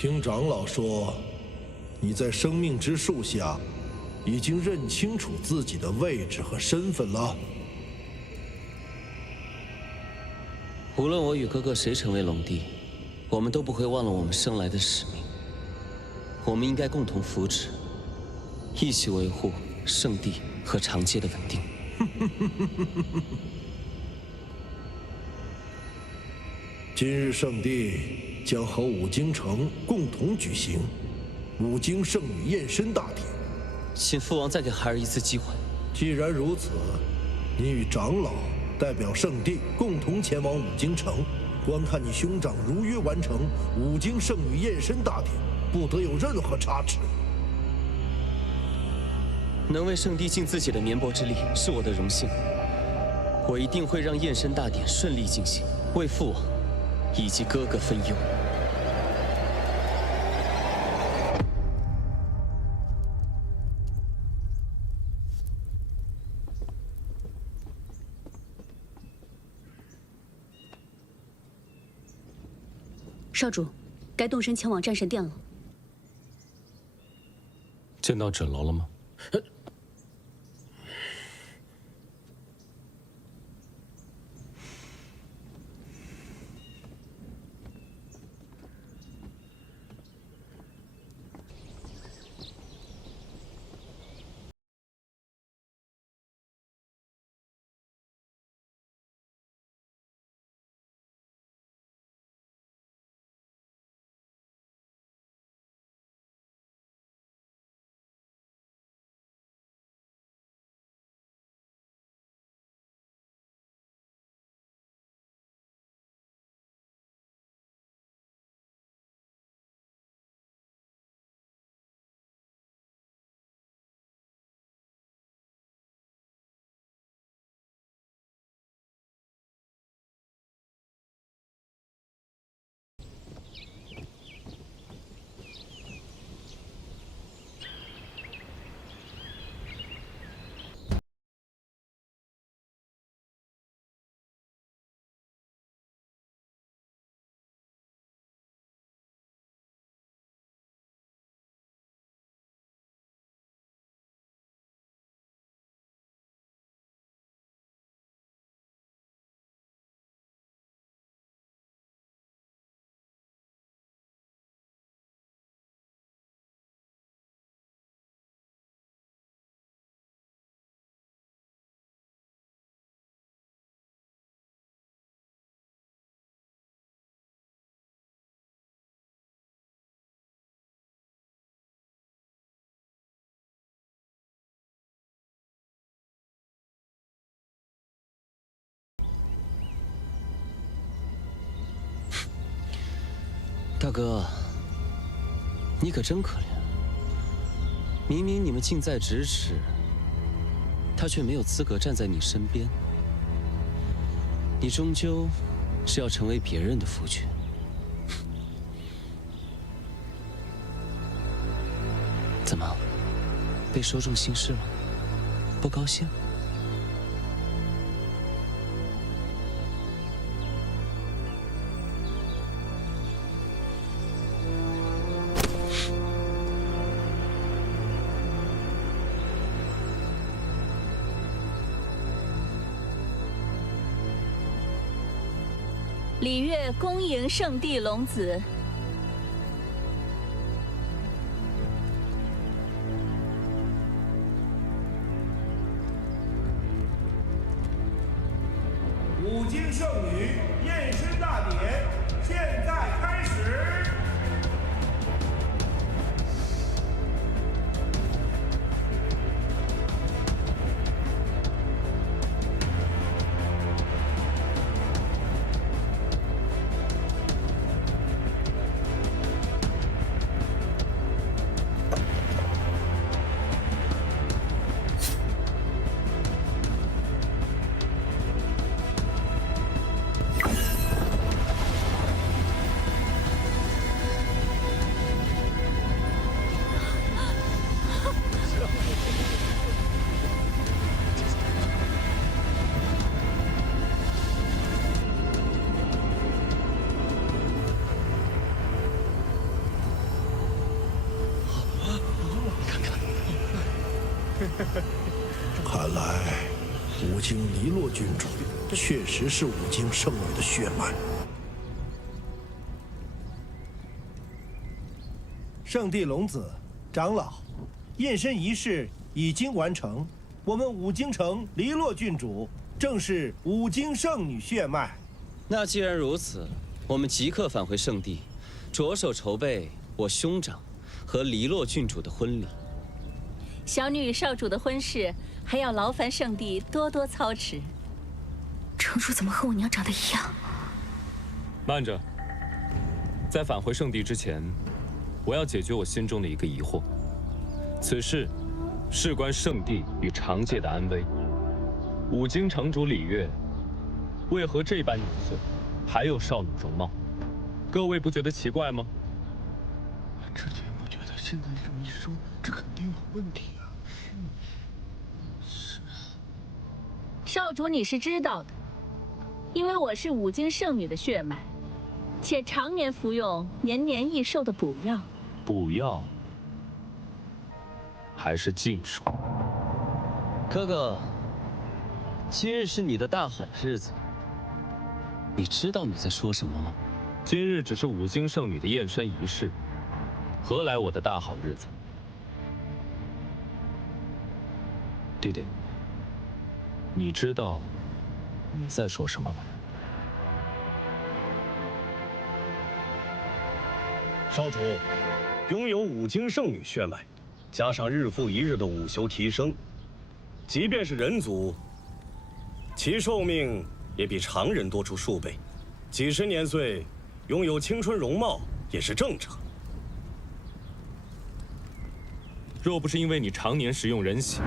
听长老说，你在生命之树下已经认清楚自己的位置和身份了。无论我与哥哥谁成为龙帝，我们都不会忘了我们生来的使命。我们应该共同扶持，一起维护圣地和长街的稳定。今日圣地将和五京城共同举行五京圣女验身大典，请父王再给孩儿一次机会。既然如此，你与长老代表圣地共同前往五京城，观看你兄长如约完成五京圣女验身大典，不得有任何差池。能为圣地尽自己的绵薄之力，是我的荣幸。我一定会让验身大典顺利进行，为父王以及哥哥分忧。少主，该动身前往战神殿了。见到轸楼了吗？大哥，你可真可怜。明明你们近在咫尺，他却没有资格站在你身边。你终究是要成为别人的夫君。怎么，被说中心事了？不高兴？礼乐恭迎圣地龙子。五京圣女验身大典现在开始。看来五经黎洛郡主确实是五经圣女的血脉。圣地龙子，长老，验身仪式已经完成。我们五经城黎洛郡主正是五经圣女血脉。那既然如此，我们即刻返回圣地，着手筹备我兄长和黎洛郡主的婚礼。小女与少主的婚事，还要劳烦圣地多多操持。城主怎么和我娘长得一样？慢着，在返回圣地之前，我要解决我心中的一个疑惑。此事事关圣地与长界的安危。五经城主李月，为何这般年岁，还有少女容貌？各位不觉得奇怪吗？之前我觉得，现在这么一说，这肯定有问题啊。少主你是知道的，因为我是五经圣女的血脉，且常年服用延年益寿的补药。补药还是禁术？哥哥，今日是你的大好日子，你知道你在说什么吗？今日只是五经圣女的验身仪式，何来我的大好日子？弟弟，你知道你在说什么吗？少主，拥有五经圣女血脉，加上日复一日的武修提升，即便是人族，其寿命也比常人多出数倍。几十年岁，拥有青春容貌也是正常。若不是因为你常年食用人血，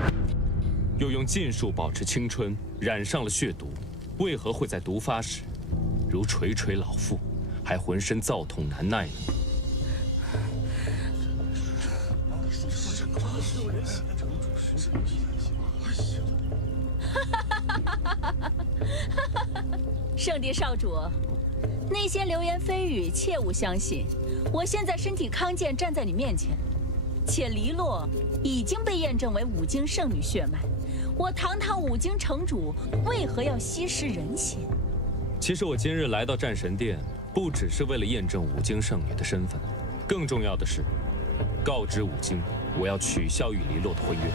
又用禁术保持青春，染上了血毒，为何会在毒发时如垂垂老妇，还浑身躁痛难耐呢？圣地少主，那些流言蜚语切勿相信。我现在身体康健，站在你面前，且黎洛已经被验证为五经圣女血脉。我堂堂五经城主，为何要吸食人血？其实我今日来到战神殿，不只是为了验证五经圣女的身份，更重要的是，告知五经，我要取消与黎洛的婚约。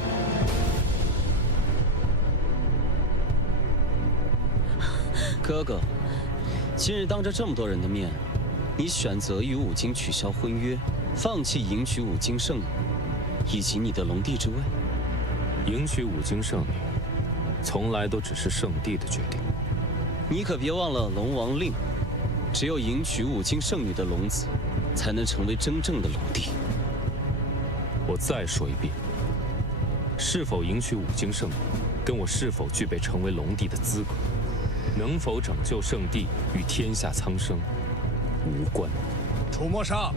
哥哥，今日当着这么多人的面，你选择与五经取消婚约，放弃迎娶五经圣女，以及你的龙帝之位。迎娶五经圣女，从来都只是圣帝的决定。你可别忘了龙王令，只有迎娶五经圣女的龙子，才能成为真正的龙帝。我再说一遍，是否迎娶五经圣女，跟我是否具备成为龙帝的资格，能否拯救圣地与天下苍生无关。楚墨杀，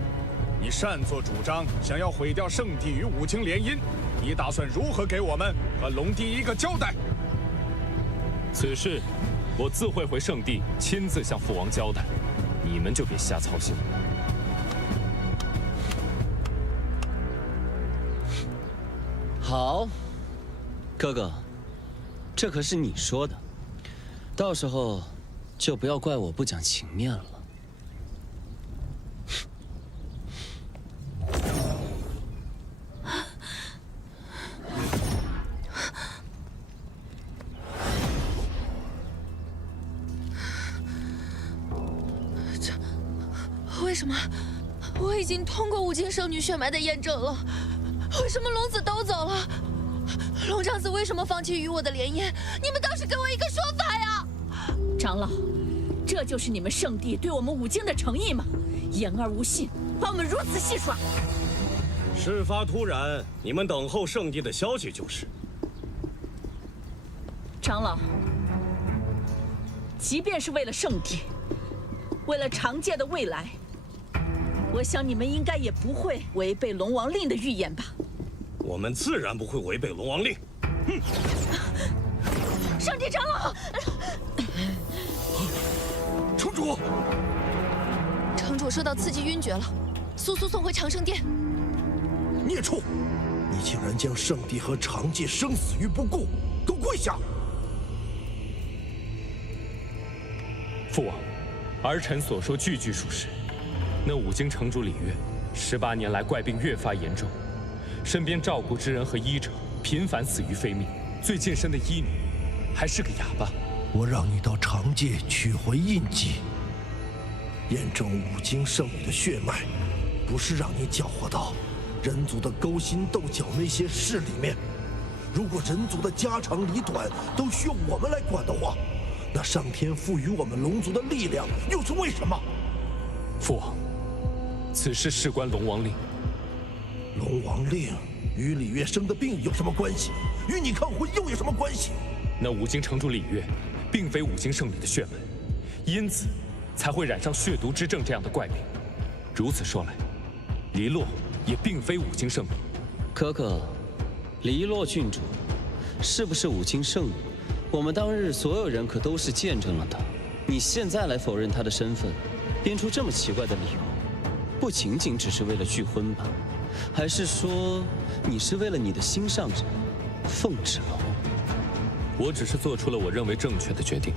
你擅作主张，想要毁掉圣地与五经联姻，你打算如何给我们和龙帝一个交代？此事我自会回圣地，亲自向父王交代，你们就别瞎操心了。好，哥哥，这可是你说的，到时候就不要怪我不讲情面了。为什么？我已经通过五经圣女血脉的验证了，为什么龙子都走了？龙长子为什么放弃与我的联姻？你们倒是给我一个说法呀！长老，这就是你们圣地对我们五经的诚意吗？言而无信，把我们如此戏耍。事发突然，你们等候圣地的消息就是。长老，即便是为了圣地，为了长界的未来，我想你们应该也不会违背龙王令的预言吧？我们自然不会违背龙王令。哼！圣地长老，城主，城主受到刺激晕厥了，速速送回长生殿。孽畜，你竟然将圣地和长界生死于不顾！给我跪下！父王，儿臣所说句句属实。那五经城主李越，18年来怪病越发严重，身边照顾之人和医者频繁死于非命，最近身的医女还是个哑巴。我让你到长界取回印记，验证五经圣女的血脉，不是让你搅和到人族的勾心斗角那些事里面。如果人族的家长里短都需要我们来管的话，那上天赋予我们龙族的力量又是为什么？父王，此事事关龙王令。龙王令与李越生的病有什么关系？与你抗婚又有什么关系？那五经城主李越，并非五经圣女的血脉，因此才会染上血毒之症这样的怪病。如此说来，黎洛也并非五经圣女。可可，黎洛郡主是不是五经圣女？我们当日所有人可都是见证了的。你现在来否认她的身份，编出这么奇怪的理由，不仅仅只是为了拒婚吧？还是说你是为了你的心上人凤芷楼？我只是做出了我认为正确的决定。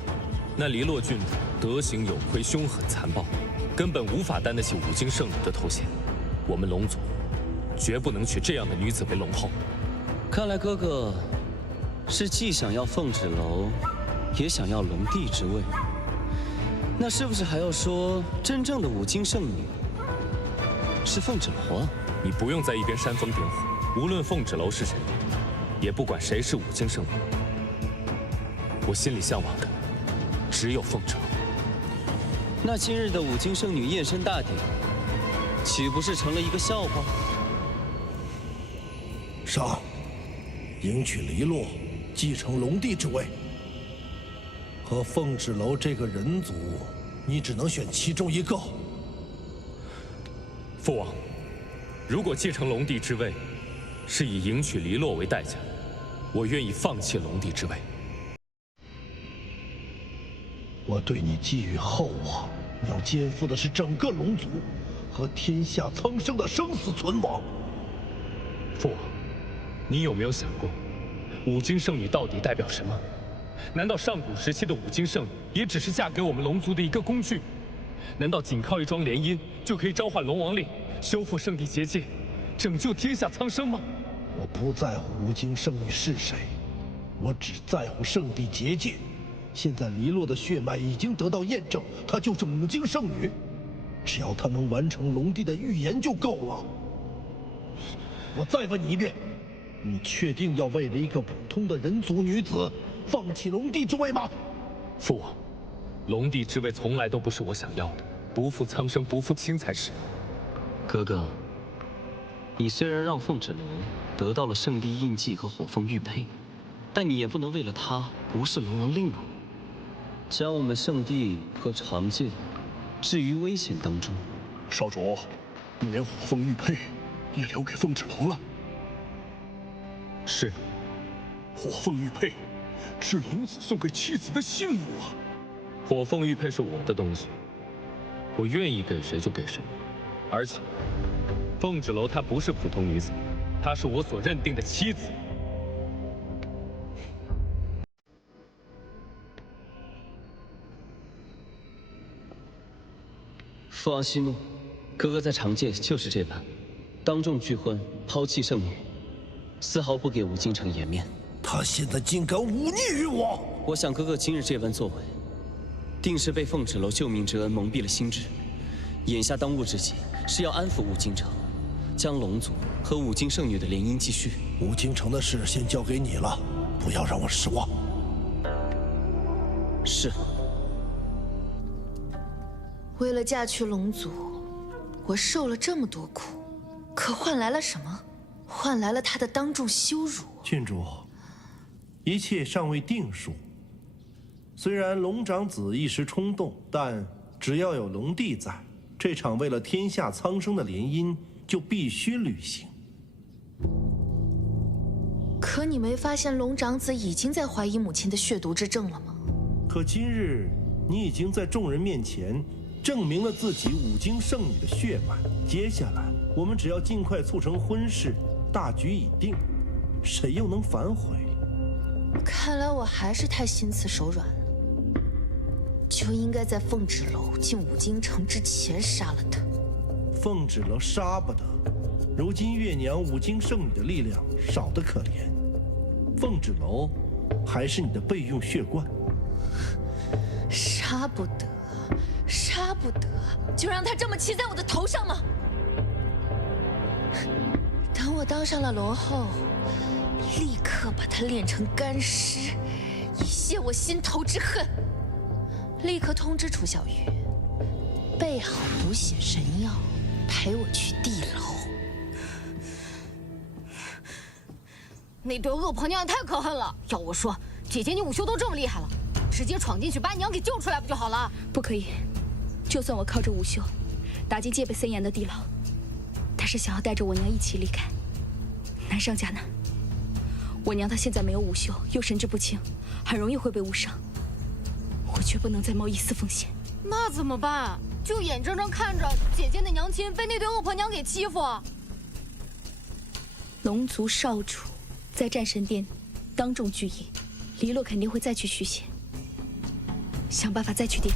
那黎洛郡主德行有亏，凶狠残暴，根本无法担得起五经圣女的头衔。我们龙族绝不能娶这样的女子为龙后。看来哥哥是既想要凤芷楼，也想要龙帝之位。那是不是还要说真正的五经圣女是凤芷楼啊？你不用在一边煽风点火。无论凤芷楼是谁，也不管谁是五经圣女，我心里向往的只有凤芷楼。那今日的五经圣女验身大典，岂不是成了一个笑话？上，迎娶黎洛，继承龙帝之位。和凤芷楼这个人族，你只能选其中一个。父王，如果继承龙帝之位，是以迎娶黎洛为代价，我愿意放弃龙帝之位。我对你寄予厚望，你要肩负的是整个龙族和天下苍生的生死存亡。父王，你有没有想过，五经圣女到底代表什么？难道上古时期的五经圣女也只是嫁给我们龙族的一个工具？难道仅靠一桩联姻就可以召唤龙王令，修复圣地结界，拯救天下苍生吗？我不在乎五经圣女是谁，我只在乎圣地结界。现在黎洛的血脉已经得到验证，她就是五经圣女。只要她能完成龙帝的预言就够了。我再问你一遍，你确定要为了一个普通的人族女子放弃龙帝之位吗？父王，龙帝之位从来都不是我想要的，不负苍生不负卿才是。哥哥，你虽然让凤芷楼得到了圣地印记和火凤玉佩，但你也不能为了他无视龙王令啊！将我们圣地和长界置于危险当中。少主，你连火凤玉佩也留给凤芷楼了。是，火凤玉佩是龙子送给妻子的信物啊。火凤玉佩是我的东西，我愿意给谁就给谁。而且，凤芷楼她不是普通女子，她是我所认定的妻子。父王息怒，哥哥在长界就是这般，当众拒婚，抛弃圣女，丝毫不给五经城颜面。他现在竟敢忤逆于我！我想哥哥今日这般作为，定是被凤芷楼救命之恩蒙蔽了心智。眼下当务之急是要安抚五经城，将龙族和五经圣女的联姻继续。五经城的事先交给你了，不要让我失望。是。为了嫁去龙族，我受了这么多苦，可换来了什么？换来了他的当众羞辱。郡主，一切尚未定数。虽然龙长子一时冲动，但只要有龙帝在，这场为了天下苍生的联姻就必须履行。可你没发现龙长子已经在怀疑母亲的血毒之症了吗？可今日你已经在众人面前证明了自己五经圣女的血脉，接下来我们只要尽快促成婚事，大局已定，谁又能反悔？看来我还是太心慈手软了，就应该在凤芷楼进五京城之前杀了他。凤芷楼杀不得，如今月娘五京圣女的力量少得可怜，凤芷楼还是你的备用血罐。杀不得，杀不得，就让他这么骑在我的头上吗？等我当上了龙后，立刻把他炼成干尸，以泄我心头之恨。立刻通知楚小玉，备好补血神药，陪我去地牢。那对恶婆娘也太可恨了！要我说，姐姐你武修都这么厉害了，直接闯进去把娘给救出来不就好了？不可以，就算我靠着武修打进戒备森严的地牢，他是想要带着我娘一起离开。难上加难，我娘她现在没有武修，又神志不清，很容易会被误伤。我绝不能再冒一丝风险。那怎么办？就眼睁睁看着姐姐的娘亲被那对恶婆娘给欺负。龙族少主在战神殿当众拒饮，黎洛肯定会再去续血，想办法再去地牢。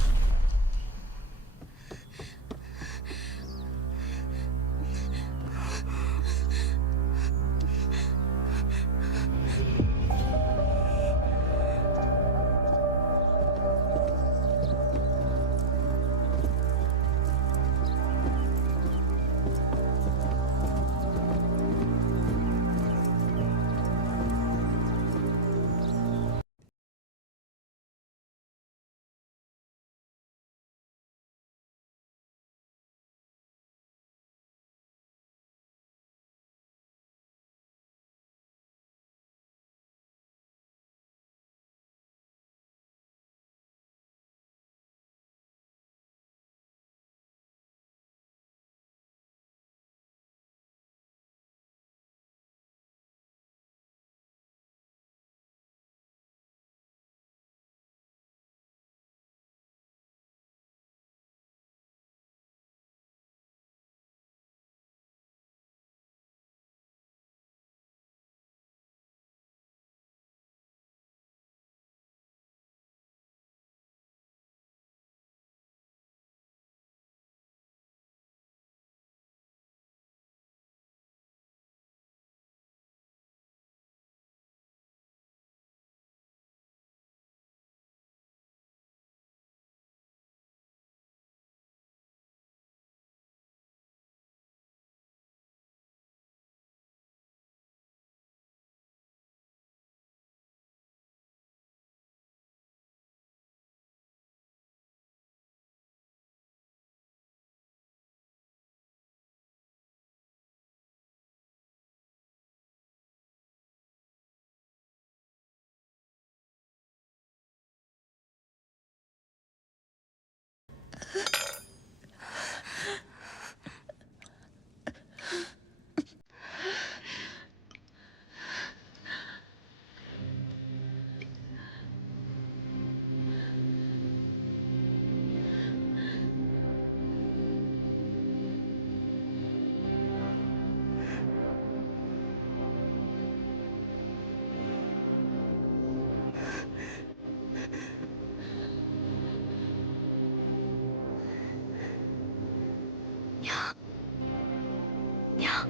娘，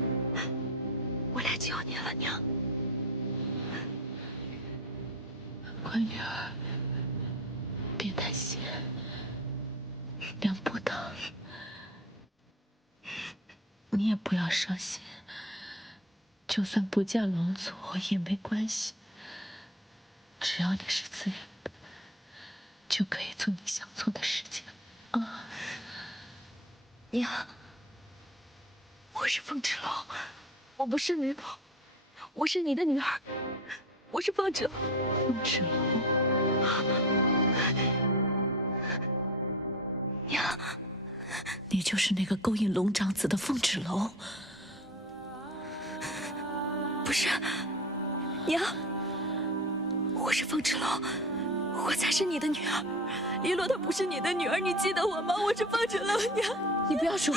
我来救你了，娘。乖女儿，别担心，娘不疼，你也不要伤心。就算不嫁龙族也没关系，只要你是自愿的，就可以做你想做的事情啊。娘，我是凤芷楼，我不是吕某，我是你的女儿，我是凤芷楼。凤芷楼，娘，你就是那个勾引龙长子的凤芷楼。不是，娘，我是凤芷楼，我才是你的女儿。黎洛她不是你的女儿，你记得我吗？我是凤芷楼，娘。你不要说，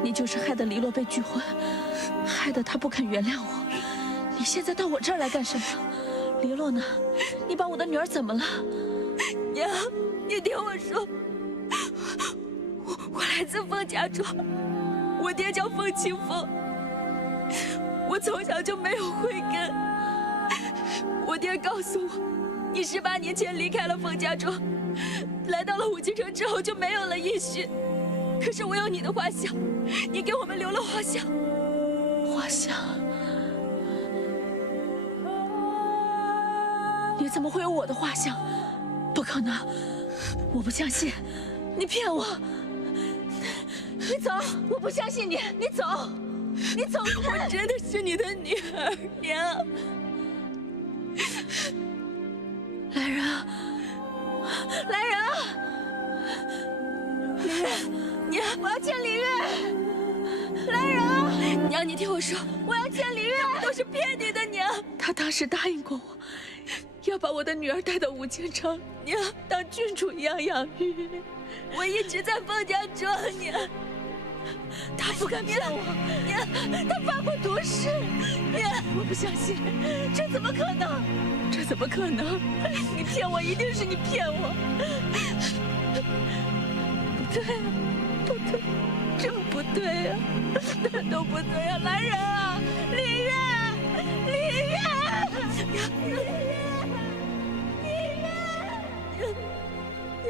你就是害得黎洛被拒婚，害得他不肯原谅我。你现在到我这儿来干什么？黎洛呢？你把我的女儿怎么了？娘，你听我说，我来自凤家庄，我爹叫凤清风，我从小就没有慧根。我爹告诉我，你18年前离开了凤家庄，来到了武京城之后就没有了音讯。可是我有你的画像，你给我们留了画像。画像？你怎么会有我的画像？不可能！我不相信，你骗我！你走！我不相信你！你走！你走开！我真的是你的女儿，娘。来人啊！来人啊！李月，娘，我要见李月！来人啊！娘，你听我说，我要见李月！都是骗你的，娘。他当时答应过我，要把我的女儿带到武京城，娘当郡主一样养育。我一直在凤家庄，娘。他不敢骗我，娘，他发过毒誓，娘，我不相信，这怎么可能？这怎么可能？你骗我，一定是你骗我。不对，不对，真不对呀，哪都不对呀！来人啊，李月，李月，李月，李月，娘。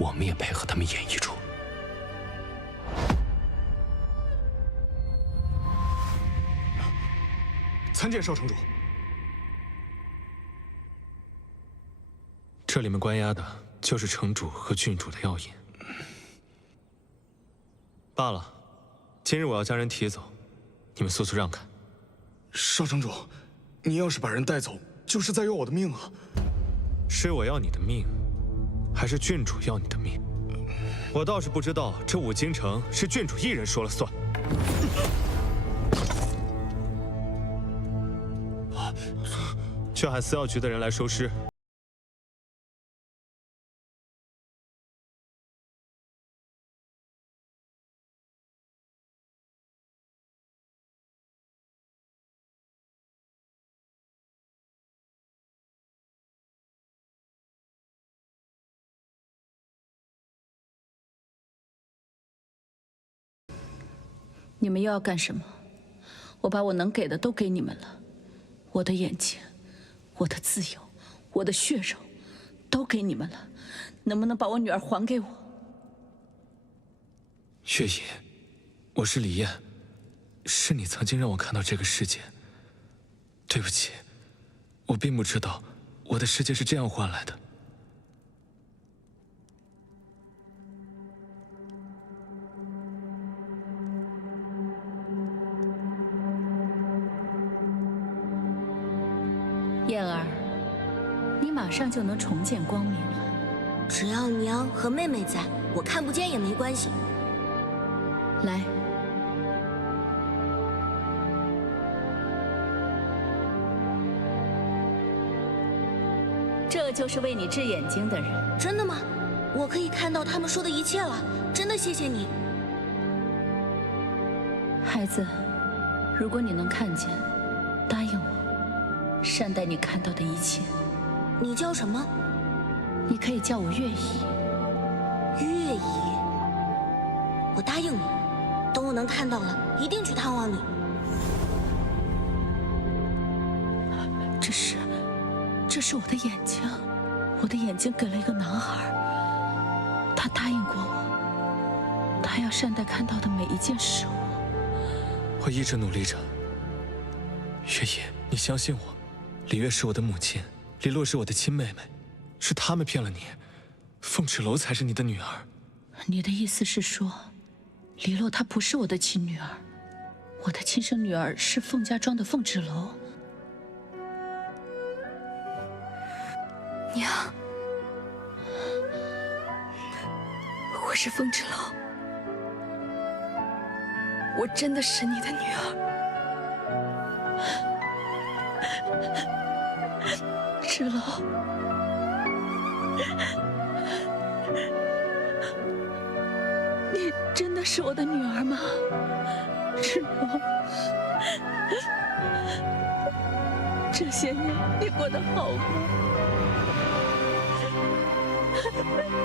我们也配合他们演一出。参见少城主。这里面关押的就是城主和郡主的药引。罢了，今日我要将人提走，你们速速让开。少城主，你要是把人带走，就是在要我的命啊！是我要你的命，还是郡主要你的命？我倒是不知道，这武京城是郡主一人说了算。去喊司药局的人来收尸。你们又要干什么？我把我能给的都给你们了，我的眼睛，我的自由，我的血肉，都给你们了，能不能把我女儿还给我？月隐，我是李燕，是你曾经让我看到这个世界。对不起，我并不知道我的世界是这样换来的。燕儿，你马上就能重见光明了。只要娘和妹妹在，我看不见也没关系。来，这就是为你治眼睛的人。真的吗？我可以看到他们说的一切了。真的谢谢你，孩子。如果你能看见，答应我，善待你看到的一切。你叫什么？你可以叫我月姨。月姨，我答应你。等我能看到了，一定去探望你。这是我的眼睛，我的眼睛给了一个男孩，他答应过我，他要善待看到的每一件事物。我一直努力着。月姨，你相信我，李月是我的母亲，李洛是我的亲妹妹，是他们骗了你，凤芷楼才是你的女儿。你的意思是说，李洛她不是我的亲女儿，我的亲生女儿是凤家庄的凤芷楼。娘，我是凤芷楼，我真的是你的女儿。芷楼，你真的是我的女儿吗？芷楼，这些年你过得好吗？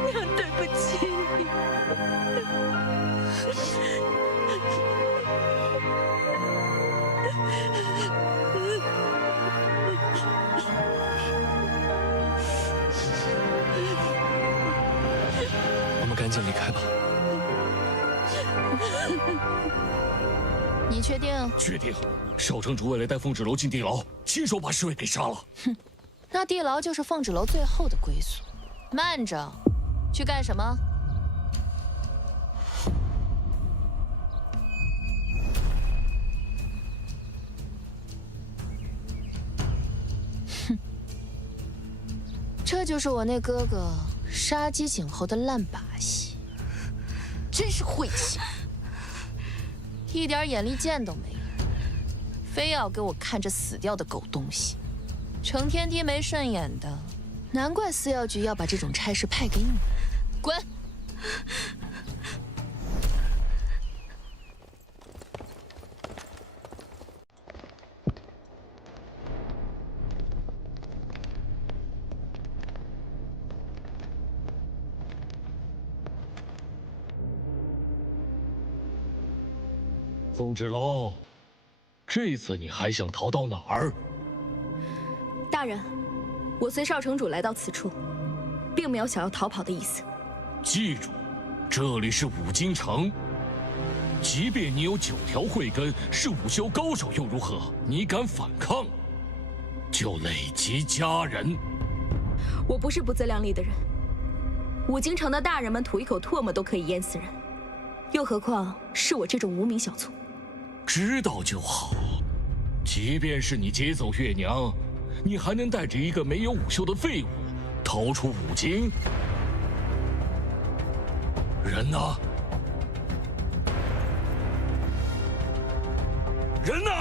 娘，对不起你。我们赶紧离开吧。你确定？确定。少城主为了带凤芷楼进地牢，亲手把侍卫给杀了。哼，那地牢就是凤芷楼最后的归宿。慢着，去干什么？哼，这就是我那哥哥杀鸡儆猴的烂把戏，真是晦气，一点眼力见都没有，非要给我看这死掉的狗东西，程天梯没顺眼的。难怪司药局要把这种差事派给你，滚！凤芷楼，这次你还想逃到哪儿？大人。我随少城主来到此处，并没有想要逃跑的意思。记住，这里是五京城。即便你有9条慧根，是武修高手又如何？你敢反抗，就累及家人。我不是不自量力的人。五京城的大人们吐一口唾沫都可以淹死人，又何况是我这种无名小卒？知道就好。即便是你劫走月娘，你还能带着一个没有武修的废物逃出五京？人呢？人呢？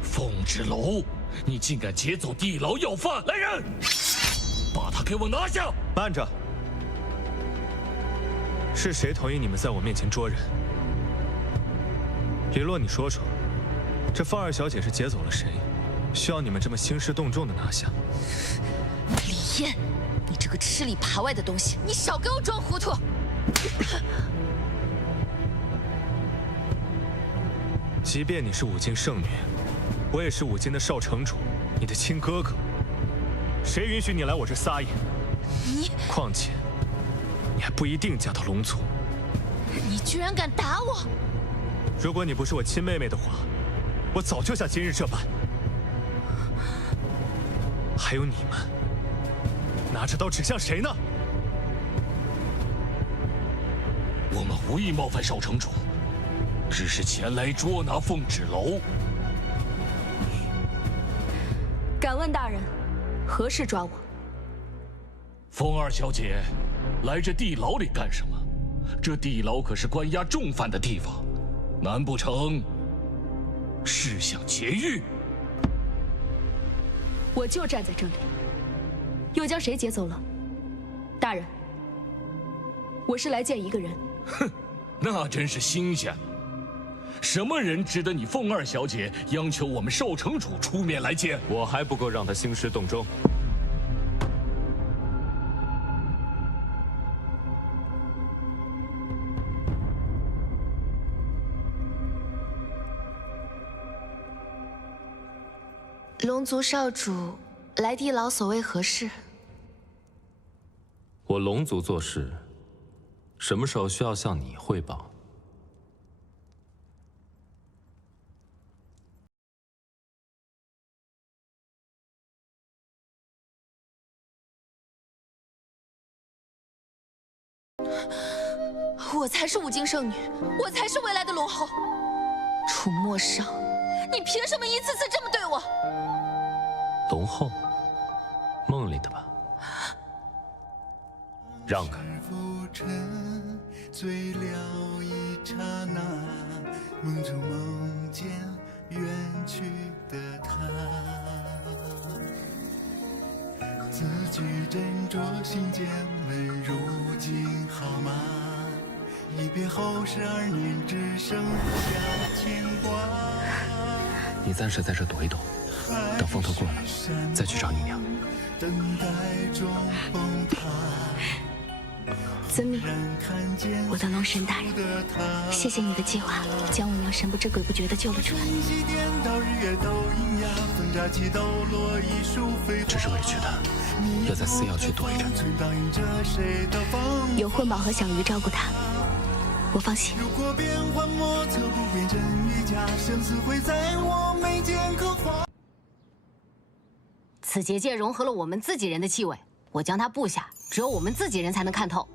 凤芷楼，你竟敢劫走地牢要犯！来人，把他给我拿下！慢着，是谁同意你们在我面前捉人？李洛，你说说，这凤二小姐是劫走了谁？需要你们这么兴师动众的拿下？李燕，你这个吃里扒外的东西，你少给我装糊涂！即便你是五京圣女，我也是五金的少城主，你的亲哥哥。谁允许你来我这撒野？你……况且，你还不一定嫁到龙族。你居然敢打我！如果你不是我亲妹妹的话，我早就像今日这般。还有你们，拿着刀指向谁呢？我们无意冒犯少城主，只是前来捉拿凤芷楼。敢问大人，何事抓我？凤二小姐，来这地牢里干什么？这地牢可是关押重犯的地方，难不成是想劫狱？我就站在这里，又将谁劫走了？大人，我是来见一个人。哼，那真是新鲜了。什么人值得你凤二小姐央求我们少城主出面来见？我还不够让他兴师动众。龙族少主来地牢，所谓何事？我龙族做事，什么时候需要向你汇报？我才是五经圣女，我才是未来的龙后。楚墨少，你凭什么一次次这么对我？龙后，梦里的吧？让开。醉了一刹那，梦中梦见远去的他，字句斟酌心间问如今好吗？一别后12年，只剩下牵挂。你暂时在这躲一躲，等风头过了，再去找你娘。等待中崩塌。遵命，我的龙神大人，谢谢你的计划，将我娘神不知鬼不觉地救了出来。只是委屈他，要在寺庙去躲一阵。有混宝和小鱼照顾他，我放心。如果变幻莫测，不变真与假，生死会在我眉间刻画。此结界融合了我们自己人的气味，我将它布下，只有我们自己人才能看透，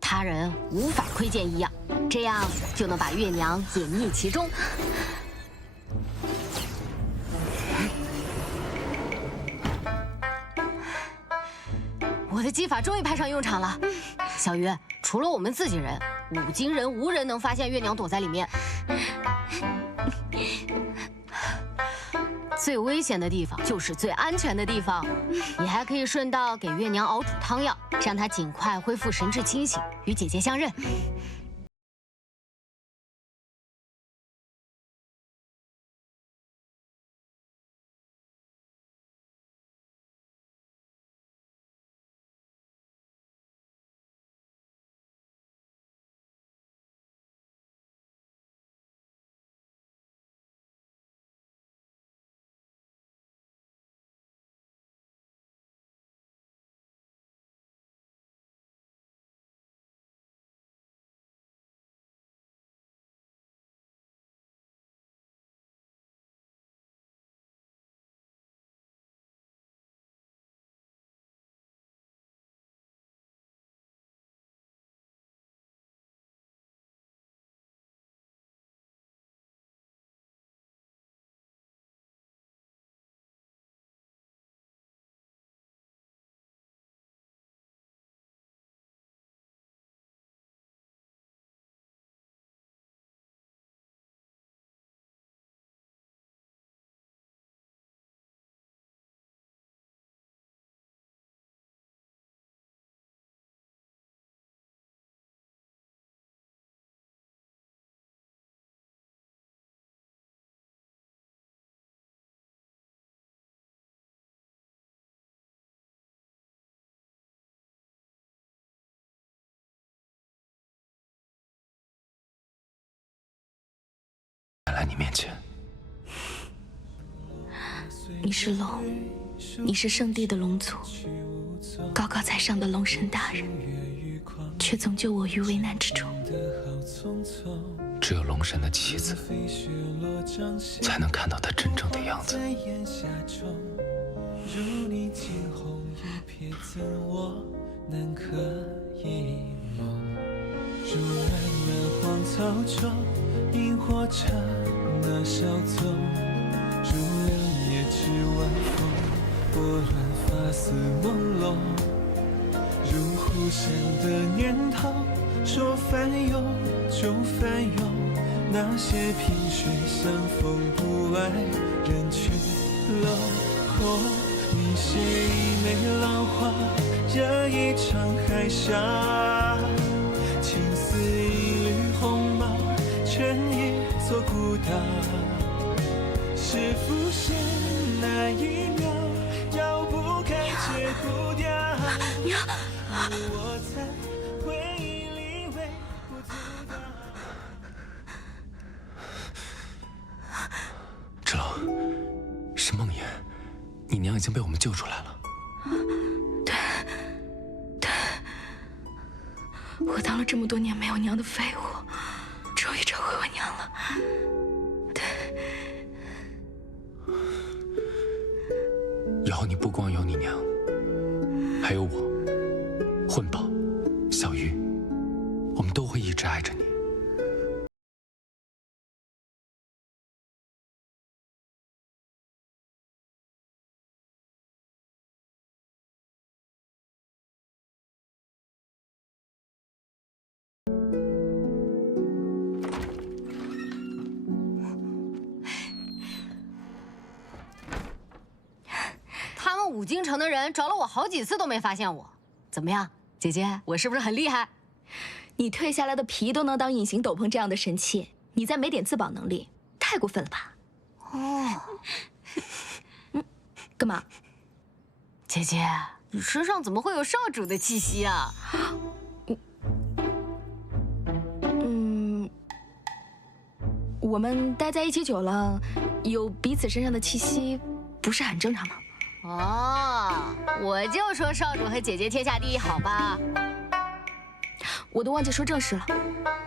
他人无法窥见异样，这样就能把月娘隐匿其中。我的技法终于派上用场了，小鱼，除了我们自己人，五经人无人能发现月娘躲在里面。最危险的地方就是最安全的地方，你还可以顺道给月娘熬煮汤药，让她尽快恢复神志清醒，与姐姐相认。来你面前，你是龙，你是圣地的龙族，高高在上的龙神大人，却总救我于危难之中。只有龙神的妻子，才能看到他真正的样子。如你惊鸿一瞥，怎我能可一梦？如暖暖荒草中，萤火虫那小纵。如两叶知晚风，拨乱发丝朦胧。如忽闪的念头，说翻涌就翻涌。那些萍水相逢，不爱人去楼空。你写一枚浪花，惹一场海啸。情似一缕鸿毛，成一座孤岛。是浮现那一秒，绕不开却不掉。我在回忆里微不足道。芷楼，是梦魇，你娘已经被我们救出来了。对，我当了这么多年没有娘的废物，终于找回我娘了。以后你不光有你娘，还有我、混宝、小鱼，我们都会一直爱着你。五京城的人找了我好几次都没发现我，怎么样，姐姐，我是不是很厉害？你蜕下来的皮都能当隐形斗篷这样的神器，你再没点自保能力，太过分了吧？哦，干嘛？姐姐，你身上怎么会有少主的气息啊？我们待在一起久了，有彼此身上的气息，不是很正常吗？哦，我就说少主和姐姐天下第一，好吧？我都忘记说正事了，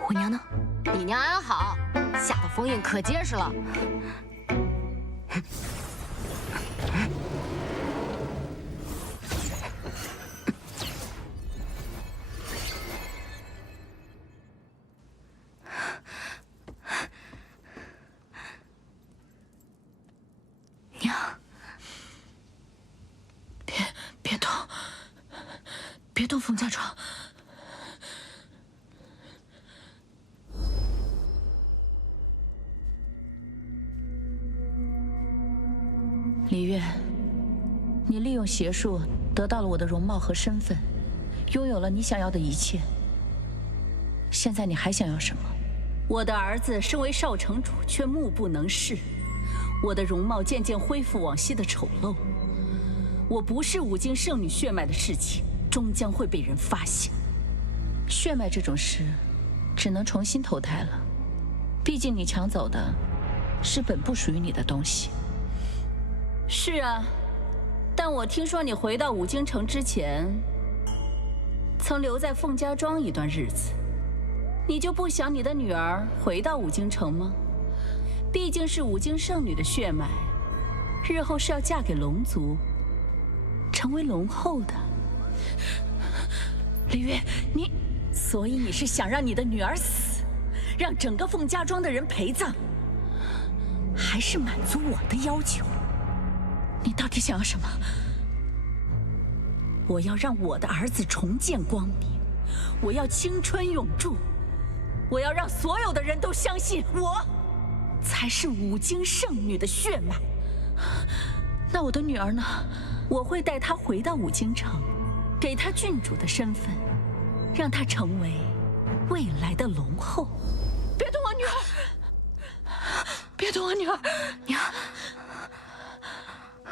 我娘呢？你娘安好，下的封印可结实了。娘。别动冯家庄。李月，你利用邪术得到了我的容貌和身份，拥有了你想要的一切。现在你还想要什么？我的儿子身为少城主，却目不能视；我的容貌渐渐恢复往昔的丑陋。我不是五京圣女血脉的事情，终将会被人发现。血脉这种事，只能重新投胎了。毕竟你抢走的是本不属于你的东西。是啊，但我听说你回到五京城之前，曾留在凤家庄一段日子。你就不想你的女儿回到五京城吗？毕竟是五京圣女的血脉，日后是要嫁给龙族，成为龙后的。李月，你，所以你是想让你的女儿死，让整个凤家庄的人陪葬，还是满足我的要求？你到底想要什么？我要让我的儿子重见光明，我要青春永驻，我要让所有的人都相信我才是五京圣女的血脉。那我的女儿呢？我会带她回到五京城，给她郡主的身份，让她成为未来的龙后。别动我女儿！别动我女儿！娘，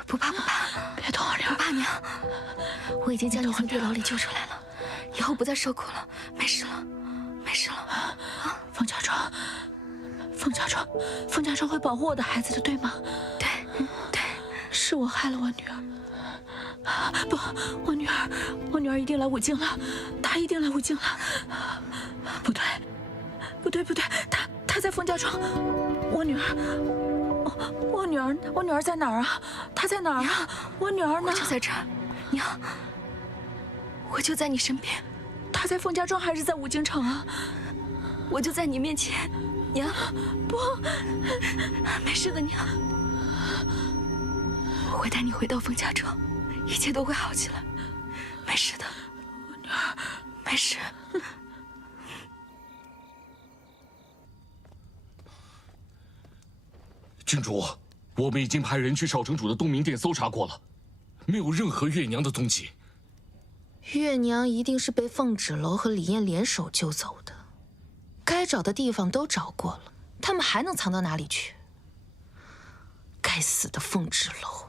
不怕不怕，别动我女儿！不怕娘，我已经将你从地牢里救出来了，以后不再受苦了，没事了，没事了。啊，凤家庄，凤家庄，凤家庄会保护我的孩子的，对吗？对，对。是我害了我女儿。不，我女儿一定来五境了，她一定来五境了。不对，她在冯家庄。我女儿在哪儿啊？她在哪儿啊？我女儿呢？我就在这儿，娘，我就在你身边。她在冯家庄还是在五京城啊？我就在你面前，娘。不，没事的，娘。我会带你回到冯家庄，一切都会好起来，没事的。我女儿，没事。郡主，我们已经派人去少城主的东明殿搜查过了，没有任何月娘的踪迹。月娘一定是被凤纸楼和李艳联手救走的，该找的地方都找过了，他们还能藏到哪里去？该死的凤纸楼，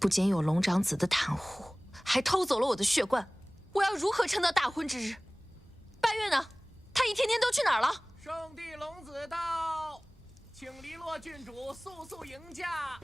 不仅有龙长子的袒护，还偷走了我的血冠，我要如何撑到大婚之日？拜月呢？他一天天都去哪儿了？圣地龙子到，请黎洛郡主速迎驾。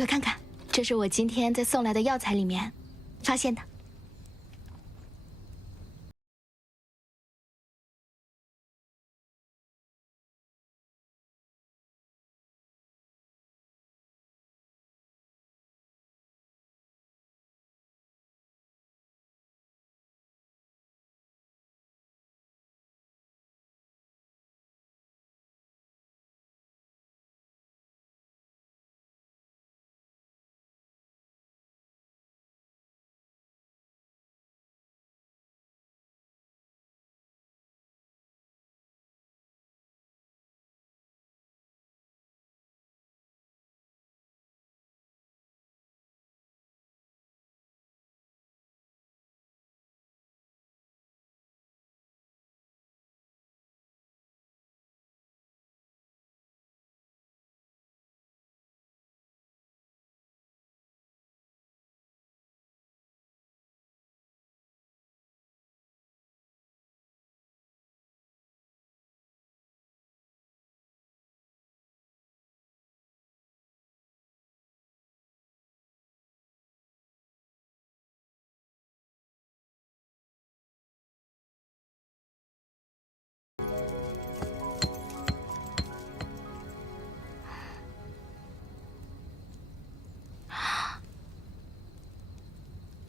快看看，这是我今天在送来的药材里面发现的。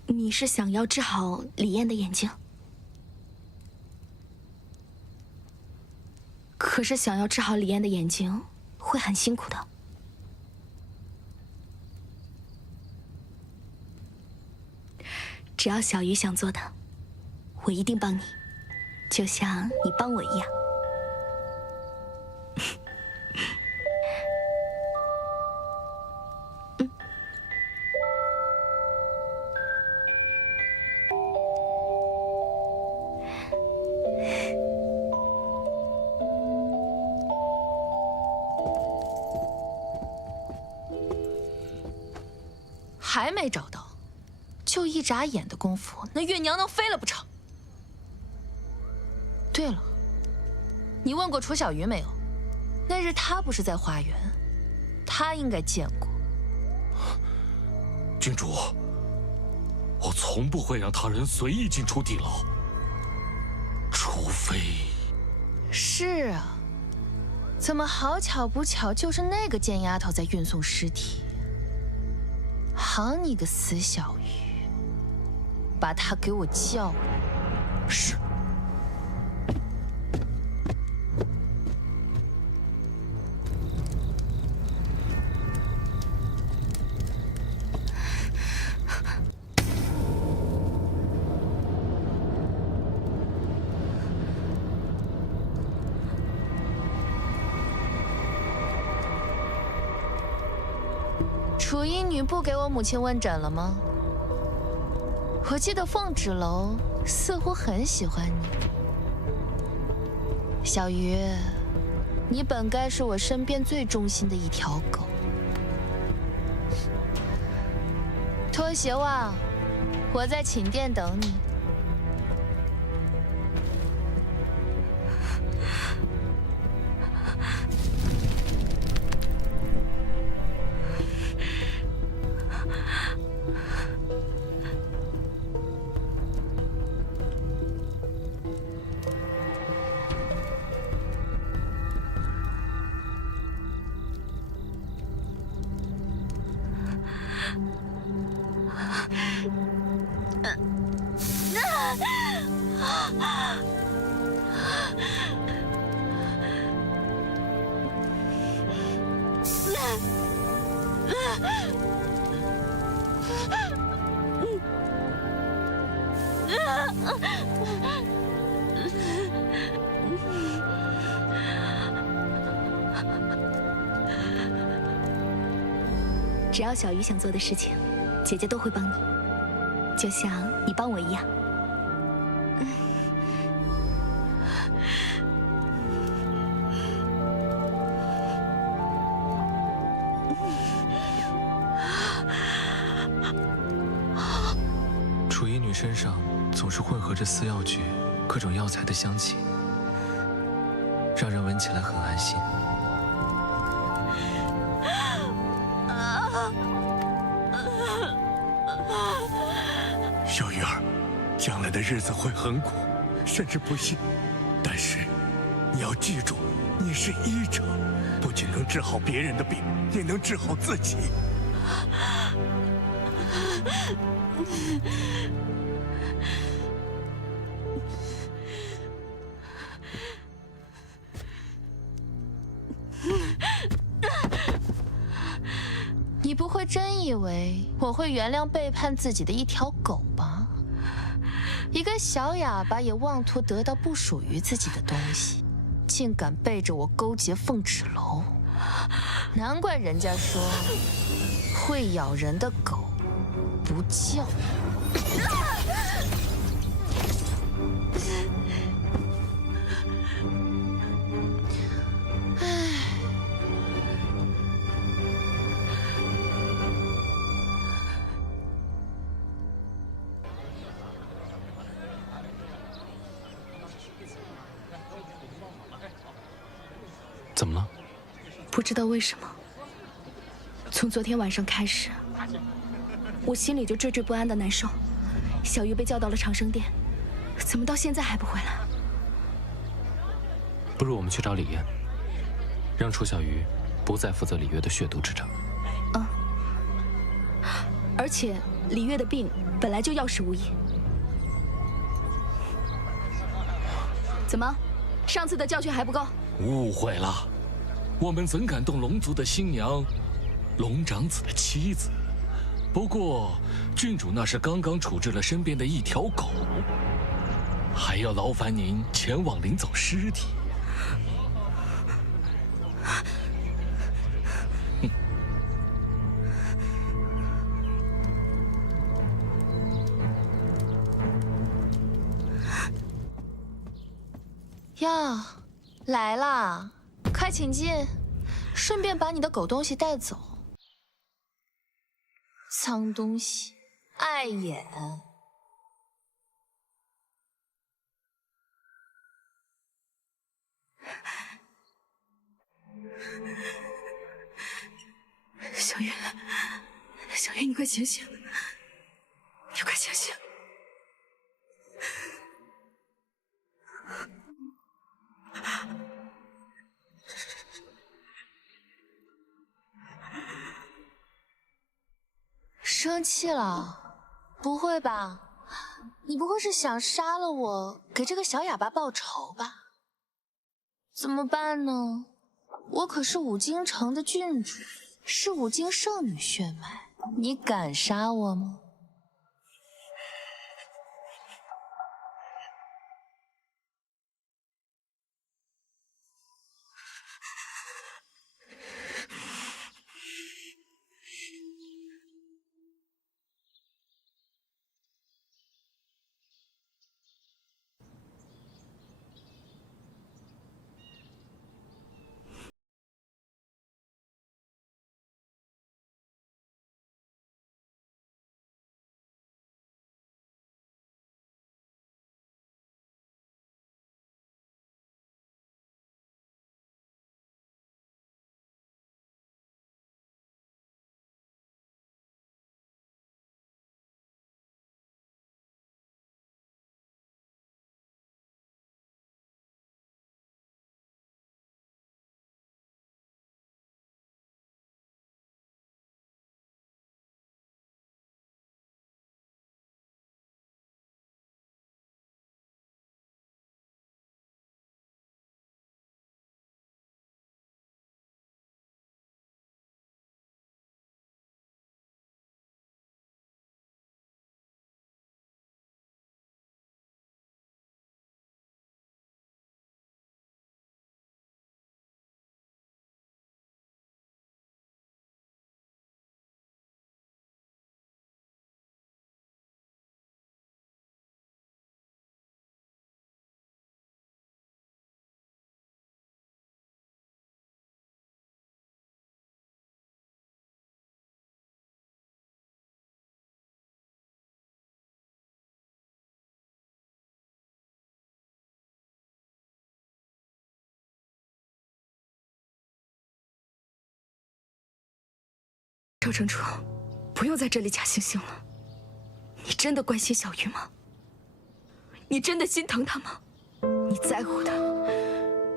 你是想要治好李艳的眼睛？可是想要治好李艳的眼睛会很辛苦的。只要小鱼想做的，我一定帮你，就像你帮我一样。还没找到，就一眨眼的功夫，那月娘能飞了不成？对了，你问过楚小鱼没有？那日她不是在花园，她应该见过。郡主，我从不会让他人随意进出地牢，除非……是啊，怎么好巧不巧，就是那个贱丫头在运送尸体？好你个死小鱼，把她给我叫来。是。楚衣女不给我母亲问诊了吗？我记得凤芷楼似乎很喜欢你。小鱼，你本该是我身边最忠心的一条狗。脱鞋袜，我在寝殿等你。只要小鱼想做的事情，姐姐都会帮你，就像你帮我一样。楚衣女身上总是混合着私药局各种药材的香气，让人闻起来很安心。小鱼儿，将来的日子会很苦，甚至不幸。但是，你要记住，你是医者，不仅能治好别人的病，也能治好自己。你不会真以为我会原谅背叛自己的一条狗吧？一个小哑巴也妄图得到不属于自己的东西，竟敢背着我勾结凤齿楼，难怪人家说会咬人的狗不叫。怎么了？不知道为什么，从昨天晚上开始，我心里就惴惴不安的难受。小鱼被叫到了长生殿，怎么到现在还不回来？不如我们去找李燕，让楚小鱼不再负责李月的血毒之症。而且李月的病本来就药石无医。怎么，上次的教训还不够？误会了，我们怎敢动龙族的新娘，龙长子的妻子？不过，郡主那是刚刚处置了身边的一条狗，还要劳烦您前往领走尸体。呀，来啦，快请进，顺便把你的狗东西带走。脏东西，碍眼。小月，小月，你快醒醒！你快醒醒！生气了？不会吧？你不会是想杀了我，给这个小哑巴报仇吧？怎么办呢？我可是五京城的郡主，是五京圣女血脉，你敢杀我吗？赵城主，不用在这里假惺惺了，你真的关心小鱼吗？你真的心疼他吗？你在乎的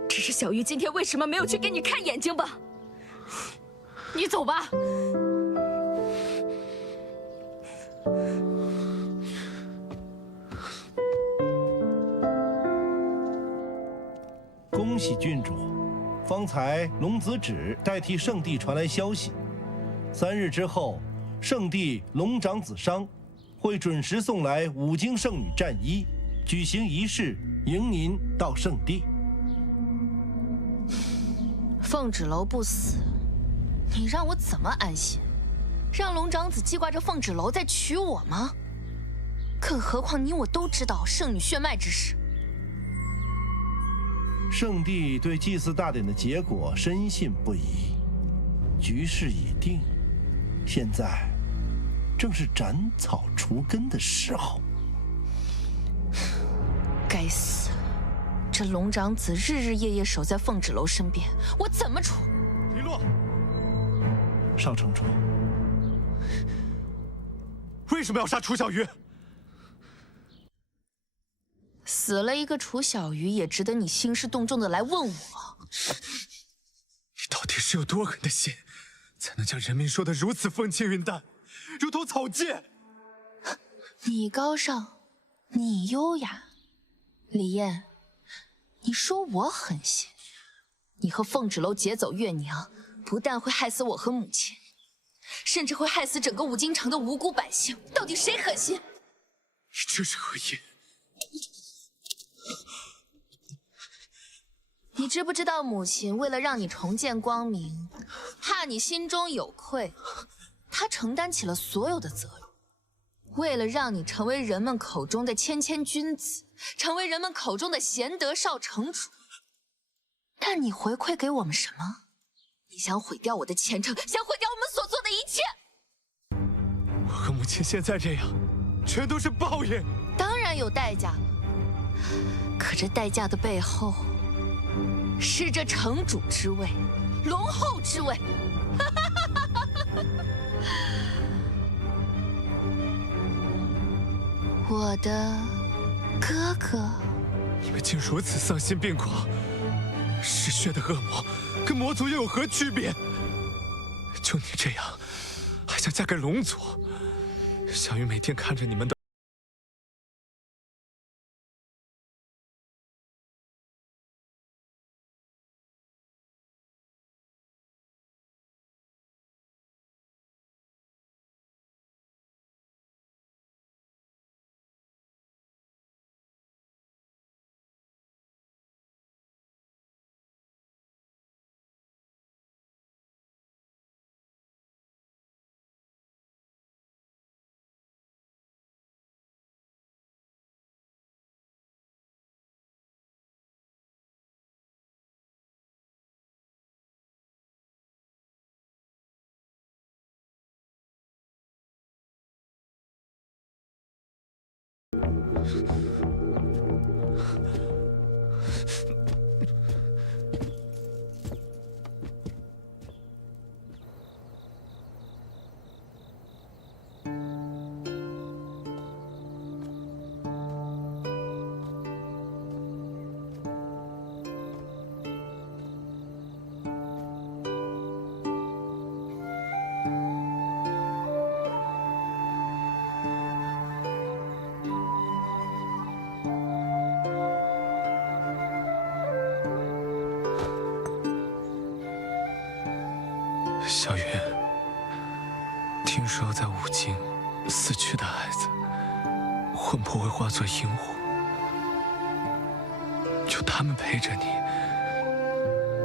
只是小鱼今天为什么没有去给你看眼睛吧？你走吧。恭喜郡主，方才龙子止代替圣帝传来消息，3日之后，圣帝龙长子商会准时送来5经圣女战衣，举行仪式迎您到圣地。凤芷楼不死，你让我怎么安心？让龙长子记挂着凤芷楼再娶我吗？更何况你我都知道圣女血脉之事。圣帝对祭祀大典的结果深信不疑，局势已定，现在正是斩草除根的时候。该死！这龙长子日日夜夜守在凤芷楼身边，我怎么除？璎珞，少城主，为什么要杀楚小鱼？死了一个楚小鱼，也值得你兴师动众的来问我。你到底是有多狠的心，才能将人民说得如此风轻云淡，如同草芥？你高尚，你优雅，李艳，你说我狠心，你和凤芷楼劫走月娘，不但会害死我和母亲，甚至会害死整个五京城的无辜百姓。到底谁狠心？你这是何意？你知不知道母亲为了让你重见光明，怕你心中有愧，她承担起了所有的责任。为了让你成为人们口中的谦谦君子，成为人们口中的贤德少城主，但你回馈给我们什么？你想毁掉我的前程，想毁掉我们所做的一切。我和母亲现在这样，全都是报应。当然有代价，可这代价的背后，是这城主之位，龙后之位。我的哥哥，你们竟如此丧心病狂！嗜血的恶魔跟魔族又有何区别？就你这样，还想嫁给龙族？小鱼每天看着你们的。小鱼，听说在五京死去的孩子，魂魄会化作萤火，有他们陪着你，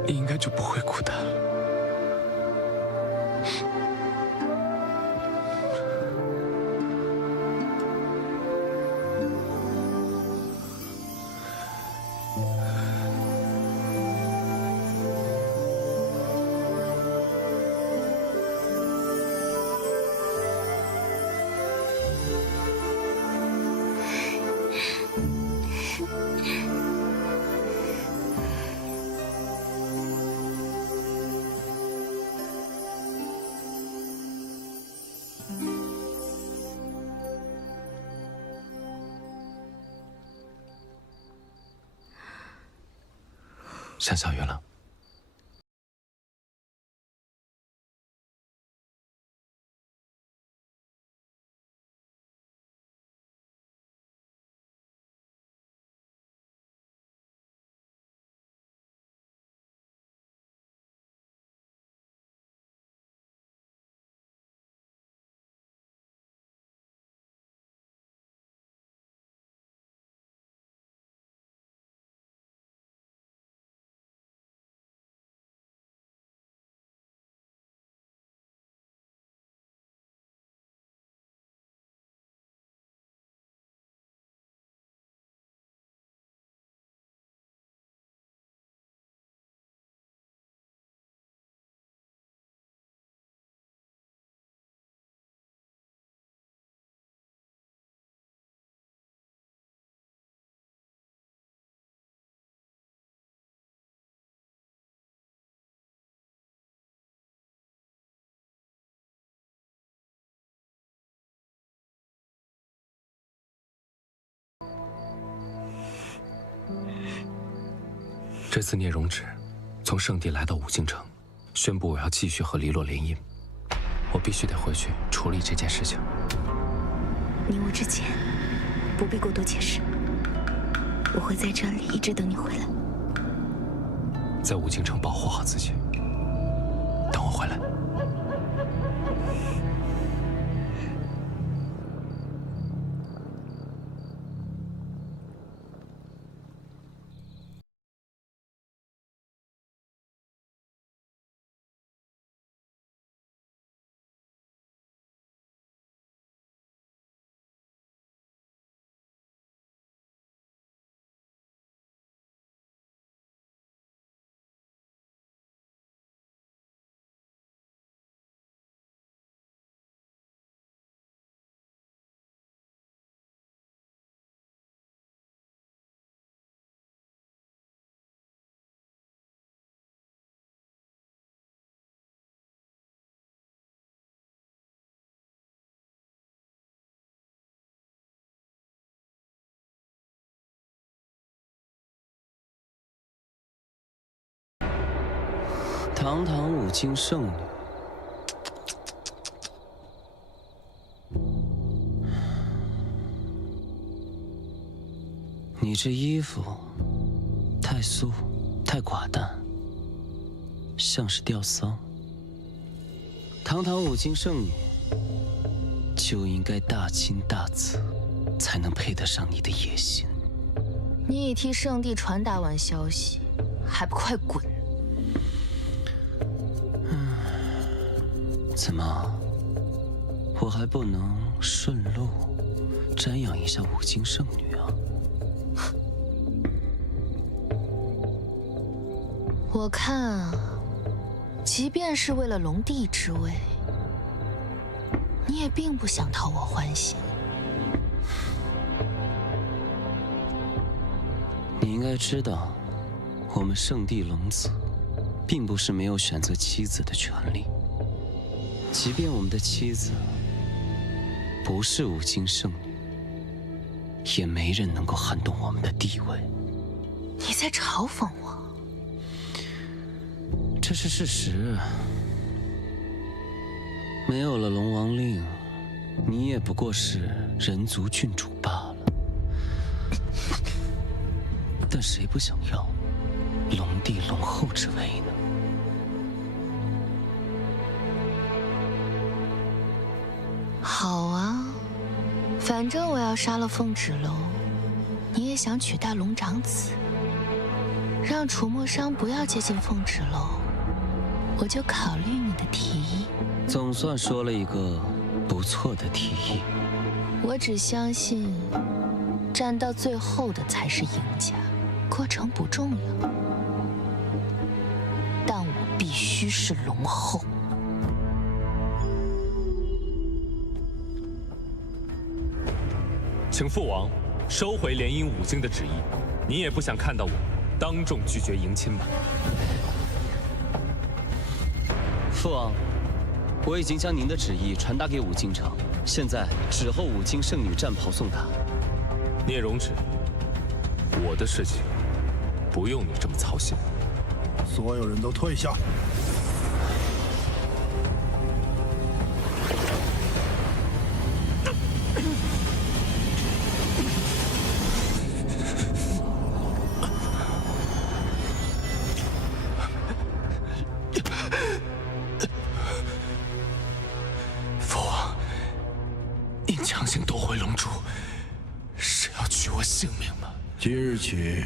你应该就不会孤单了。向小月了。这次聂荣芷从圣地来到武京城，宣布我要继续和黎洛联姻，我必须得回去处理这件事情。你我之间不必过多解释，我会在这里一直等你回来。在武京城保护好自己，等我回来。堂堂武京圣女，你这衣服太素，太寡淡，像是吊丧。堂堂武京圣女，就应该大亲大慈，才能配得上你的野心。你已替圣地传达完消息，还不快滚！怎么，我还不能顺路瞻仰一下武京圣女啊？我看啊，即便是为了龙帝之位，你也并不想讨我欢心。你应该知道，我们圣地龙子，并不是没有选择妻子的权利。即便我们的妻子不是武京圣女，也没人能够撼动我们的地位。你在嘲讽我？这是事实。没有了龙王令，你也不过是人族郡主罢了。但谁不想要龙帝龙后之位呢？好啊，反正我要杀了凤芷楼，你也想取代龙长子，让楚墨商不要接近凤芷楼，我就考虑你的提议。总算说了一个不错的提议。我只相信，战到最后的才是赢家，过程不重要，但我必须是龙后。请父王收回联姻武京的旨意，你也不想看到我当众拒绝迎亲吧？父王，我已经将您的旨意传达给武京城，现在只候武京圣女战袍送达。聂荣芷，我的事情不用你这么操心。所有人都退下。父王，您强行夺回龙珠，是要取我性命吗？今日起，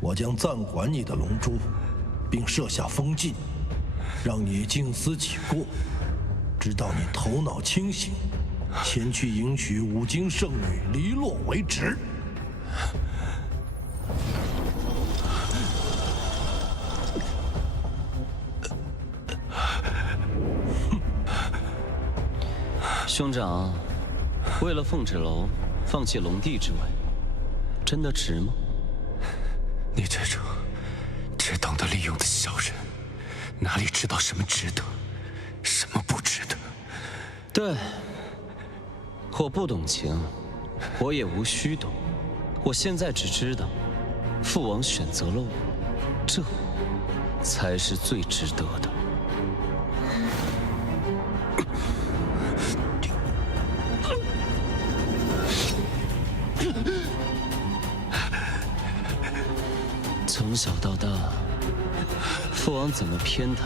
我将暂管你的龙珠，并设下封禁，让你静思己过，直到你头脑清醒，前去迎娶五经圣女黎洛为止。兄长，为了凤纸楼放弃龙帝之位，真的值吗？你这种只懂得利用的小人，哪里知道什么值得，什么不值得？对，我不懂情，我也无需懂。我现在只知道，父王选择了我，这才是最值得的。从小到大，父王怎么偏袒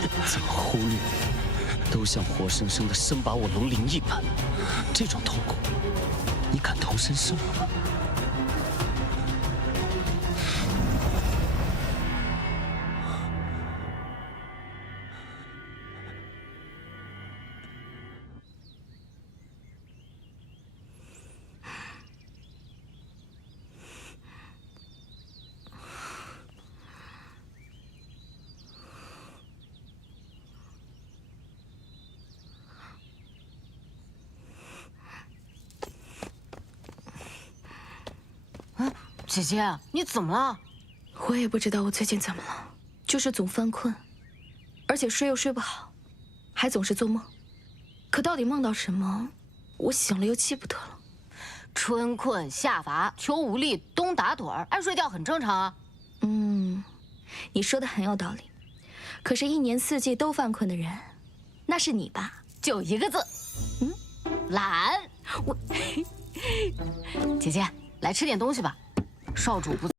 你，怎么忽略你，都像活生生的生把我龙鳞一般。这种痛苦，你感同身受吗？姐姐，你怎么了？我也不知道我最近怎么了，就是总犯困，而且睡又睡不好，还总是做梦。可到底梦到什么，我醒了又记不得了。春困夏乏，秋无力，冬打盹儿，爱睡觉很正常啊。你说的很有道理。可是，一年四季都犯困的人，那是你吧？就一个字，懒。我，姐姐，来吃点东西吧。少主不。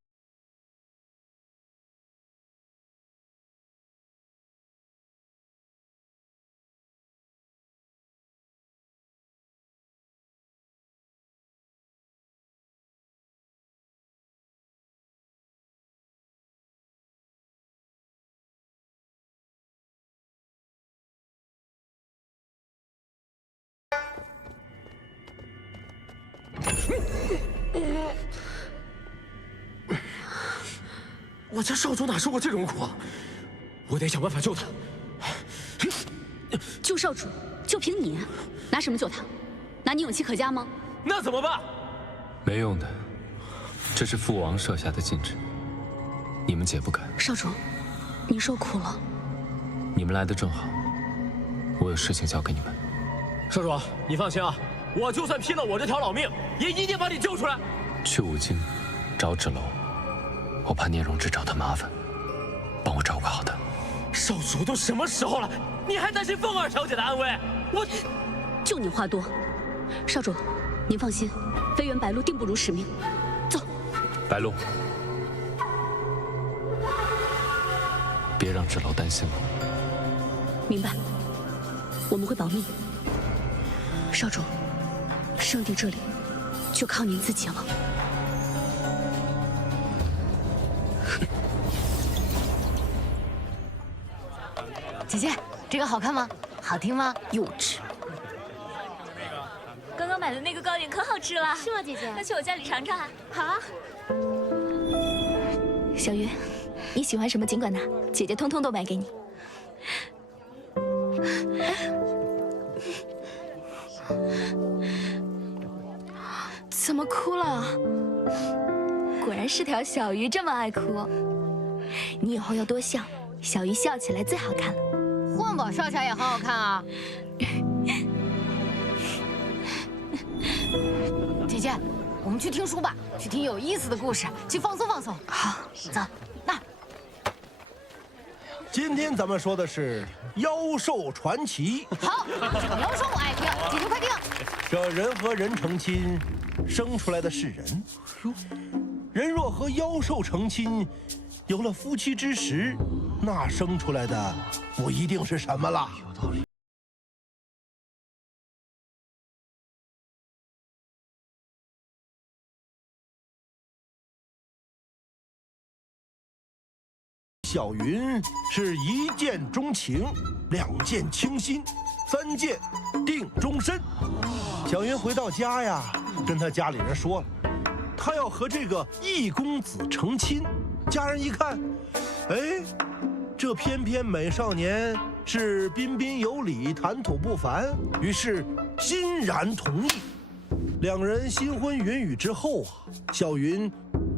我家少主哪受过这种苦啊！我得想办法救他。救少主，就凭你，拿什么救他？拿你勇气可嘉吗？那怎么办？没用的，这是父王设下的禁制，你们解不开。少主，你受苦了。你们来的正好，我有事情交给你们。少主，你放心啊，我就算拼了我这条老命，也一定把你救出来。去五经，找纸楼。我怕聂荣芷找他麻烦，帮我照顾好他。少主都什么时候了，你还担心凤儿小姐的安危？我就你话多。少主，您放心，飞原白鹿定不辱使命。走。白鹿，别让芷楼担心了。明白，我们会保密。少主，圣地这里就靠您自己了。姐姐，这个好看吗？好听吗？幼稚。刚刚买的那个糕点可好吃了，是吗，姐姐？那去我家里尝尝啊。好啊。小鱼，你喜欢什么尽管拿，姐姐通通都买给你。怎么哭了？果然是条小鱼，这么爱哭。你以后要多笑，小鱼笑起来最好看了。混宝笑起来也很好看啊。姐姐，我们去听书吧，去听有意思的故事，去放松放松。好，走，那儿。今天咱们说的是妖兽传奇。好，妖兽我爱听，姐姐快听。这人和人成亲，生出来的是人。人若和妖兽成亲，有了夫妻之实，那生出来的不一定是什么了。有道理。小云是一见钟情，两见倾心，三见定终身。小云回到家呀，跟他家里人说了，她要和这个易公子成亲。家人一看，哎，这翩翩美少年是彬彬有礼，谈吐不凡，于是欣然同意。两人新婚云雨之后啊，小云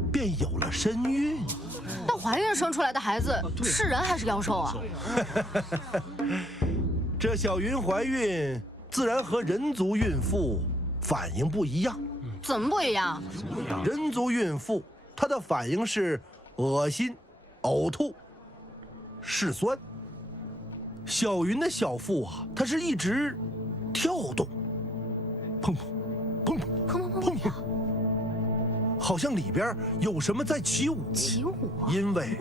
便有了身孕。那怀孕生出来的孩子是人还是妖兽啊？这小云怀孕，自然和人族孕妇反应不一样。怎么不一样？人族孕妇她的反应是恶心、呕吐、嗜酸。小云的小腹啊，它是一直跳动，砰砰砰砰砰砰，好像里边有什么在起舞。起舞？因为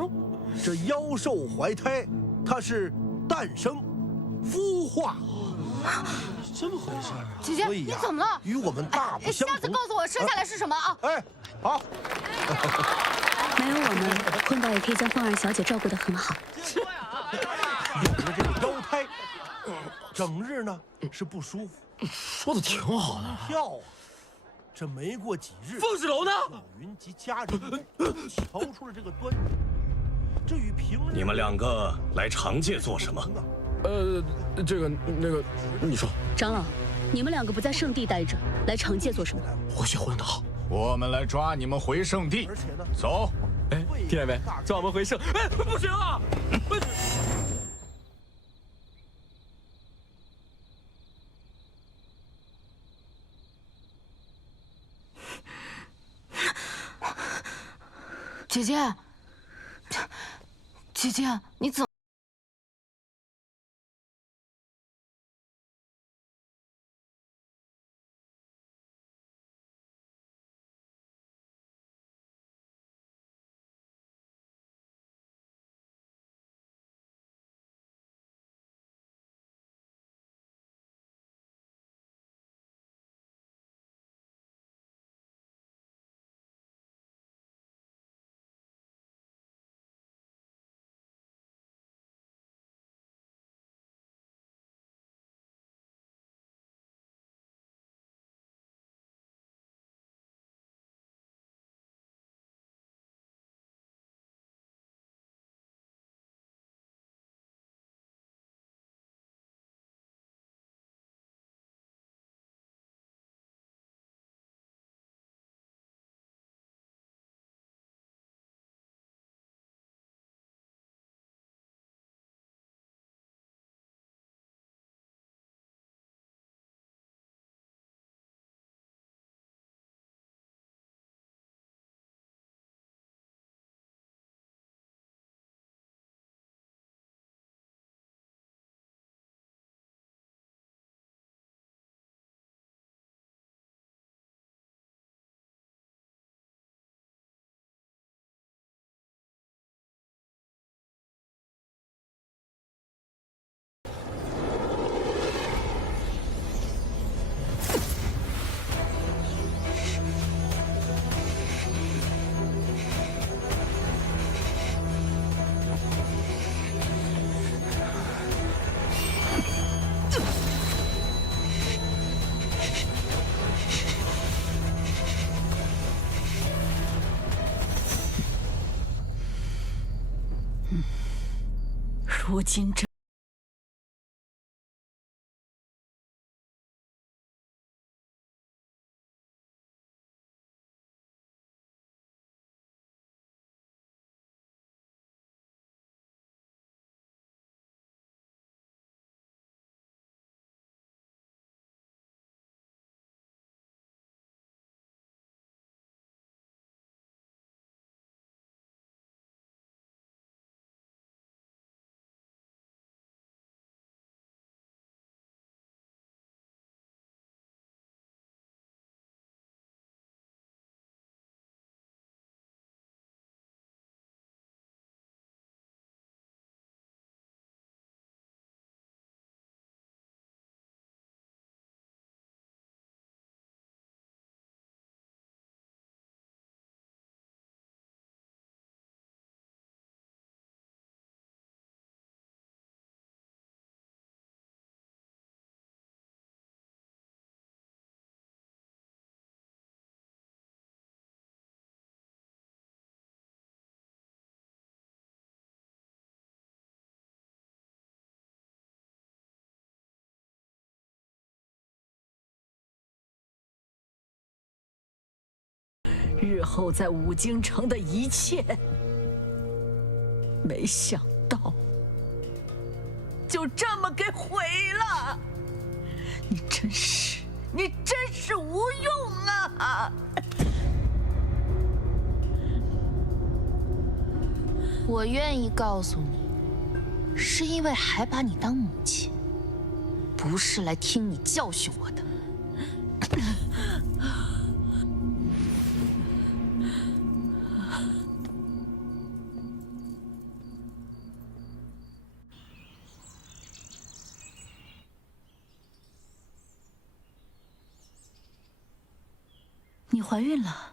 这妖兽怀胎，它是诞生、孵化。这么回事啊？姐姐，你怎么了？与我们大不相同。下次告诉我生下来是什么啊？哎，好。没有我们，坤宝也可以将凤儿小姐照顾得很好。有了这个妖胎，整日呢是不舒服。说的挺好的。跳啊！这没过几日，凤子楼呢？小云及家人都瞧出了这个端倪。这与平日你们两个来长界做什么？那个，你说。长老，你们两个不在圣地待着，来长界做什么？我结婚的好。我们来抓你们回圣地。走。哎，听见没？抓我们回圣。哎，不行啊！姐姐，姐姐，你怎么？如今这。日后在五京城的一切。没想到，就这么给毁了！你真是无用啊！我愿意告诉你，是因为还把你当母亲，不是来听你教训我的。你怀孕了。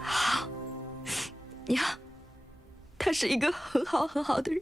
好，娘，他是一个很好的人。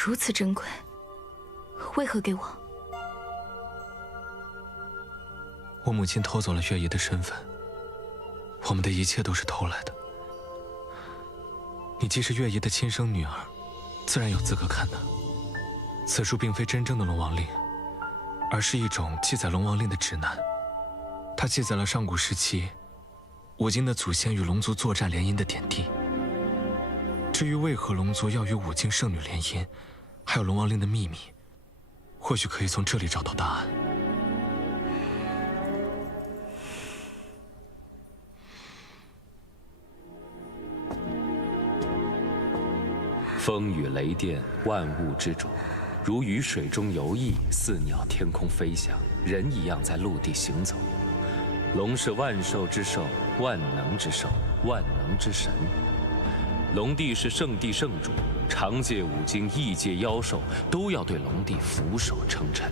如此珍贵，为何给我？我母亲偷走了月姨的身份，我们的一切都是偷来的。你既是月姨的亲生女儿，自然有资格看它。此书并非真正的龙王令，而是一种记载龙王令的指南。它记载了上古时期五经的祖先与龙族作战联姻的点滴。至于为何龙族要与五经圣女联姻，还有龙王令的秘密，或许可以从这里找到答案。风雨雷电，万物之主，如鱼水中游弋，似鸟天空飞翔，人一样在陆地行走。龙是万兽之兽，万能之兽，万能之神。龙帝是圣地圣主，长界五经、异界妖兽都要对龙帝俯首称臣。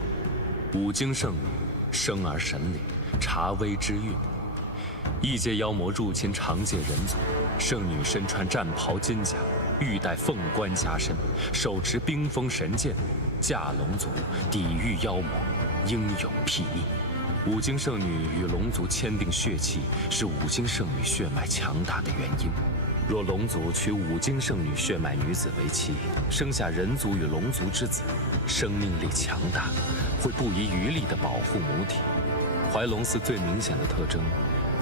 五经圣女生而神灵，察微知运。异界妖魔入侵长界人族，圣女身穿战袍金甲，玉带凤冠加身，手持冰封神剑，驾龙族抵御妖魔，英勇霹雳。五经圣女与龙族签订血契，是五经圣女血脉强大的原因。若龙族娶五经圣女血脉女子为妻，生下人族与龙族之子，生命力强大，会不遗余力地保护母体。怀龙嗣最明显的特征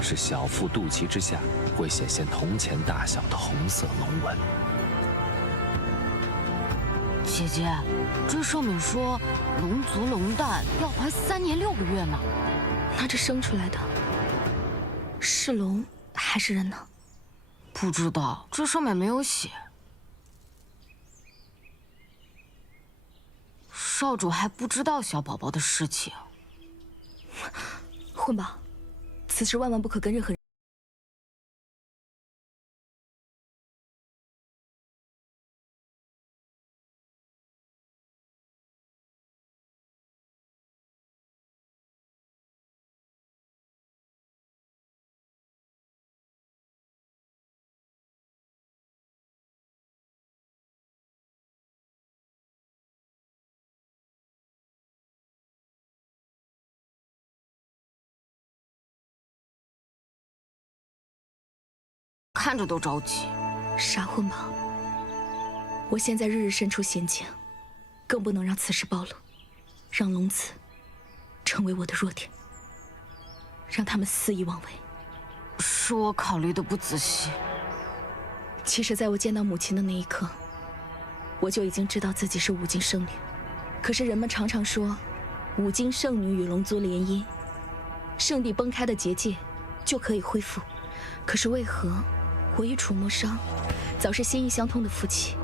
是小腹肚脐之下会显现铜钱大小的红色龙纹。姐姐，这上面说龙族龙蛋要怀3年6个月呢，那这生出来的是龙还是人呢？不知道，这上面没有写。少主还不知道小宝宝的事情。混宝，此事万万不可跟任何人。看着都着急。傻混宝，我现在日日身处险境，更不能让此事暴露，让龙子成为我的弱点，让他们肆意妄为。是我考虑的不仔细。其实，在我见到母亲的那一刻，我就已经知道自己是五经圣女。可是人们常常说，五经圣女与龙族联姻，圣地崩开的结界就可以恢复。可是为何我与楚墨商早是心意相通的夫妻，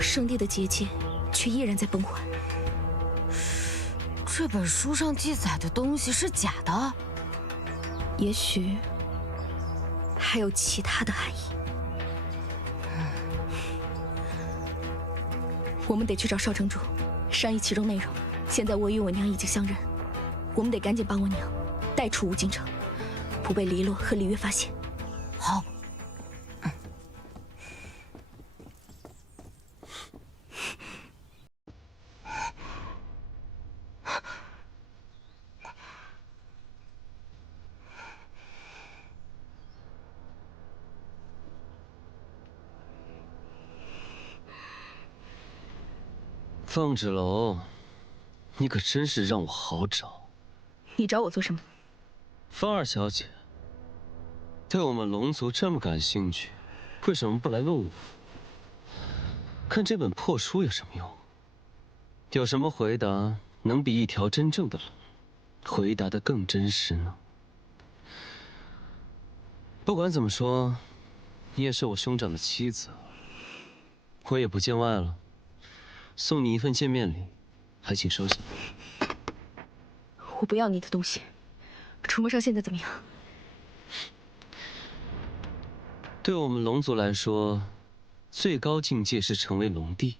圣地的结界却依然在崩坏？这本书上记载的东西是假的？也许还有其他的含义。我们得去找少城主，商议其中内容。现在我与我娘已经相认，我们得赶紧帮我娘带出五经城，不被黎洛和李月发现。好。凤芷楼，你可真是让我好找。你找我做什么？凤二小姐对我们龙族这么感兴趣，为什么不来问我？看这本破书有什么用？有什么回答能比一条真正的龙回答得更真实呢？不管怎么说，你也是我兄长的妻子，我也不见外了。送你一份见面礼，还请收下。我不要你的东西。楚墨商现在怎么样？对我们龙族来说，最高境界是成为龙帝。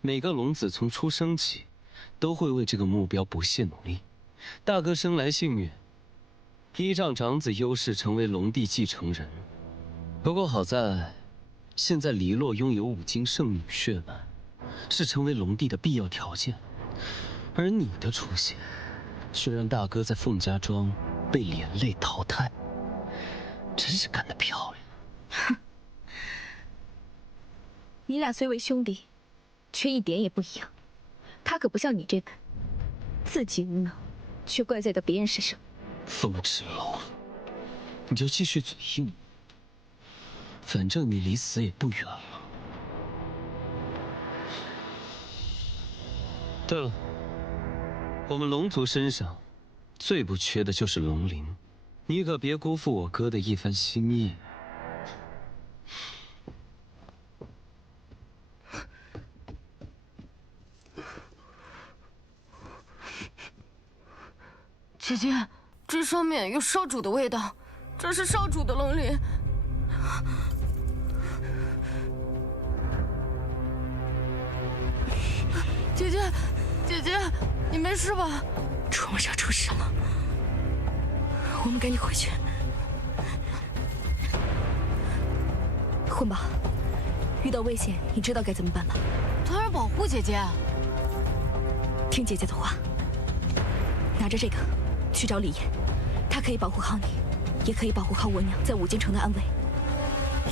每个龙子从出生起，都会为这个目标不懈努力。大哥生来幸运，依仗长子优势成为龙帝继承人。不过好在，现在黎洛拥有五经圣女血脉，是成为龙帝的必要条件，而你的出现，却让大哥在凤家庄被连累淘汰，真是干得漂亮！哼，你俩虽为兄弟，却一点也不一样。他可不像你这般，自己无能，却怪罪到别人身上。凤螭龙，你就继续嘴硬，反正你离死也不远了。对了，我们龙族身上最不缺的就是龙鳞，你可别辜负我哥的一番心意。姐姐，这上面有少主的味道，这是少主的龙鳞。姐姐，姐姐，你没事吧？楚梦莎出事了，我们赶紧回去。混宝，遇到危险，你知道该怎么办吧？当然保护姐姐。听姐姐的话，拿着这个去找李岩，他可以保护好你，也可以保护好我娘在五京城的安危。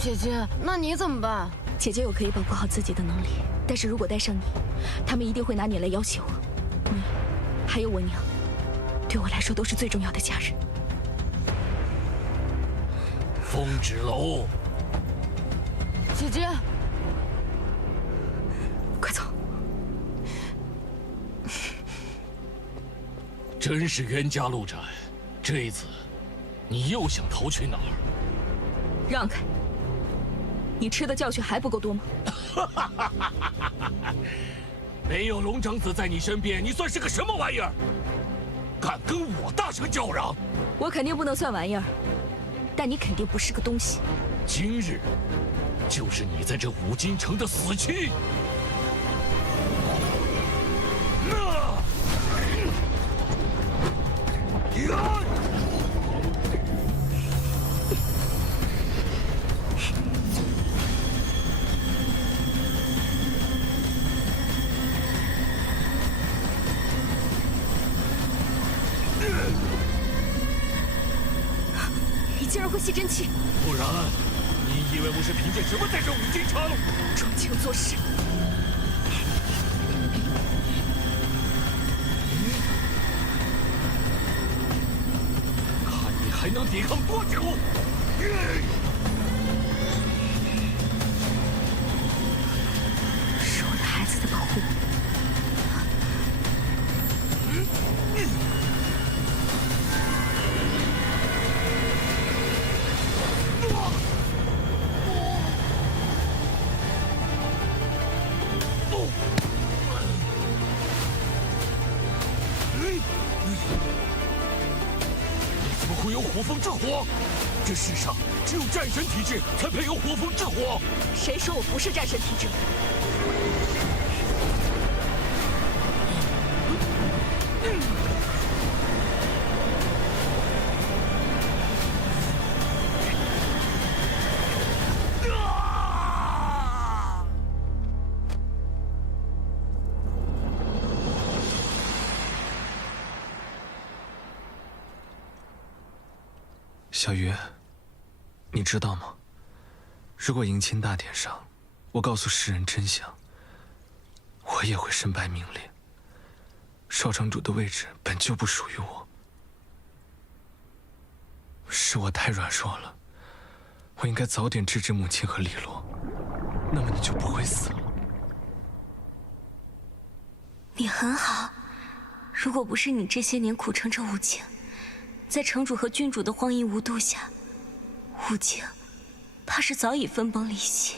姐姐，那你怎么办？姐姐有可以保护好自己的能力，但是如果带上你，他们一定会拿你来要挟我。你，还有我娘，对我来说都是最重要的家人。风止楼，姐姐，快走！真是冤家路窄，这一次，你又想逃去哪儿？让开！你吃的教训还不够多吗？没有龙长子在你身边，你算是个什么玩意儿？敢跟我大声叫嚷！我肯定不能算玩意儿，但你肯定不是个东西。今日，就是你在这五京城的死期！你竟然会吸真气！不然，你以为我是凭借什么在这五京城？装腔作势！看你还能抵抗多久！是我的孩子在保护我。怎么会有火风之火？这世上只有战神体质才配有火风之火。谁说我不是战神体质？小鱼，你知道吗？如果迎亲大典上，我告诉世人真相，我也会身败名裂。少城主的位置本就不属于我，是我太软弱了。我应该早点制止母亲和李洛，那么你就不会死了。你很好，如果不是你这些年苦撑着五京，在城主和君主的荒淫无度下，五京怕是早已分崩离析。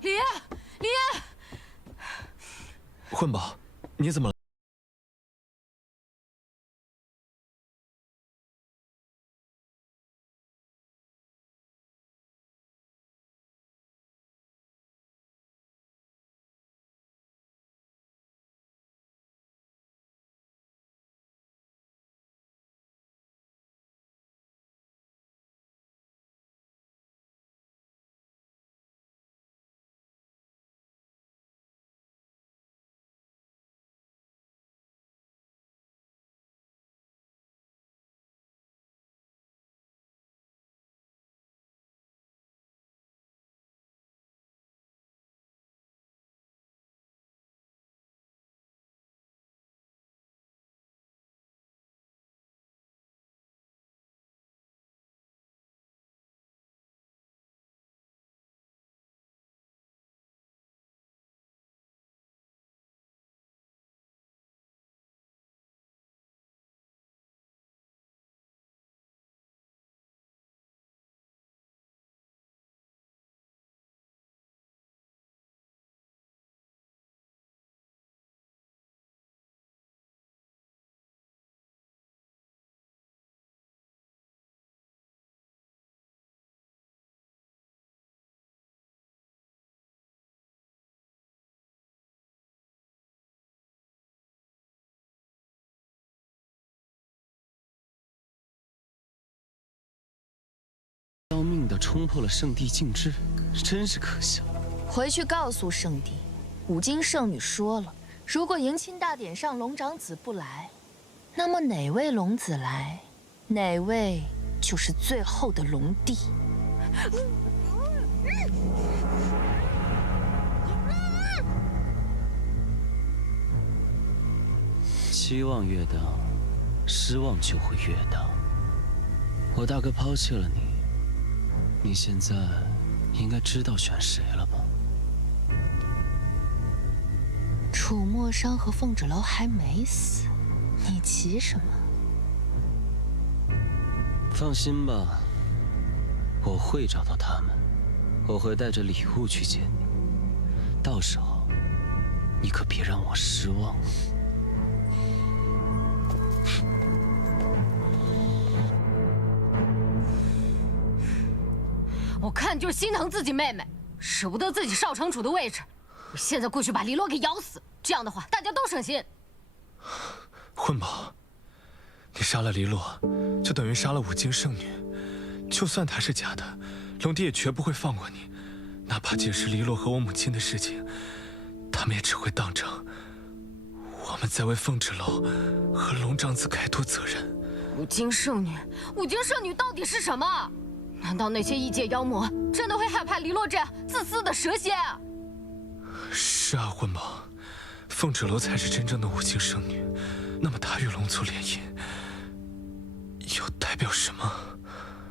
李烨，李烨，混宝，你怎么了？命地冲破了圣地禁制，真是可笑。回去告诉圣地，五经圣女说了，如果迎亲大典上龙长子不来，那么哪位龙子来，哪位就是最后的龙帝。期望越大，失望就会越大。我大哥抛弃了你，你现在应该知道选谁了吧？楚墨山和凤纸楼还没死，你急什么？放心吧，我会找到他们，我会带着礼物去见你，到时候你可别让我失望。我看就是心疼自己妹妹，舍不得自己少城主的位置。我现在过去把黎洛给咬死，这样的话大家都省心。混宝，你杀了黎洛，就等于杀了五经圣女。就算她是假的，龙帝也绝不会放过你。哪怕解释黎洛和我母亲的事情，他们也只会当成我们在为凤纸楼和龙长子开脱责任。五经圣女，五经圣女到底是什么？难道那些异界妖魔真的会害怕黎洛这样自私的蛇蝎啊？是啊，混宝，凤纸楼才是真正的五经圣女。那么她与龙族联姻，又代表什么？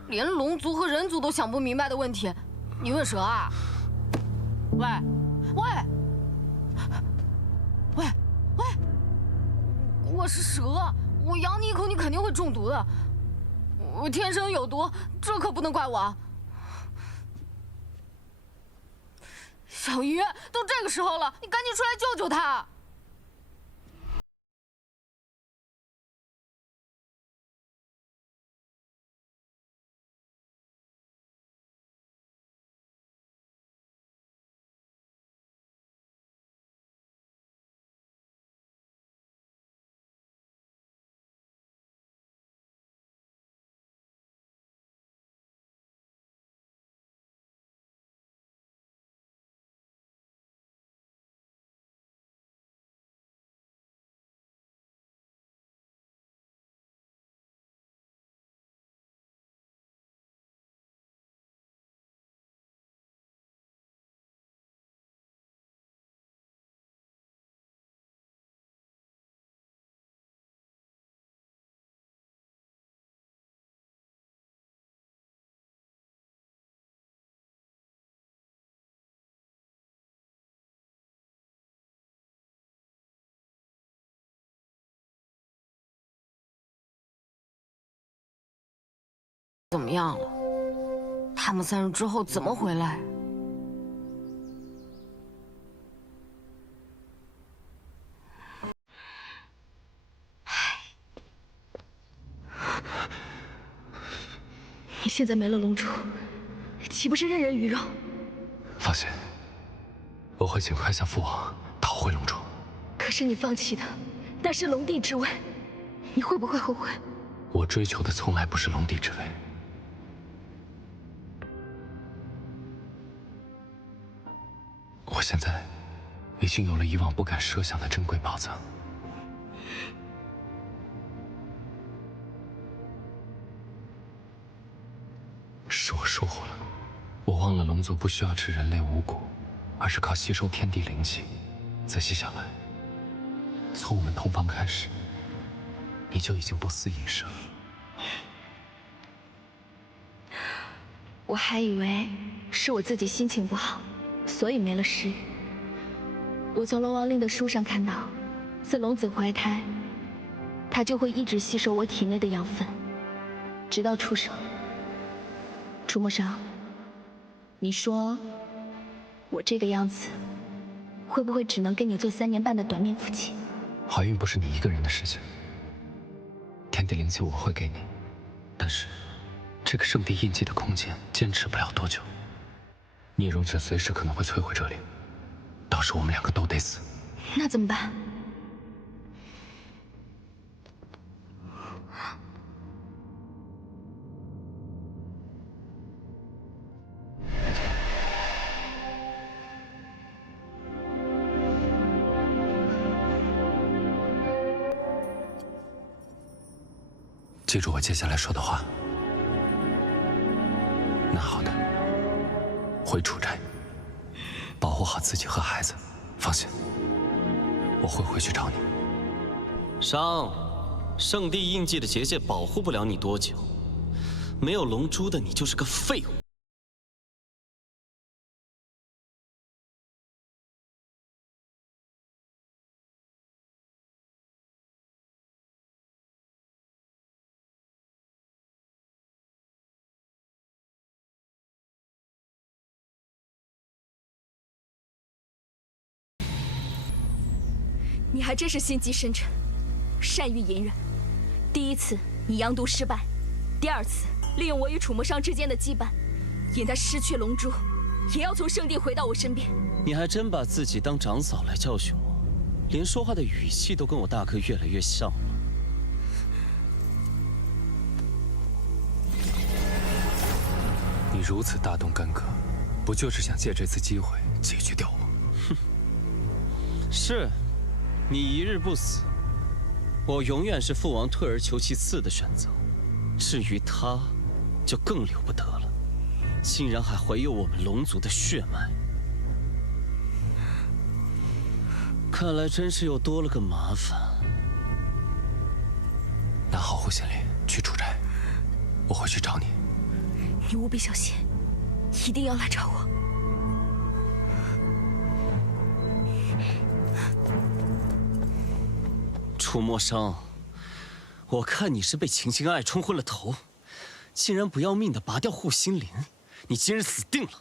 连龙族和人族都想不明白的问题，你问蛇啊？喂，喂，喂，喂，我是蛇，我咬你一口，你肯定会中毒的。我天生有毒，这可不能怪我。小鱼，都这个时候了，你赶紧出来救救他！怎么样了？他们3日之后怎么回来？你现在没了龙珠，岂不是任人鱼肉？放心，我会尽快向父王讨回龙珠。可是你放弃的，那是龙帝之位，你会不会后悔？我追求的从来不是龙帝之位。我现在已经有了以往不敢设想的珍贵宝藏。是我疏忽了，我忘了龙族不需要吃人类五谷，而是靠吸收天地灵气。仔细想来，从我们同房开始，你就已经不思饮食了。我还以为是我自己心情不好，所以没了食欲。我从龙王令的书上看到，自龙子怀胎，他就会一直吸收我体内的养分，直到出生。楚墨生，你说我这个样子，会不会只能跟你做3年半的短命夫妻？怀孕不是你一个人的事情，天地灵气我会给你，但是这个圣地印记的空间坚持不了多久，聂荣芷随时可能会摧毁这里，到时我们2个都得死。那怎么办？记住我接下来说的话。那好的，回楚斋，保护好自己和孩子。放心，我会回去找你。商，圣地印记的结界保护不了你多久，没有龙珠的你就是个废物。你还真是心机深沉，善于隐忍。第一次你阳毒失败，第二次利用我与楚墨商之间的羁绊，引他失去龙珠，也要从圣地回到我身边。你还真把自己当长嫂来教训我，连说话的语气都跟我大哥越来越像了。你如此大动干戈，不就是想借这次机会解决掉我？哼，是。你一日不死，我永远是父王退而求其次的选择。至于他，就更留不得了，竟然还怀有我们龙族的血脉。看来真是又多了个麻烦。那好，护县令，去楚斋，我会去找你。你务必小心，一定要来找我。楚墨商，我看你是被秦心爱冲昏了头，竟然不要命的拔掉护心莲，你今日死定了！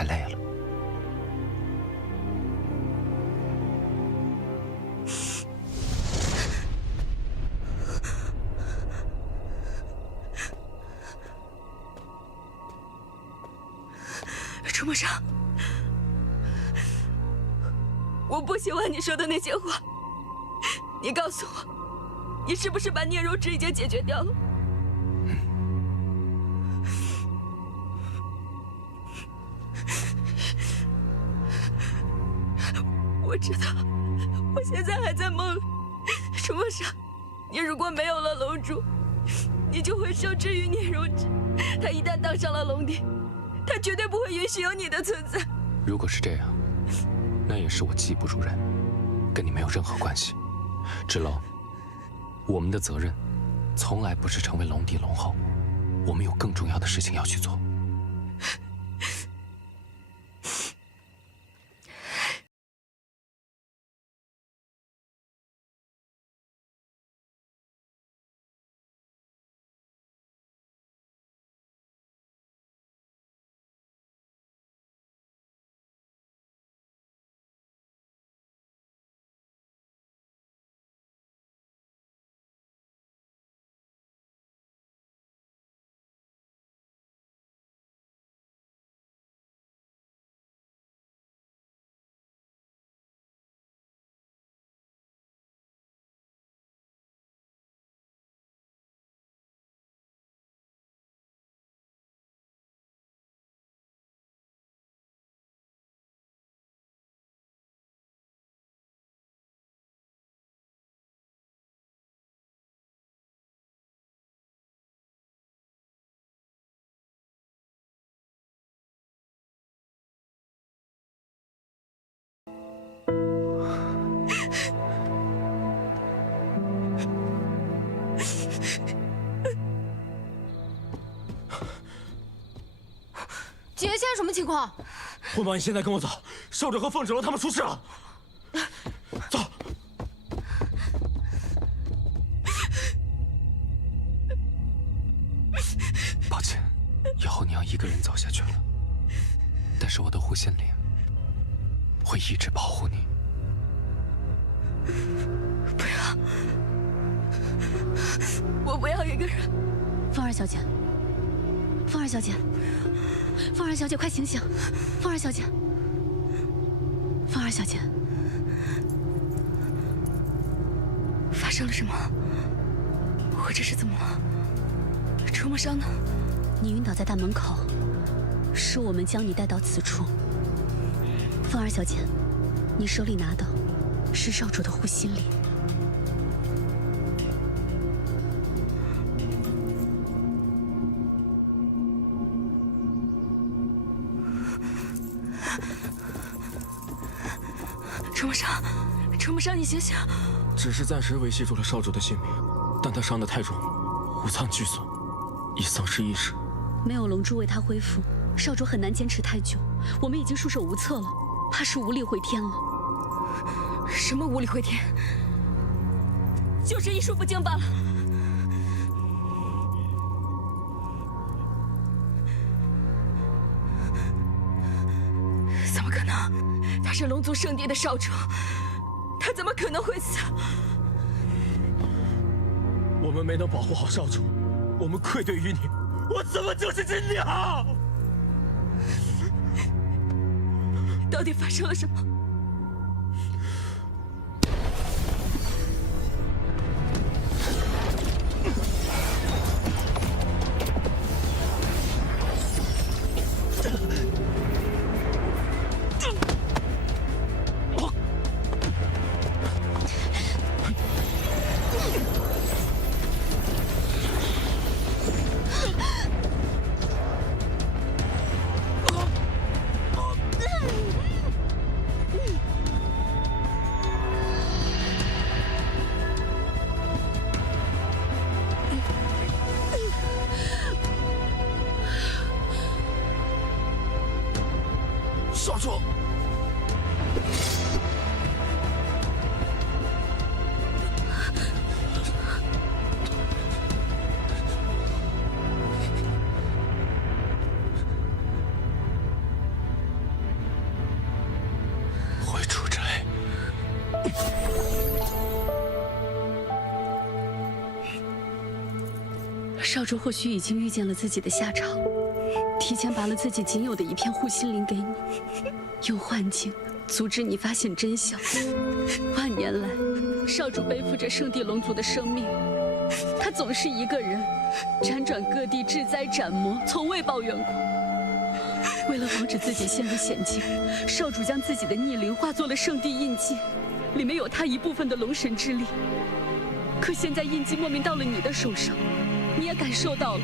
太累了。楚墨商，我不喜欢你说的那些话。你告诉我，你是不是把聂柔之已经解决掉了？我知道，我现在还在梦里。楚梦裳，你如果没有了龙珠，你就会受制于聂荣芷。他一旦当上了龙帝，他绝对不会允许有你的存在。如果是这样，那也是我技不如人，跟你没有任何关系。芷楼，我们的责任从来不是成为龙帝龙后，我们有更重要的事情要去做。姐，现在什么情况？混王，你现在跟我走，少主和凤芷楼他们出事了。走。抱歉，以后你要一个人走下去了。但是我的护心灵会一直保护你。不要，我不要一个人。凤儿小姐，凤儿小姐。凤儿小姐，快醒醒！凤儿小姐，凤儿小姐，发生了什么？我这是怎么了？楚梦裳呢？你晕倒在大门口，是我们将你带到此处。凤儿小姐，你手里拿的是少主的护心灵。楚梦裳，楚梦裳，你醒醒！只是暂时维系住了少主的性命，但他伤得太重，五脏俱损，已丧失意识。没有龙珠为他恢复，少主很难坚持太久。我们已经束手无策了，怕是无力回天了。什么无力回天？就是医术不精罢了。怎么可能？他是龙族圣地的少主，他怎么可能会死？我们没能保护好少主，我们愧对于你。我怎么就是只鸟？到底发生了什么？少主，回出宅。少主或许已经预见了自己的下场，提前拔了自己仅有的一片护心灵给你，用幻境阻止你发现真相。万年来，少主背负着圣地龙族的生命，他总是一个人辗转各地治灾斩魔，从未抱怨过。为了防止自己陷入险境，少主将自己的逆灵化作了圣地印记，里面有他一部分的龙神之力。可现在印记莫名到了你的手上，你也感受到了。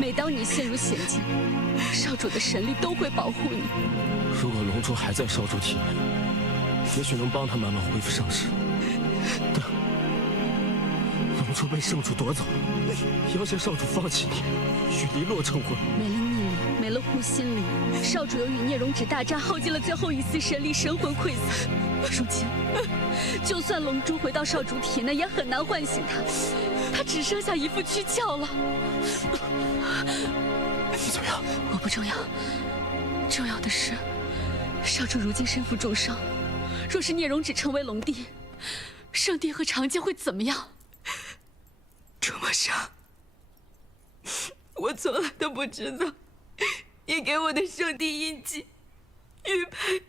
每当你陷入险境，少主的神力都会保护你。如果龙珠还在少主体内，也许能帮他慢慢恢复圣势。但龙珠被圣主夺走，要挟少主放弃你，与黎洛成婚。没了逆鳞，没了护心灵，少主又与聂荣芷大战，耗尽了最后一丝神力，神魂溃散。如今，就算龙珠回到少主体内，也很难唤醒他。他只剩下一副躯壳了。你怎么样？我不重要，重要的是，少主如今身负重伤，若是聂荣芷成为龙帝，圣帝和长剑会怎么样？楚墨生，我从来都不知道，你给我的圣帝印记，玉佩、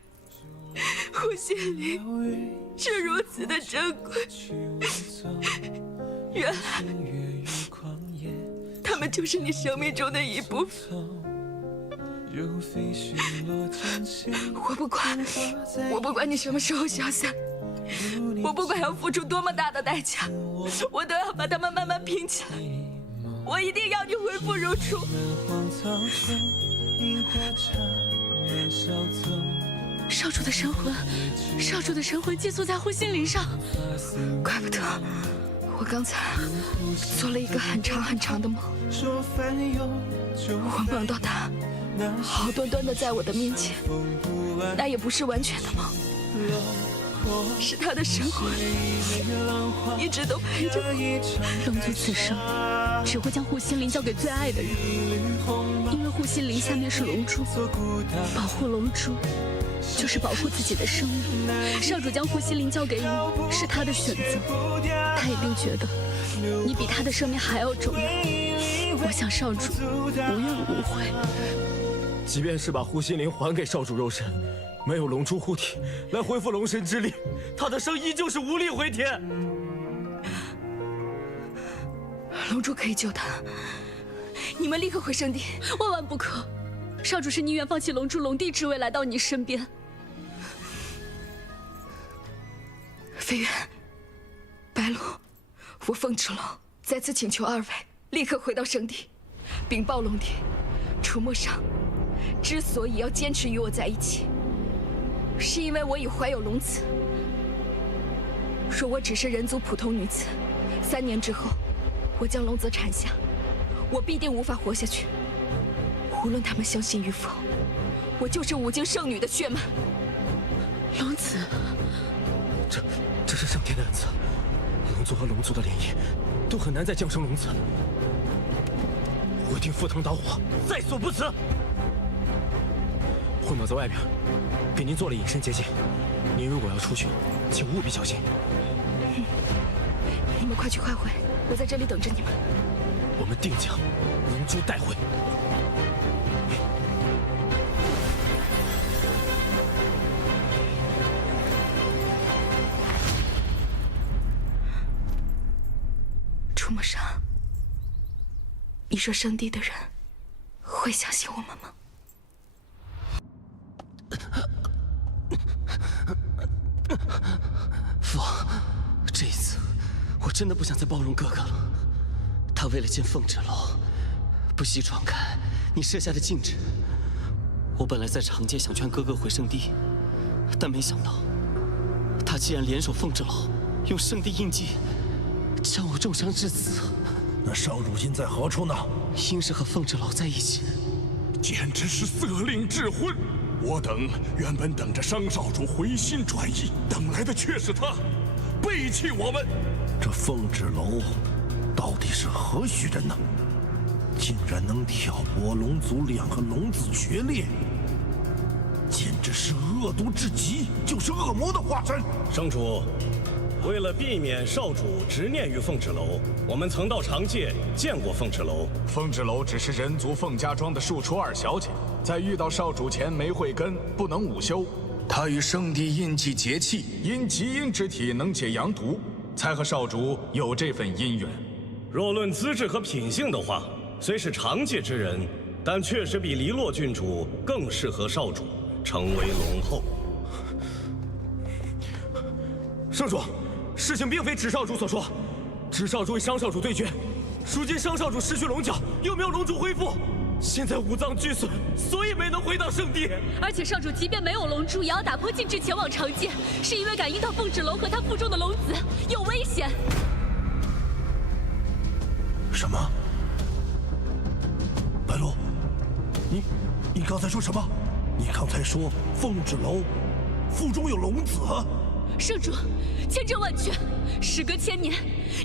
护心灵是如此的珍贵。原来，他们就是你生命中的一部分。我不管你什么时候消散，我不管要付出多么大的代价，我都要把它们慢慢拼起来。我一定要你恢复如初。少主的神魂，少主的神魂寄宿在护心灵上，怪不得我刚才做了一个很长很长的梦，我梦到他好端端的在我的面前，那也不是完全的梦，是他的神魂一直都陪着我。龙族此生只会将护心灵交给最爱的人，因为护心灵下面是龙珠，保护龙珠就是保护自己的生命。少主将护心灵交给你是他的选择，他一定觉得你比他的生命还要重要。我想少主无怨无悔。即便是把护心灵还给少主肉身，没有龙珠护体来恢复龙神之力，他的生依旧是无力回天。龙珠可以救他，你们立刻回圣地。万万不可！少主是宁愿放弃龙珠龙帝之位来到你身边。飞远、白鹿，我凤池楼再次请求二位立刻回到圣地，禀报龙帝，楚墨裳之所以要坚持与我在一起，是因为我已怀有龙子。若我只是人族普通女子，3年之后我将龙子产下，我必定无法活下去。无论他们相信与否，我就是5经圣女的血脉。龙子，这是上天的恩赐，龙族和龙族的联姻都很难再降生龙子。我一定赴汤蹈火，在所不辞。混宝在外面，给您做了隐身结界，您如果要出去，请务必小心。你们快去快回，我在这里等着你们。我们定将龙珠带回。楚墨裳，你说圣地的人会相信我们吗？父，这一次我真的不想再包容哥哥了。他为了建凤蛰楼，不惜闯开你设下的禁制。我本来在长街想劝哥哥回圣地，但没想到他竟然联手凤蛰楼，用圣地印记将我重伤至此。那少主心在何处呢？应是和凤蛰楼在一起。简直是色令智昏！我等原本等着商少主回心转意，等来的却是他，背弃我们。这凤蛰楼到底是何许人呢？竟然能挑拨龙族2个龙子决裂，简直是恶毒至极，就是恶魔的化身。圣主，为了避免少主执念于凤蛰楼，我们曾到长界见过凤蛰楼。凤蛰楼只是人族凤家庄的庶出2小姐，在遇到少主前没慧根，不能午休。她与圣地印记结契，因极阴之体能解阳毒，才和少主有这份姻缘。若论资质和品性的话，虽是长界之人，但确实比黎洛郡主更适合少主成为龙后。圣主，事情并非纸少主所说，纸少主与商少主对决，如今商少主失去龙角，又没有龙珠恢复，现在五脏俱损，所以没能回到圣地。而且少主即便没有龙珠，也要打破禁制前往长界，是因为感应到凤豸楼和他腹中的龙子有危险。什么？白鹿，你刚才说什么？你刚才说凤豸楼腹中有龙子？圣主，千真万确，时隔1000年，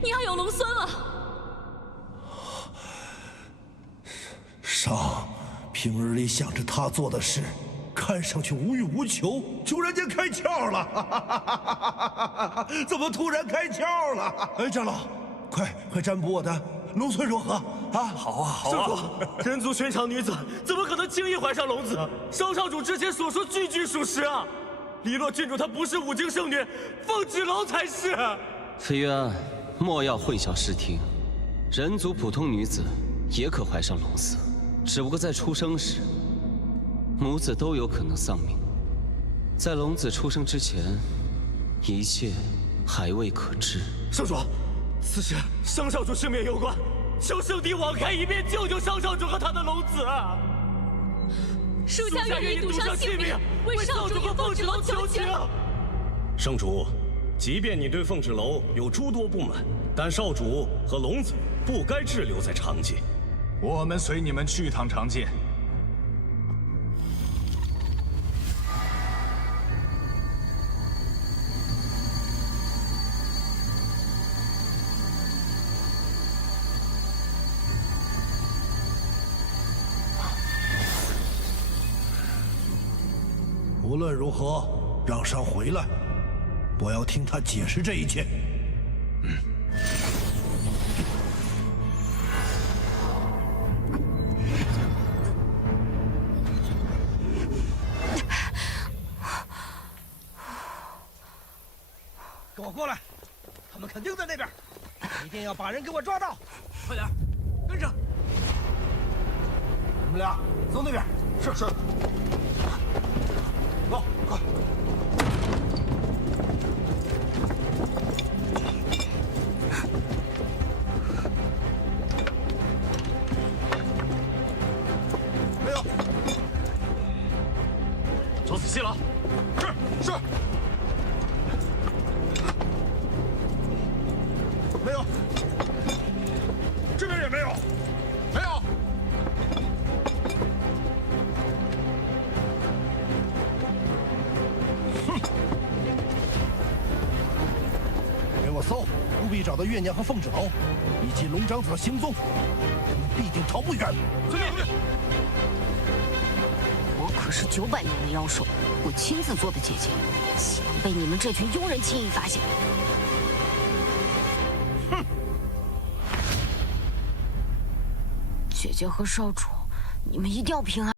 你要有龙孙了。商，平日里想着他做的事，看上去无欲无求，突然间开窍了！怎么突然开窍了？哎，长老，快占卜我的龙孙如何？啊，好啊，好啊！圣主，人族寻常女子怎么可能轻易怀上龙子？商少主之前所说句句属实啊！黎洛郡主她不是五经圣女，凤豸楼才是。飞渊，莫要混淆视听，人族普通女子也可怀上龙子，只不过在出生时，母子都有可能丧命。在龙子出生之前，一切还未可知。圣主，此事商少主性命攸关，求圣帝网开一面，救救商少主和他的龙子啊！属下愿意赌上性命，为少主和凤豸楼求情。圣主，即便你对凤豸楼有诸多不满，但少主和龙子不该滞留在长界。我们随你们去趟长界。无论如何，让商回来，我要听他解释这一切。跟我过来，他们肯定在那边，一定要把人给我抓到！快点，跟上！你们俩走那边。是。走，快！没有。走仔细了。是。没有。这边也没有。没有。搜，务必找到月娘和凤豸楼，以及龙长子的行踪，我们必定逃不远。我可是900年的妖兽，我亲自做的结界，岂能被你们这群庸人轻易发现？哼！姐姐和少主，你们一定要平安。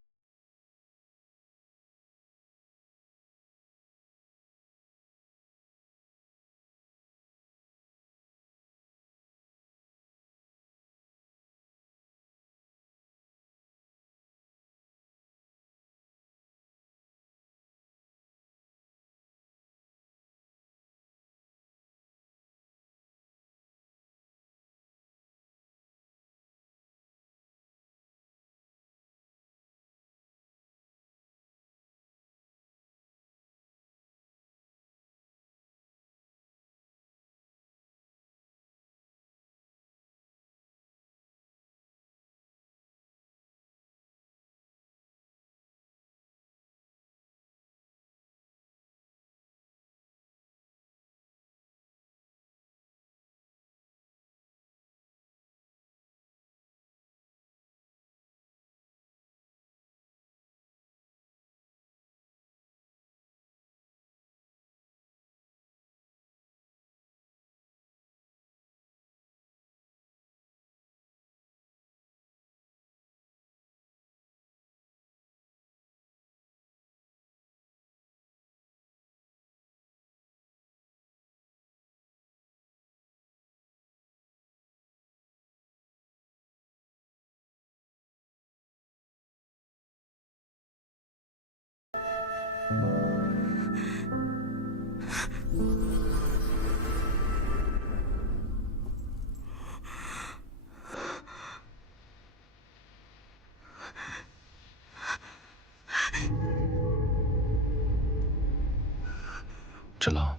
芷楼，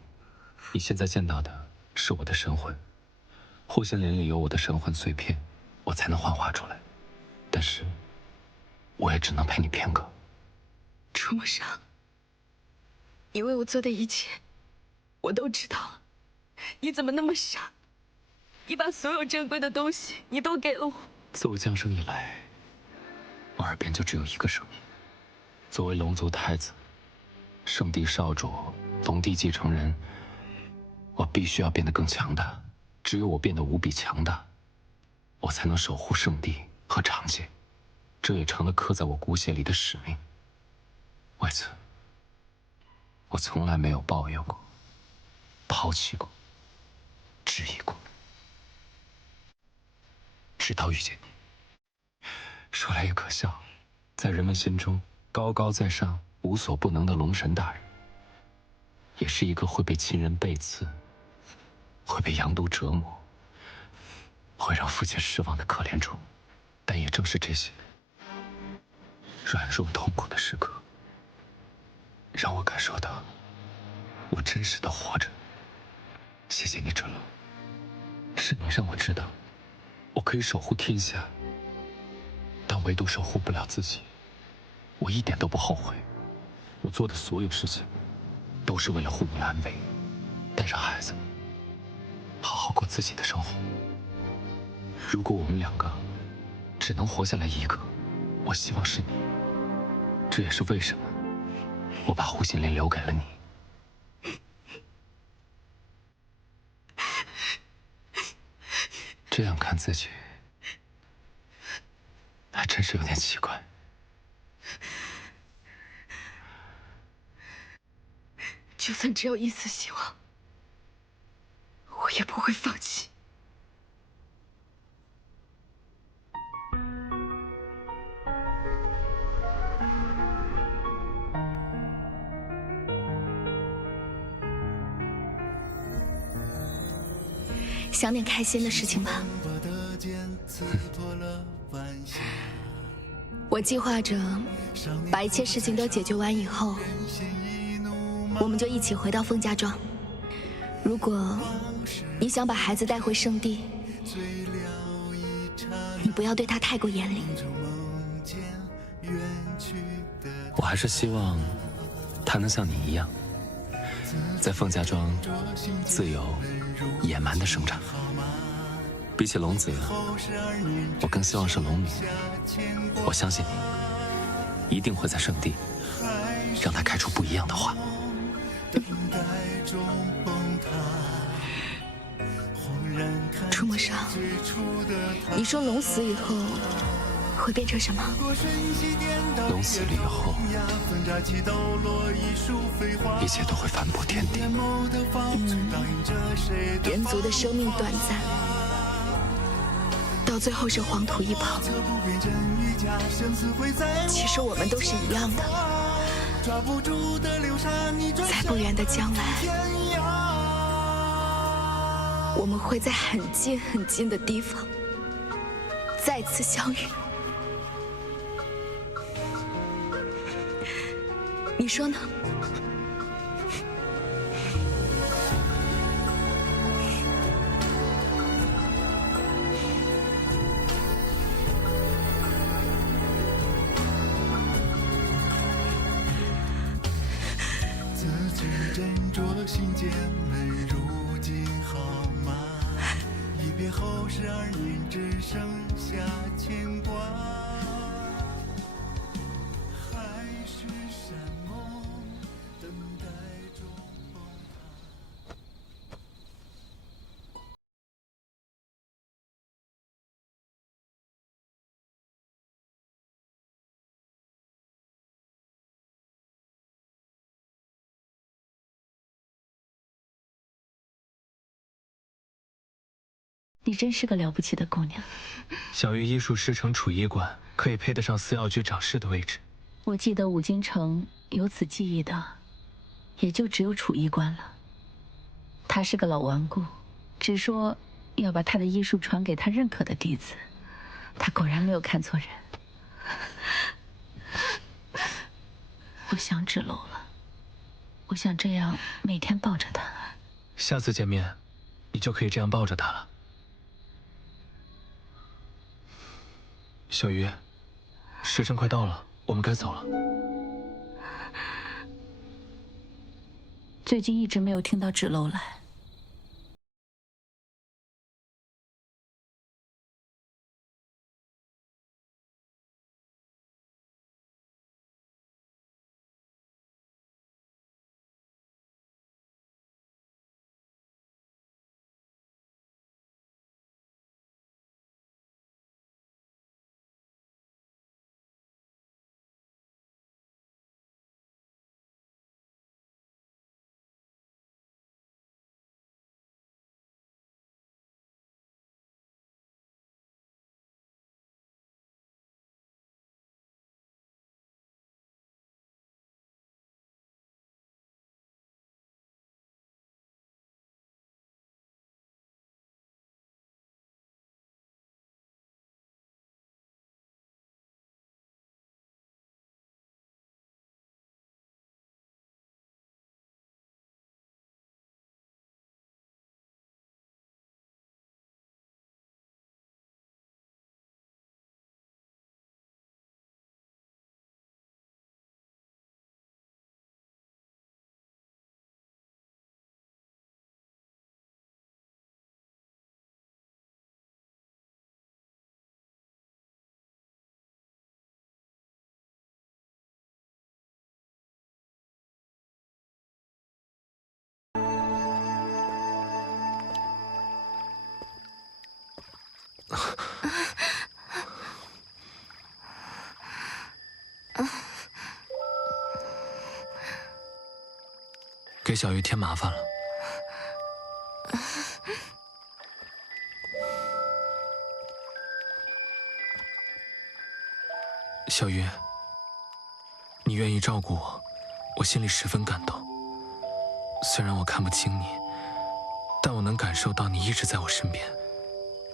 你现在见到的是我的神魂，护心莲里有我的神魂碎片，我才能幻化出来。但是，我也只能陪你片刻。楚墨裳，你为我做的一切，我都知道了。你怎么那么傻？你把所有珍贵的东西，你都给了我。自我降生以来，我耳边就只有一个声音。作为龙族太子，圣地少主，龙帝继承人，我必须要变得更强大。只有我变得无比强大，我才能守护圣地和长界。这也成了刻在我骨血里的使命。为此，我从来没有抱怨过、抛弃过、质疑过，直到遇见你。说来也可笑，在人们心中高高在上、无所不能的龙神大人，也是一个会被亲人背刺、会被阳毒折磨、会让父亲失望的可怜虫。但也正是这些软弱痛苦的时刻，让我感受到我真实的活着。谢谢你，芷楼，是你让我知道，我可以守护天下，但唯独守护不了自己。我一点都不后悔，我做的所有事情，都是为了护你安危，带上孩子，好好过自己的生活。如果我们两个只能活下来一个，我希望是你。这也是为什么我把护心莲留给了你。这样看自己，还真是有点奇怪。就算只有一丝希望，我也不会放弃。想点开心的事情吧。我计划着把一切事情都解决完以后，我们就一起回到凤家庄。如果你想把孩子带回圣地，你不要对他太过严厉。我还是希望他能像你一样，在凤家庄自由野蛮的生长。比起龙子，我更希望是龙女。我相信你一定会在圣地让他开出不一样的花。楚墨裳，你说龙死以后会变成什么？龙死了以后，一切都会反哺天地。人族的生命短暂，到最后是黄土一堡。其实我们都是一样的，在不远的将来，我们会在很近很近的地方再次相遇。你说呢？自己斟酌心间门，如今好吗？一别后12年，只剩下牵挂。你真是个了不起的姑娘。小玉医术师承储医馆，可以配得上司药局掌事的位置。我记得五京城有此技艺的，也就只有储医官了。他是个老顽固，只说要把他的医术传给他认可的弟子。他果然没有看错人。我想芷楼了。我想这样每天抱着他。下次见面，你就可以这样抱着他了。小鱼，时辰快到了，我们该走了。最近一直没有听到芷楼来。给小鱼添麻烦了。小鱼，你愿意照顾我，我心里十分感动。虽然我看不清你，但我能感受到你一直在我身边。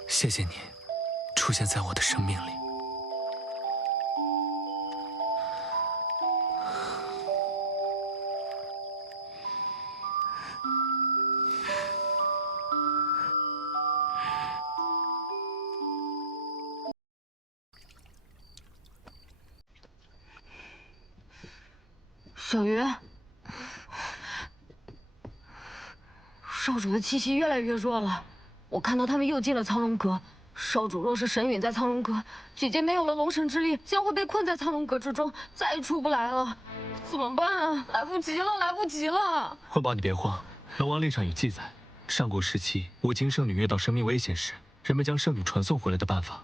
谢谢你，出现在我的生命里。小鱼，少主的气息越来越弱了。我看到他们又进了苍龙阁。少主若是神陨在苍龙阁，姐姐没有了龙神之力，将会被困在苍龙阁之中，再也出不来了。怎么办啊？来不及了，来不及了！慧宝，你别慌，龙王令上有记载，上古时期五经圣女遇到生命危险时，人们将圣女传送回来的办法。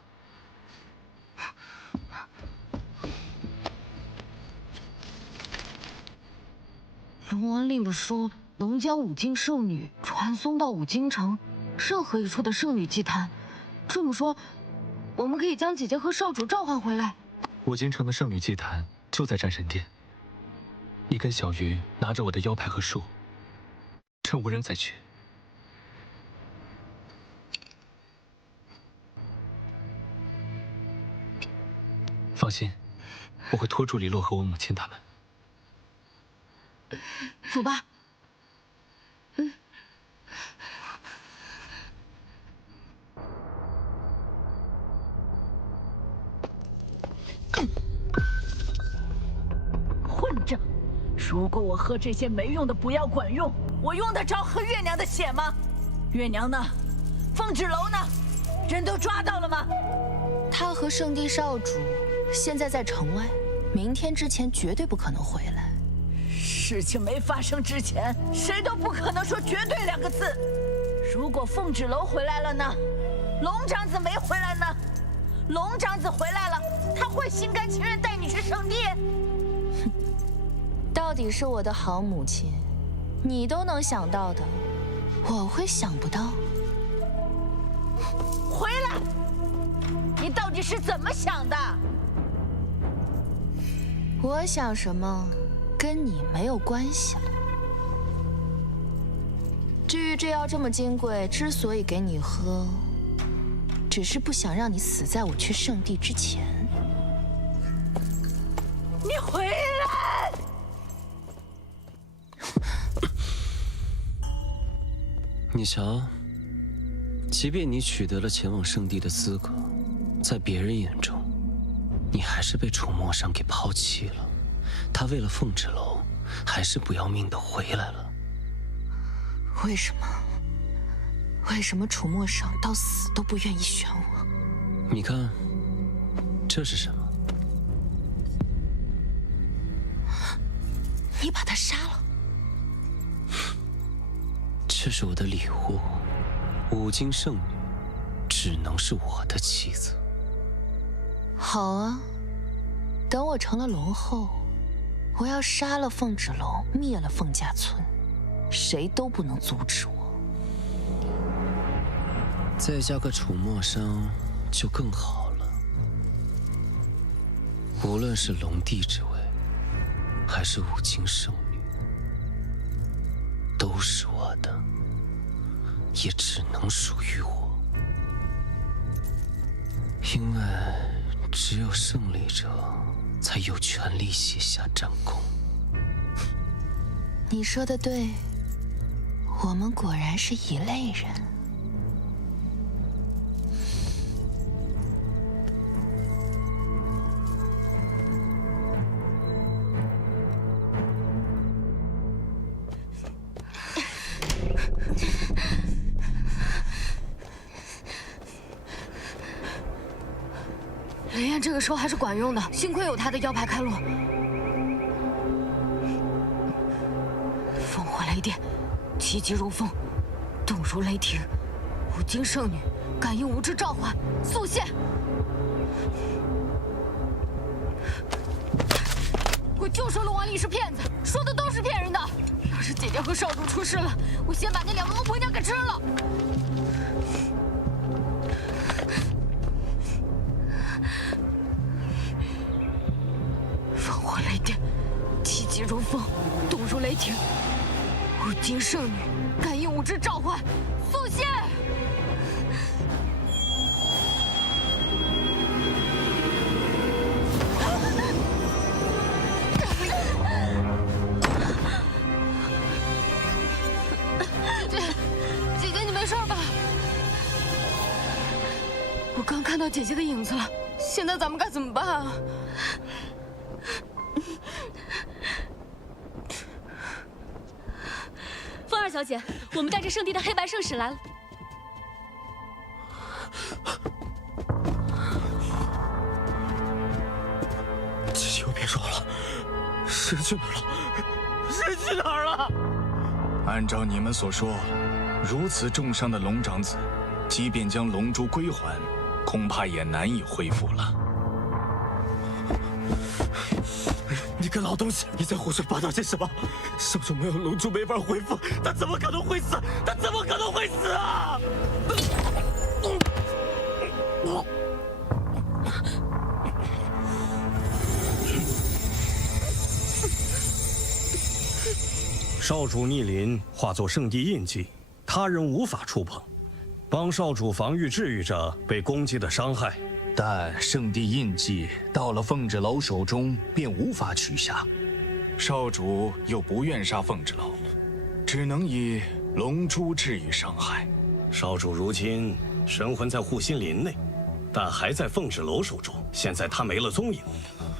龙王令说，能将五经圣女传送到五经城任何一处的圣女祭坛。这么说，我们可以将姐姐和少主召唤回来。五经城的圣女祭坛就在战神殿。你跟小鱼拿着我的腰牌和书，趁无人再去。放心，我会拖住李洛和我母亲他们。走吧。混账！如果我喝这些没用的补药管用，我用得着喝月娘的血吗？月娘呢？凤芷楼呢？人都抓到了吗？他和圣地少主现在在城外，明天之前绝对不可能回来。事情没发生之前，谁都不可能说绝对2个字。如果凤芷楼回来了呢？龙长子没回来呢？龙长子回来了，他会心甘情愿带你去圣地？到底是我的好母亲，你都能想到的，我会想不到。回来！你到底是怎么想的？我想什么，跟你没有关系了。至于这药这么金贵，之所以给你喝，只是不想让你死在我去圣地之前。你回来！你瞧，即便你取得了前往圣地的资格，在别人眼中，你还是被楚墨商给抛弃了。他为了凤轾楼，还是不要命的回来了。为什么？为什么楚墨商到死都不愿意选我？你看，这是什么？你把他杀了？这是我的礼物，五经圣女只能是我的妻子。好啊，等我成了龙后，我要杀了凤轾楼，灭了凤家村，谁都不能阻止我。再加个楚墨商就更好了。无论是龙帝之位，还是五经圣女，都是我的，也只能属于我。因为只有胜利者才有权利写下战功。你说的对，我们果然是一类人。雷焰这个时候还是管用的，幸亏有他的腰牌开路。烽火雷电，气急如风，动如雷霆。五经圣女感应无知召唤，速现！我就说龙王丽是骗子，说的都是骗人的。要是姐姐和少主出事了，我先把那两个恶婆娘给吃了。烽火雷电，气急如风，动如雷霆。五经圣女感应无知召唤，速现！姐姐，你没事吧？我刚看到姐姐的影子了，现在咱们该怎么办啊？凤二小姐，我们带着圣地的黑白圣使来了。姐姐又别说了，神去哪儿了？神去哪儿了？按照你们所说，如此重伤的龙长子，即便将龙珠归还，恐怕也难以恢复了。你个老东西，你在胡说八道些什么？少主没有龙珠没法恢复，他怎么可能会死？他怎么可能会死啊！少主逆鳞化作圣地印记，他人无法触碰。帮少主防御治愈者被攻击的伤害，但圣地印记到了凤轾楼手中便无法取下。少主又不愿杀凤轾楼，只能以龙珠治愈伤害。少主如今神魂在护心林内，但还在凤轾楼手中。现在他没了踪影，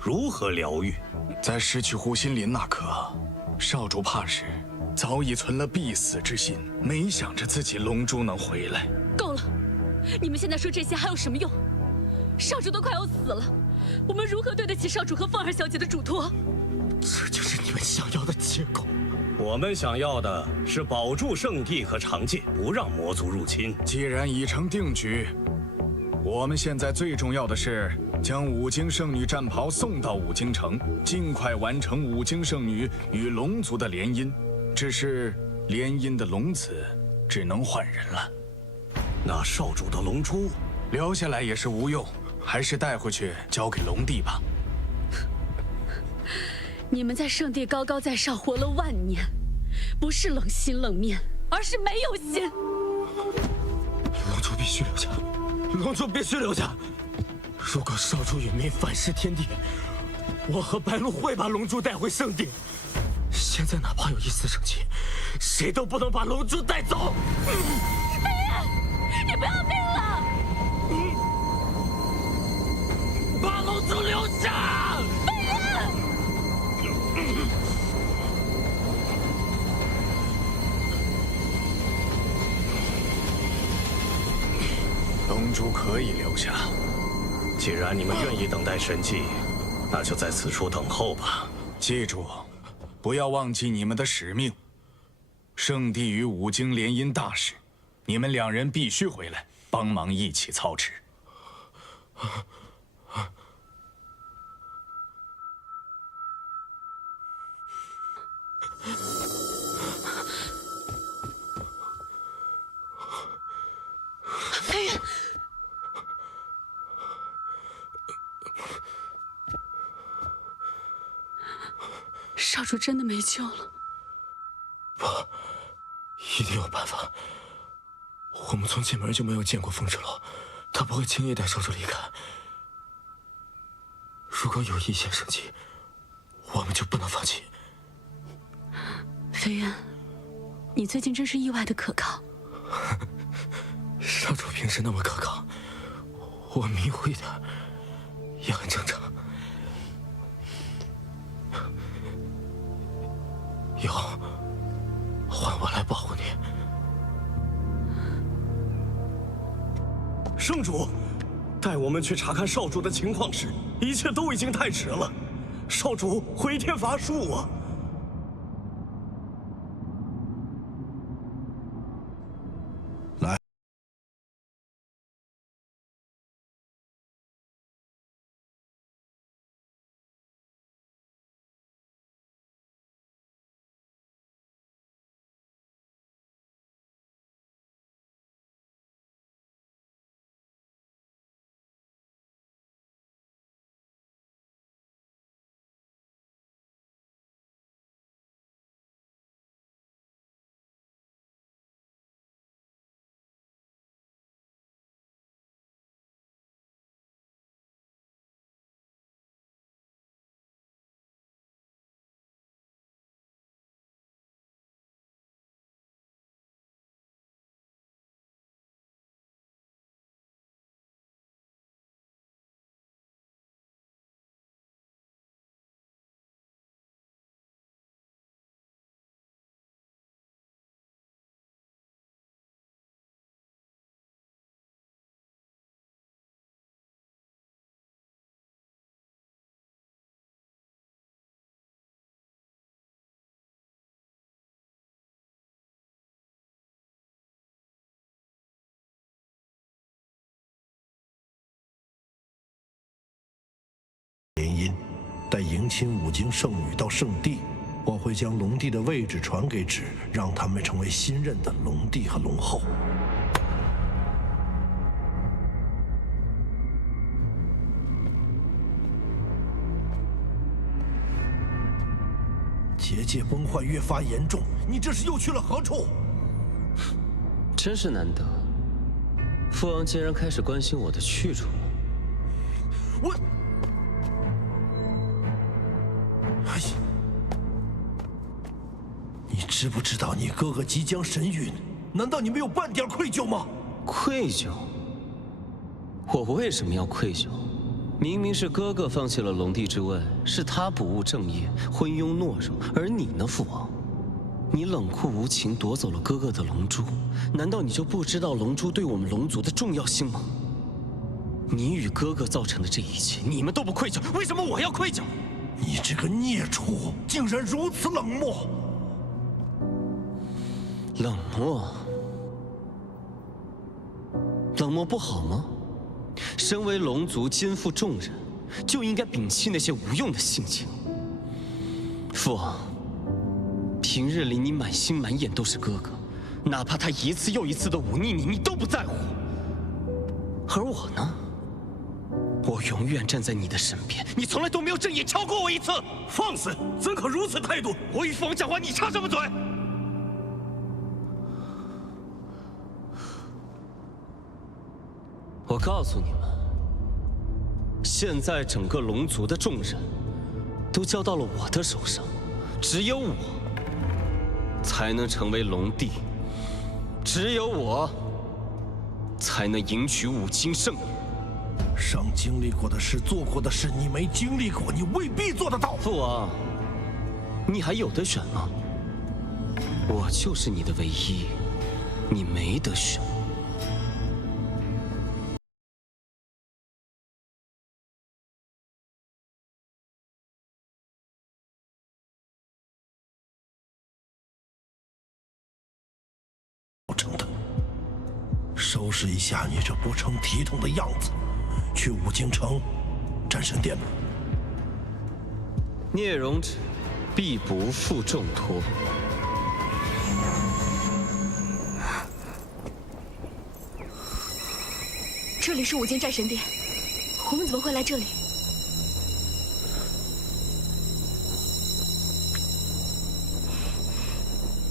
如何疗愈？在失去护心林那刻，少主怕是早已存了必死之心，没想着自己龙珠能回来。够了！你们现在说这些还有什么用？少主都快要死了，我们如何对得起少主和凤儿小姐的嘱托？这就是你们想要的结果。我们想要的是保住圣地和长界，不让魔族入侵。既然已成定局，我们现在最重要的是将五经圣女战袍送到五经城，尽快完成五经圣女与龙族的联姻。只是联姻的龙子只能换人了。那少主的龙珠留下来也是无用，还是带回去交给龙帝吧。你们在圣地高高在上活了万年，不是冷心冷面，而是没有心。龙珠必须留下，龙珠必须留下。如果少主殒命反噬天地，我和白鹿会把龙珠带回圣地。现在哪怕有一丝生机，谁都不能把龙珠带走。飞燕，你不要命了！把龙珠留下！飞燕。龙珠可以留下。既然你们愿意等待神迹，那就在此处等候吧。记住，不要忘记你们的使命。圣地与五经联姻大事，你们2人必须回来帮忙一起操持。飞燕，少主真的没救了。不，一定有办法。我们从进门就没有见过风之楼，他不会轻易带少主离开。如果有一线生机，我们就不能放弃。飞燕，你最近真是意外的可靠。少主平时那么可靠，我迷糊一点也很正常。以后换我来保护你。圣主，带我们去查看少主的情况时，一切都已经太迟了。少主回天乏术啊！来。联姻，待迎亲五经圣女到圣地，我会将龙帝的位置传给芷，让他们成为新任的龙帝和龙后。结界崩坏越发严重，你这是又去了何处？真是难得，父王竟然开始关心我的去处了。我，哎呀，你知不知道你哥哥即将神陨？难道你没有半点愧疚吗？愧疚？我为什么要愧疚？明明是哥哥放弃了龙帝之位，是他不务正业，昏庸懦弱，而你呢，父王？你冷酷无情，夺走了哥哥的龙珠，难道你就不知道龙珠对我们龙族的重要性吗？你与哥哥造成的这一切，你们都不愧疚，为什么我要愧疚？你这个孽畜，竟然如此冷漠！冷漠？冷漠不好吗？身为龙族肩负重任，就应该摒弃那些无用的性情。父王，平日里你满心满眼都是哥哥，哪怕他一次又一次的忤逆你，你都不在乎。而我呢？我永远站在你的身边，你从来都没有正眼瞧过我一次。放肆！怎可如此态度？我与父王讲话，你插什么嘴？我告诉你们，现在整个龙族的重任都交到了我的手上，只有我才能成为龙帝，只有我才能迎娶五经圣女。上经历过的事、做过的事，你没经历过，你未必做得到。父王，你还有得选吗？我就是你的唯一，你没得选。收拾一下你这不成体统的样子，去五京城战神殿吧。聂荣芷必不负重托。这里是五京战神殿，我们怎么会来这里？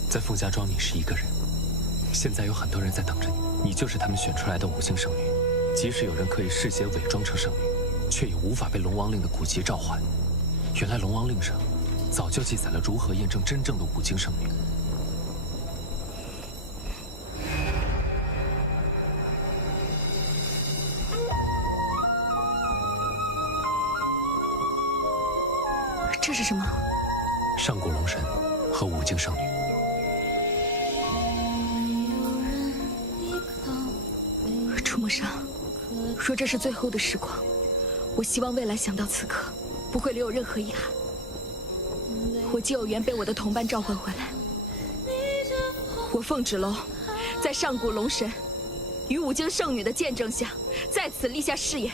在凤家庄，你是一个人。现在有很多人在等着你，你就是他们选出来的五星圣女。即使有人可以事先伪装成圣女，却也无法被龙王令的古籍召唤。原来龙王令上早就记载了如何验证真正的五经圣女。这是什么？上古龙神和五经圣女。楚墨伤，若这是最后的时光，我希望未来想到此刻，不会留有任何遗憾。我既有缘被我的同伴召唤回来，我凤芷楼在上古龙神与五经圣女的见证下，在此立下誓言：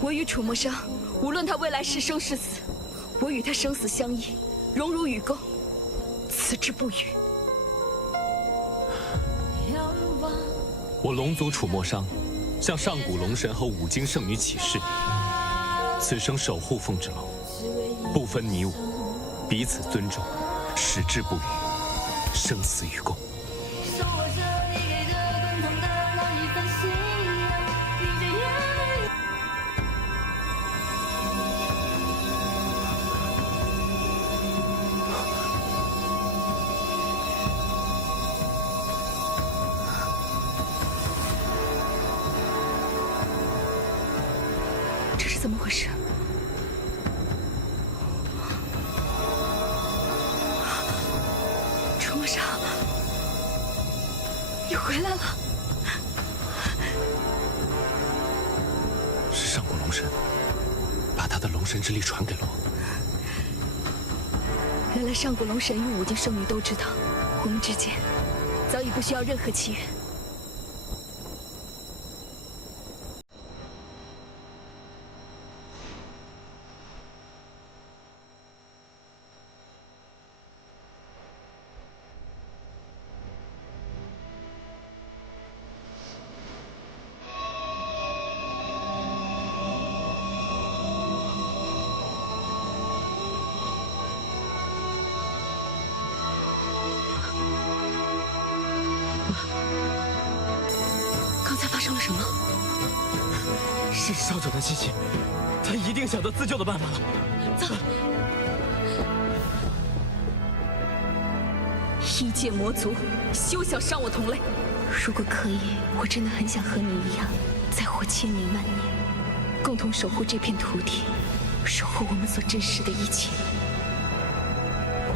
我与楚墨伤，无论他未来是生是死，我与他生死相依，荣辱与共，此之不渝。我龙族楚墨伤，向上古龙神和五经圣女起誓，此生守护凤芷楼，不分你我，彼此尊重，矢志不渝，生死与共。怎么回事？楚墨伤，你回来了！是上古龙神把他的龙神之力传给了我。原来上古龙神与五经圣女都知道，我们之间早已不需要任何契约。刚才发生了什么？是少主的机器，他一定想到自救的办法了。走。异界魔族，休想伤我同类！如果可以，我真的很想和你一样，再活千年万年，共同守护这片土地，守护我们所珍视的一切。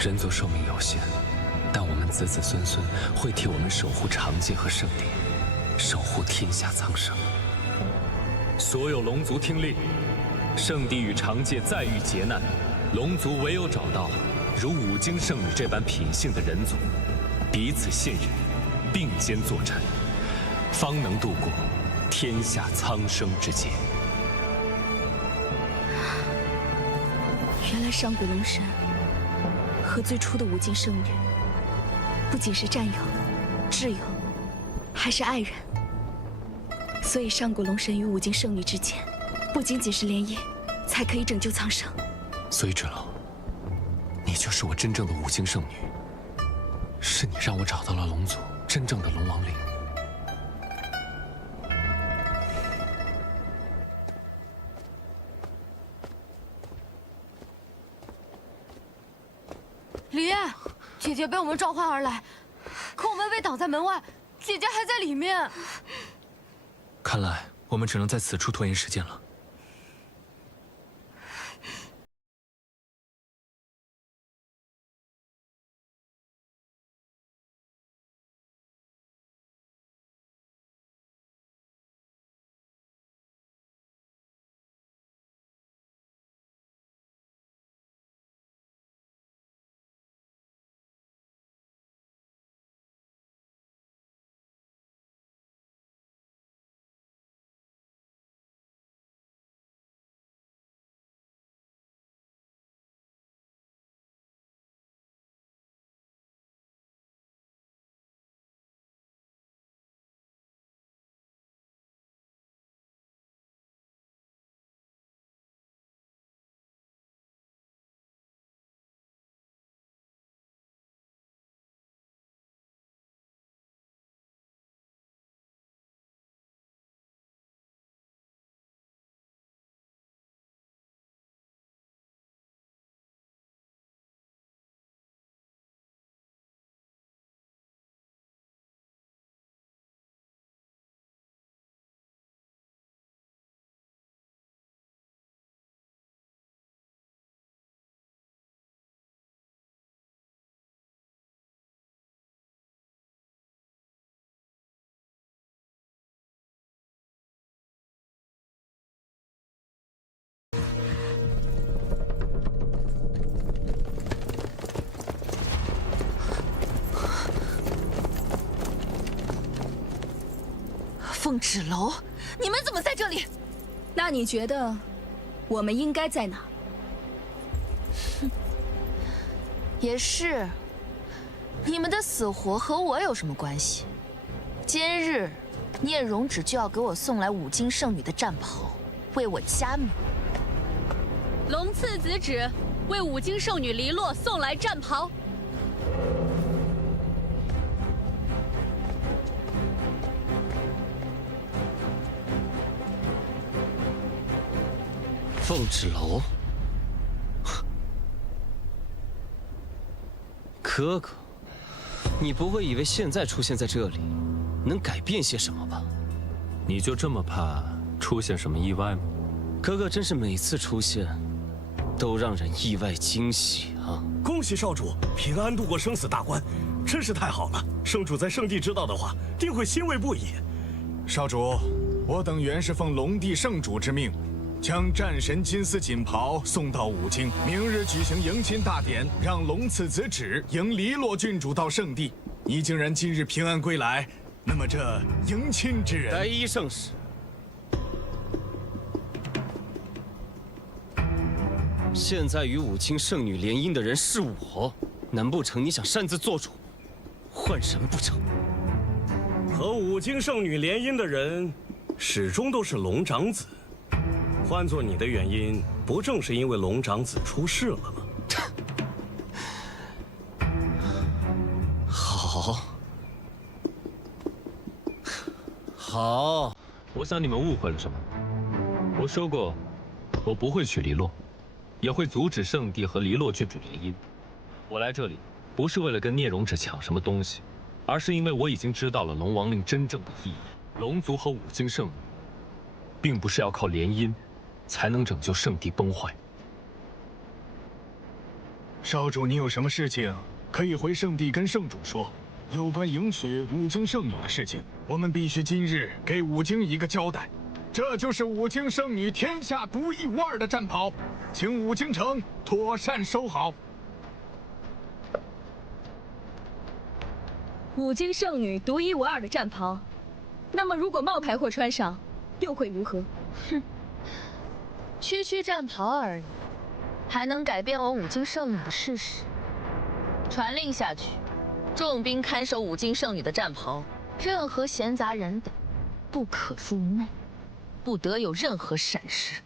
人族寿命有限，但我们子子孙孙会替我们守护长街和圣地，守护天下苍生。所有龙族听令，圣地与长界再遇劫难，龙族唯有找到如五经圣女这般品性的人族，彼此信任，并肩作战，方能度过天下苍生之劫。原来上古龙神和最初的五经圣女，不仅是战友、挚友，还是爱人。所以上古龙神与五经圣女之间，不仅仅是联姻，才可以拯救苍生。所以芷楼，你就是我真正的五经圣女，是你让我找到了龙族真正的龙王令。姐被我们召唤而来，可我们被挡在门外，姐姐还在里面。看来我们只能在此处拖延时间了。凤纸楼，你们怎么在这里？那你觉得我们应该在哪？哼，也是。你们的死活和我有什么关系？今日聂荣芷就要给我送来五经圣女的战袍，为我加冕。龙次子旨，为五经圣女黎洛送来战袍。凤纸楼，哥哥，你不会以为现在出现在这里，能改变些什么吧？你就这么怕出现什么意外吗？哥哥真是每次出现，都让人意外惊喜啊！恭喜少主平安度过生死大关，真是太好了！圣主在圣地知道的话，定会欣慰不已。少主，我等原是奉龙帝圣主之命，将战神金丝锦袍送到五京，明日举行迎亲大典，让龙次子旨迎黎洛郡主到圣地。你竟然今日平安归来，那么这迎亲之人，白衣圣使，现在与五经圣女联姻的人是我，难不成你想擅自做主，换人不成？和五经圣女联姻的人，始终都是龙长子。换做你的原因，不正是因为龙长子出事了吗？好，好，我想你们误会了什么。我说过，我不会娶黎洛，也会阻止圣帝和黎洛郡主联姻。我来这里不是为了跟聂荣芷抢什么东西，而是因为我已经知道了龙王令真正的意义。龙族和五经圣女，并不是要靠联姻才能拯救圣地崩坏。少主，你有什么事情可以回圣地跟圣主说。有关迎娶五经圣女的事情，我们必须今日给五经一个交代。这就是五经圣女天下独一无二的战袍，请五经城妥善收好。五经圣女独一无二的战袍，那么如果冒牌货穿上，又会如何？哼，区区战袍而已，还能改变我五经圣女的事实？传令下去，重兵看守五经圣女的战袍，任何闲杂人等不可入内，不得有任何闪失。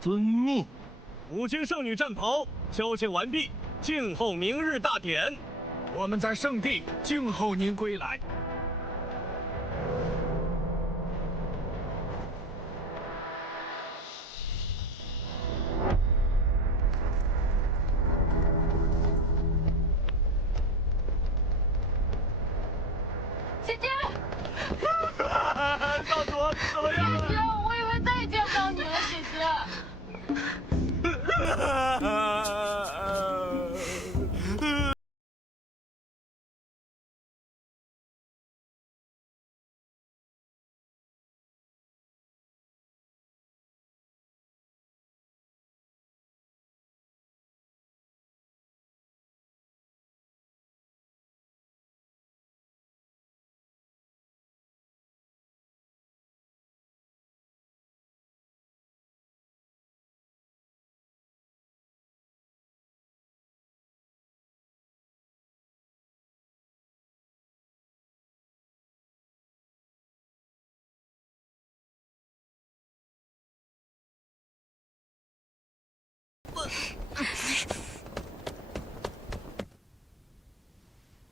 遵命。五经圣女战袍交接完毕，静候明日大典。我们在圣地静候您归来。姐姐，少主怎么样了？姐姐，我以为再也见不到你了，姐姐。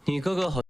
你哥哥好。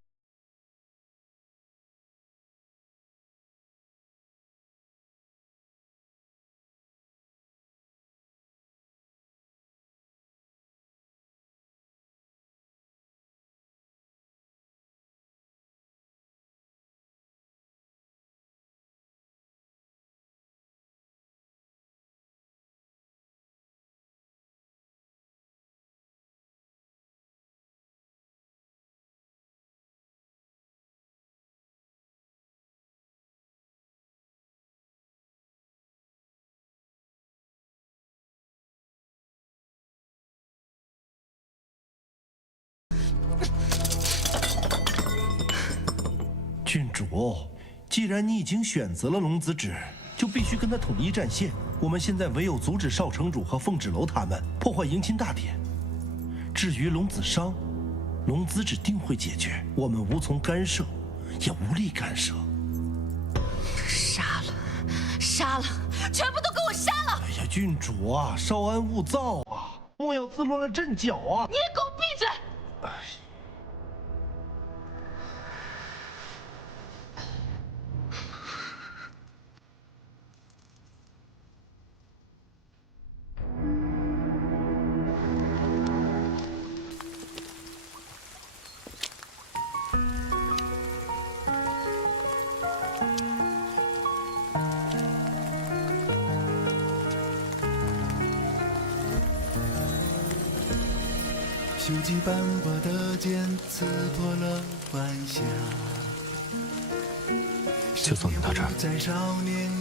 郡主，既然你已经选择了龙子止，就必须跟他统一战线。我们现在唯有阻止少城主和凤芷楼他们破坏迎亲大典。至于龙子商，龙子止定会解决，我们无从干涉，也无力干涉。杀了，杀了，全部都给我杀了！哎呀，郡主啊，稍安勿躁啊，莫要自乱了阵脚啊！你也给我闭嘴！锈迹斑驳的剑刺破了晚霞。就送你到这儿，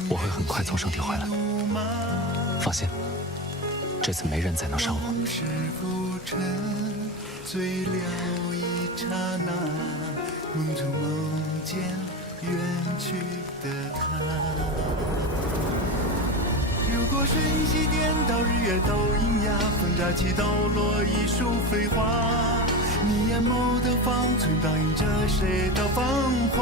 我会很快从圣地回来。放心，这次没人再能伤我。醉了一刹那，梦中梦见远去的他。如果瞬息颠倒，日月都阴哑，风乍起抖落一束飞花。你眼眸的方寸倒映着谁的芳华？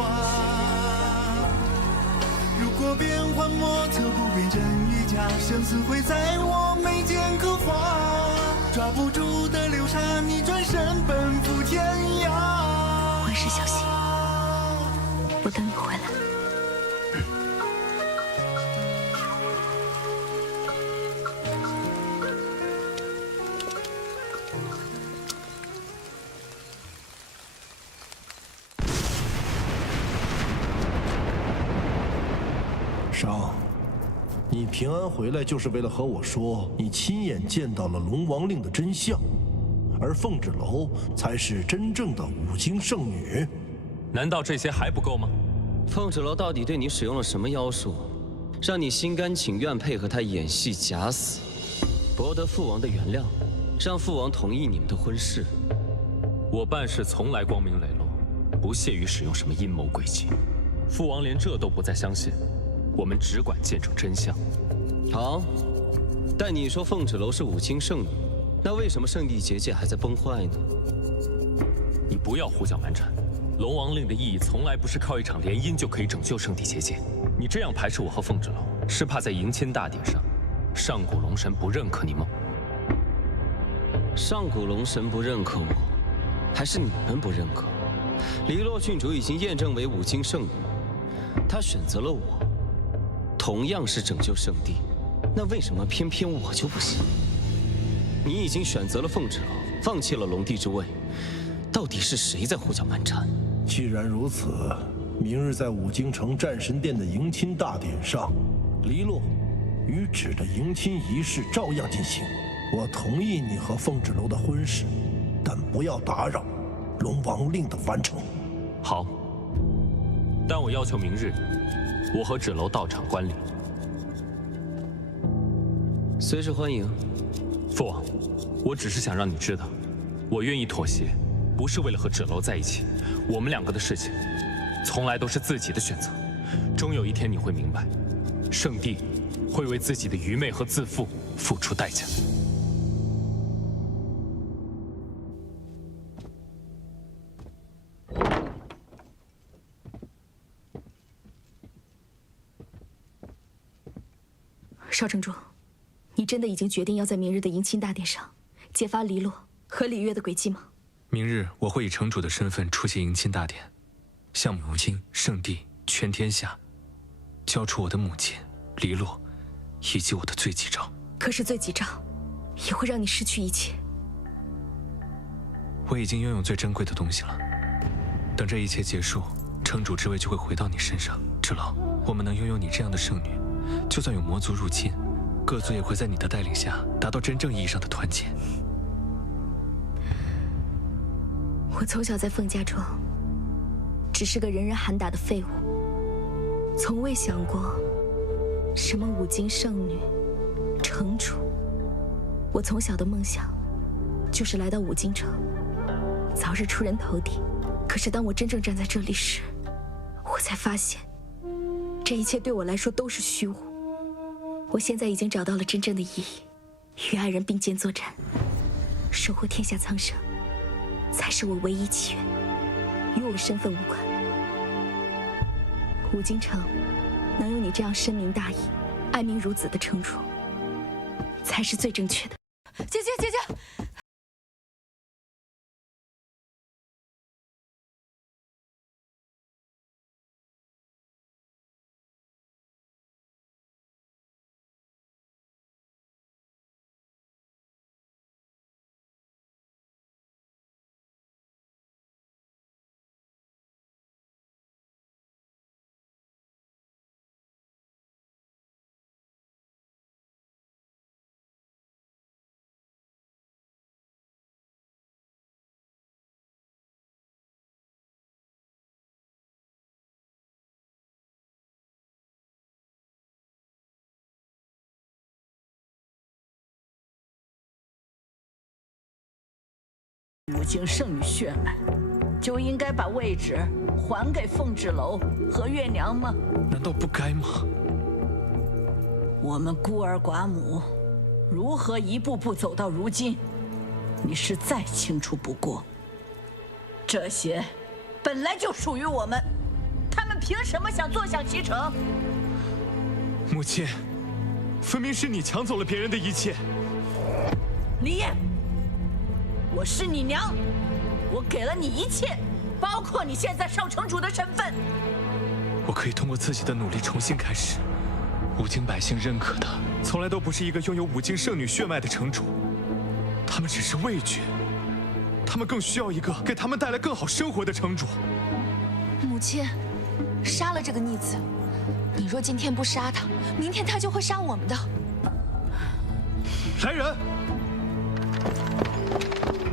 如果变幻莫测，不辨真与假，相思会在我眉间刻画。抓不住的流沙，你转身奔赴天涯。万事小心，我等你回来。商，你平安回来就是为了和我说你亲眼见到了龙王令的真相，而凤芷楼才是真正的五经圣女。难道这些还不够吗？凤芷楼到底对你使用了什么妖术，让你心甘情愿配合他演戏假死，博得父王的原谅，让父王同意你们的婚事？我办事从来光明磊落，不屑于使用什么阴谋诡计。父王连这都不再相信。我们只管见证真相。好，但你说凤芷楼是五经圣女，那为什么圣地结界还在崩坏呢？你不要胡搅蛮缠。龙王令的意义从来不是靠一场联姻就可以拯救圣地结界。你这样排斥我和凤芷楼，是怕在迎亲大典上，上古龙神不认可你吗？上古龙神不认可我，还是你们不认可？黎洛郡主已经验证为五经圣女，她选择了我。同样是拯救圣地，那为什么偏偏我就不行？你已经选择了凤芷楼，放弃了龙帝之位，到底是谁在胡搅蛮缠？既然如此，明日在五京城战神殿的迎亲大典上，黎洛与芷的迎亲仪式照样进行。我同意你和凤芷楼的婚事，但不要打扰龙王令的完成。好，但我要求明日我和芷楼到场观礼。随时欢迎。父王，我只是想让你知道，我愿意妥协，不是为了和芷楼在一起。我们两个的事情，从来都是自己的选择。终有一天你会明白，圣帝会为自己的愚昧和自负付出代价。少城主，你真的已经决定要在明日的迎亲大典上揭发黎洛和李月的诡计吗？明日我会以城主的身份出席迎亲大典，向母亲、圣帝、全天下交出我的母亲黎洛以及我的罪己诏。可是罪己诏也会让你失去一切。我已经拥有最珍贵的东西了，等这一切结束，城主之位就会回到你身上。芷楼，我们能拥有你这样的圣女，就算有魔族入侵，各族也会在你的带领下达到真正意义上的团结。我从小在凤家庄，只是个人人喊打的废物，从未想过什么五经圣女、城主。我从小的梦想就是来到五京城，早日出人头地。可是当我真正站在这里时，我才发现，这一切对我来说都是虚无。我现在已经找到了真正的意义，与爱人并肩作战，守护天下苍生，才是我唯一祈愿，与我的身份无关。五京城能有你这样深明大义、爱民如子的城主，才是最正确的。姐姐，姐姐。五经圣女血脉，就应该把位置还给凤芷楼和月娘吗？难道不该吗？我们孤儿寡母，如何一步步走到如今？你是再清楚不过。这些本来就属于我们，他们凭什么想坐享其成？母亲，分明是你抢走了别人的一切。李烨，我是你娘，我给了你一切，包括你现在少城主的身份。我可以通过自己的努力重新开始。五京百姓认可的，从来都不是一个拥有五京圣女血脉的城主，他们只是畏惧，他们更需要一个给他们带来更好生活的城主。母亲，杀了这个逆子，你若今天不杀他，明天他就会杀我们的。来人！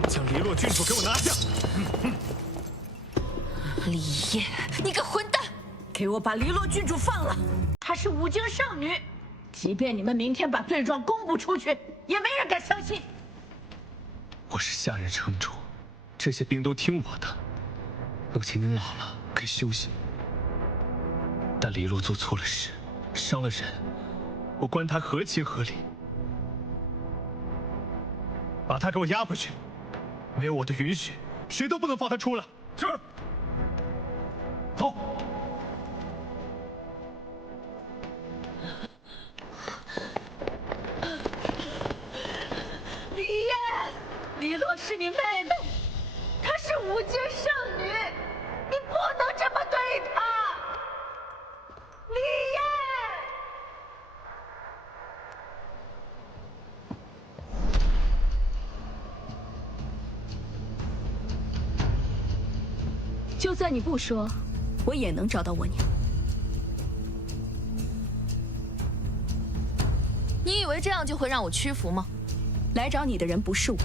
将黎洛郡主给我拿下！李烨，你个混蛋！给我把黎洛郡主放了，她是五经圣女，即便你们明天把罪状公布出去，也没人敢相信。我是下任城主，这些兵都听我的。母亲您老了，该休息。但黎洛做错了事，伤了人，我关他合情合理。把他给我押回去，没有我的允许，谁都不能放他出来。是。走。李烨，黎洛是你妹妹，她是五经圣女，你不能这么对她。李烨。就算你不说，我也能找到我娘。你以为这样就会让我屈服吗？来找你的人不是我。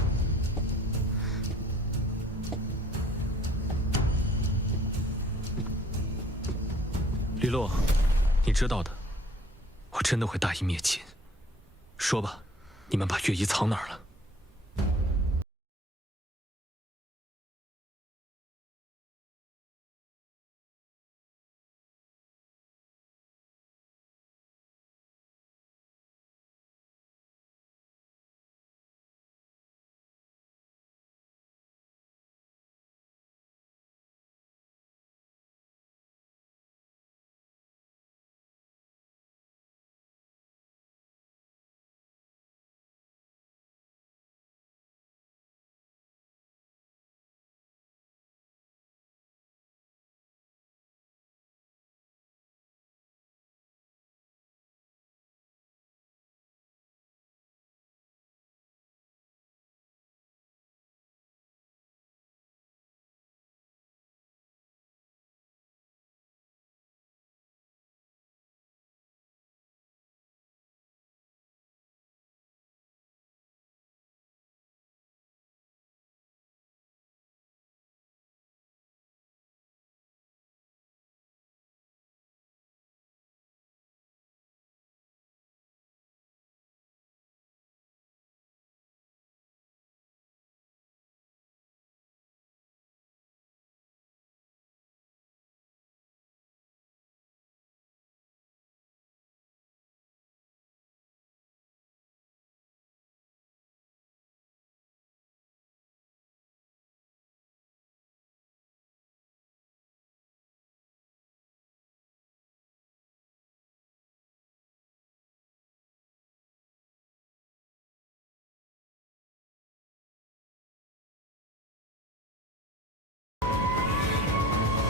李洛，你知道的，我真的会大义灭亲。说吧，你们把月姨藏哪儿了？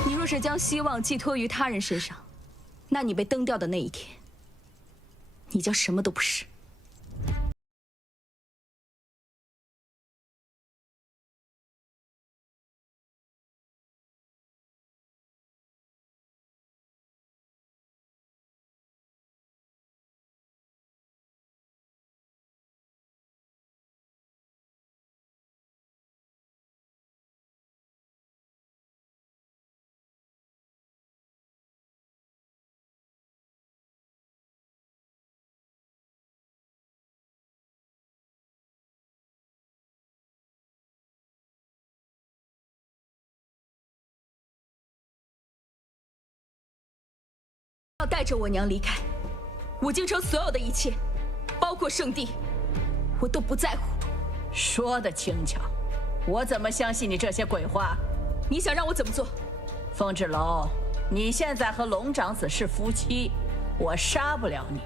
你若是将希望寄托于他人身上，那你被蹬掉的那一天，你将什么都不是。要带着我娘离开五京城，所有的一切，包括圣地，我都不在乎。说得轻巧，我怎么相信你这些鬼话？你想让我怎么做？凤芷楼，你现在和龙长子是夫妻，我杀不了你，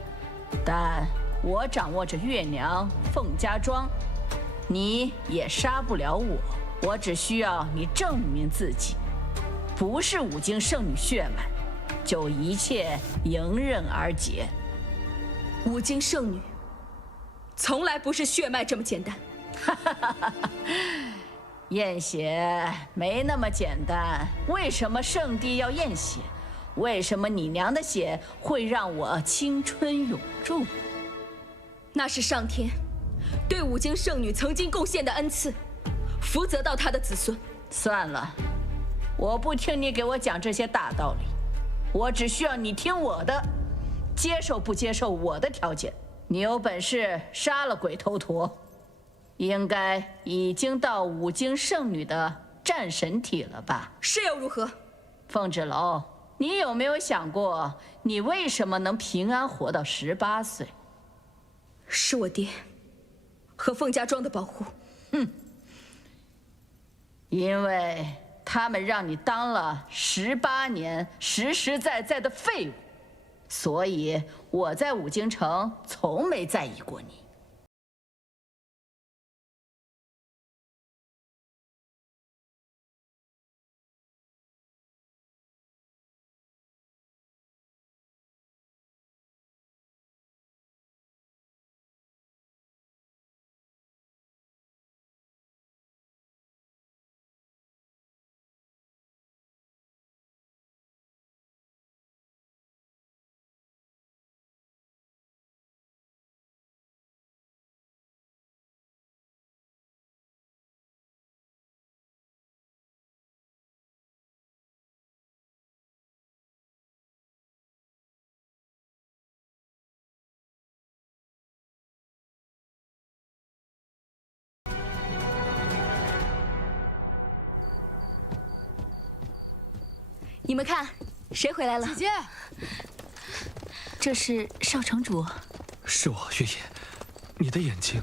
但我掌握着月娘凤家庄，你也杀不了我。我只需要你证明自己不是五京圣女血脉，就一切迎刃而解。五京圣女从来不是血脉这么简单。验血没那么简单。为什么圣地要验血？为什么你娘的血会让我青春永驻？那是上天对五京圣女曾经贡献的恩赐，福泽到她的子孙。算了，我不听你给我讲这些大道理，我只需要你听我的，接受不接受我的条件。你有本事杀了鬼头陀，应该已经到五京圣女的战神体了吧？是又如何？凤芷楼，你有没有想过，你为什么能平安活到18岁？是我爹和凤家庄的保护。哼，因为他们让你当了18年实实在在的废物，所以我在五京城从没在意过你。你们看，谁回来了？姐姐，这是少城主。是我，月夜，你的眼睛。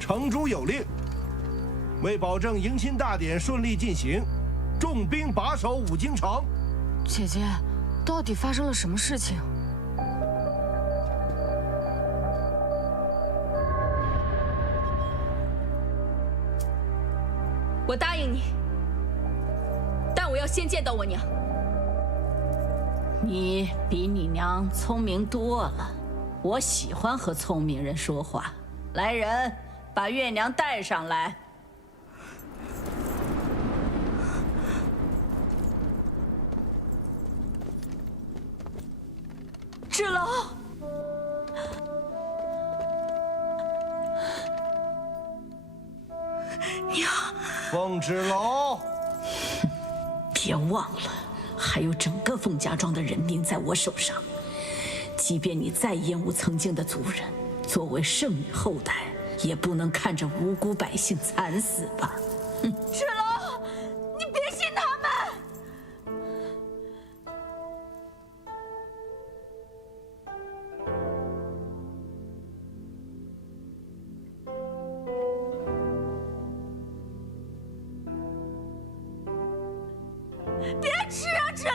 城主有令，为保证迎亲大典顺利进行，重兵把守五京城。姐姐，到底发生了什么事情？我答应你，但我要先见到我娘。你比你娘聪明多了，我喜欢和聪明人说话。来人，把月娘带上来。芷楼，娘。凤芷楼，别忘了，还有整个凤家庄的人命在我手上。即便你再厌恶曾经的族人，作为圣女后代，也不能看着无辜百姓惨死吧？芷楼，你别信他们。别吃啊，芷楼，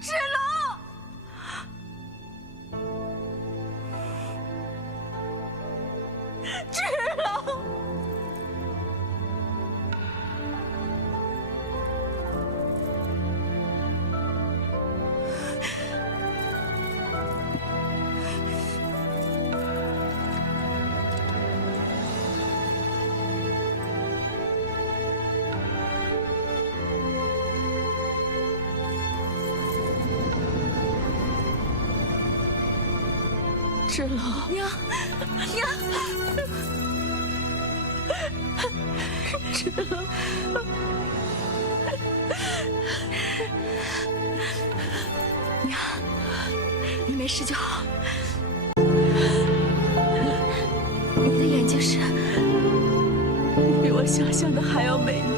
芷楼！芷楼！芷楼，娘，娘，芷楼，娘，你没事就好。你的眼睛是，比我想象的还要美丽。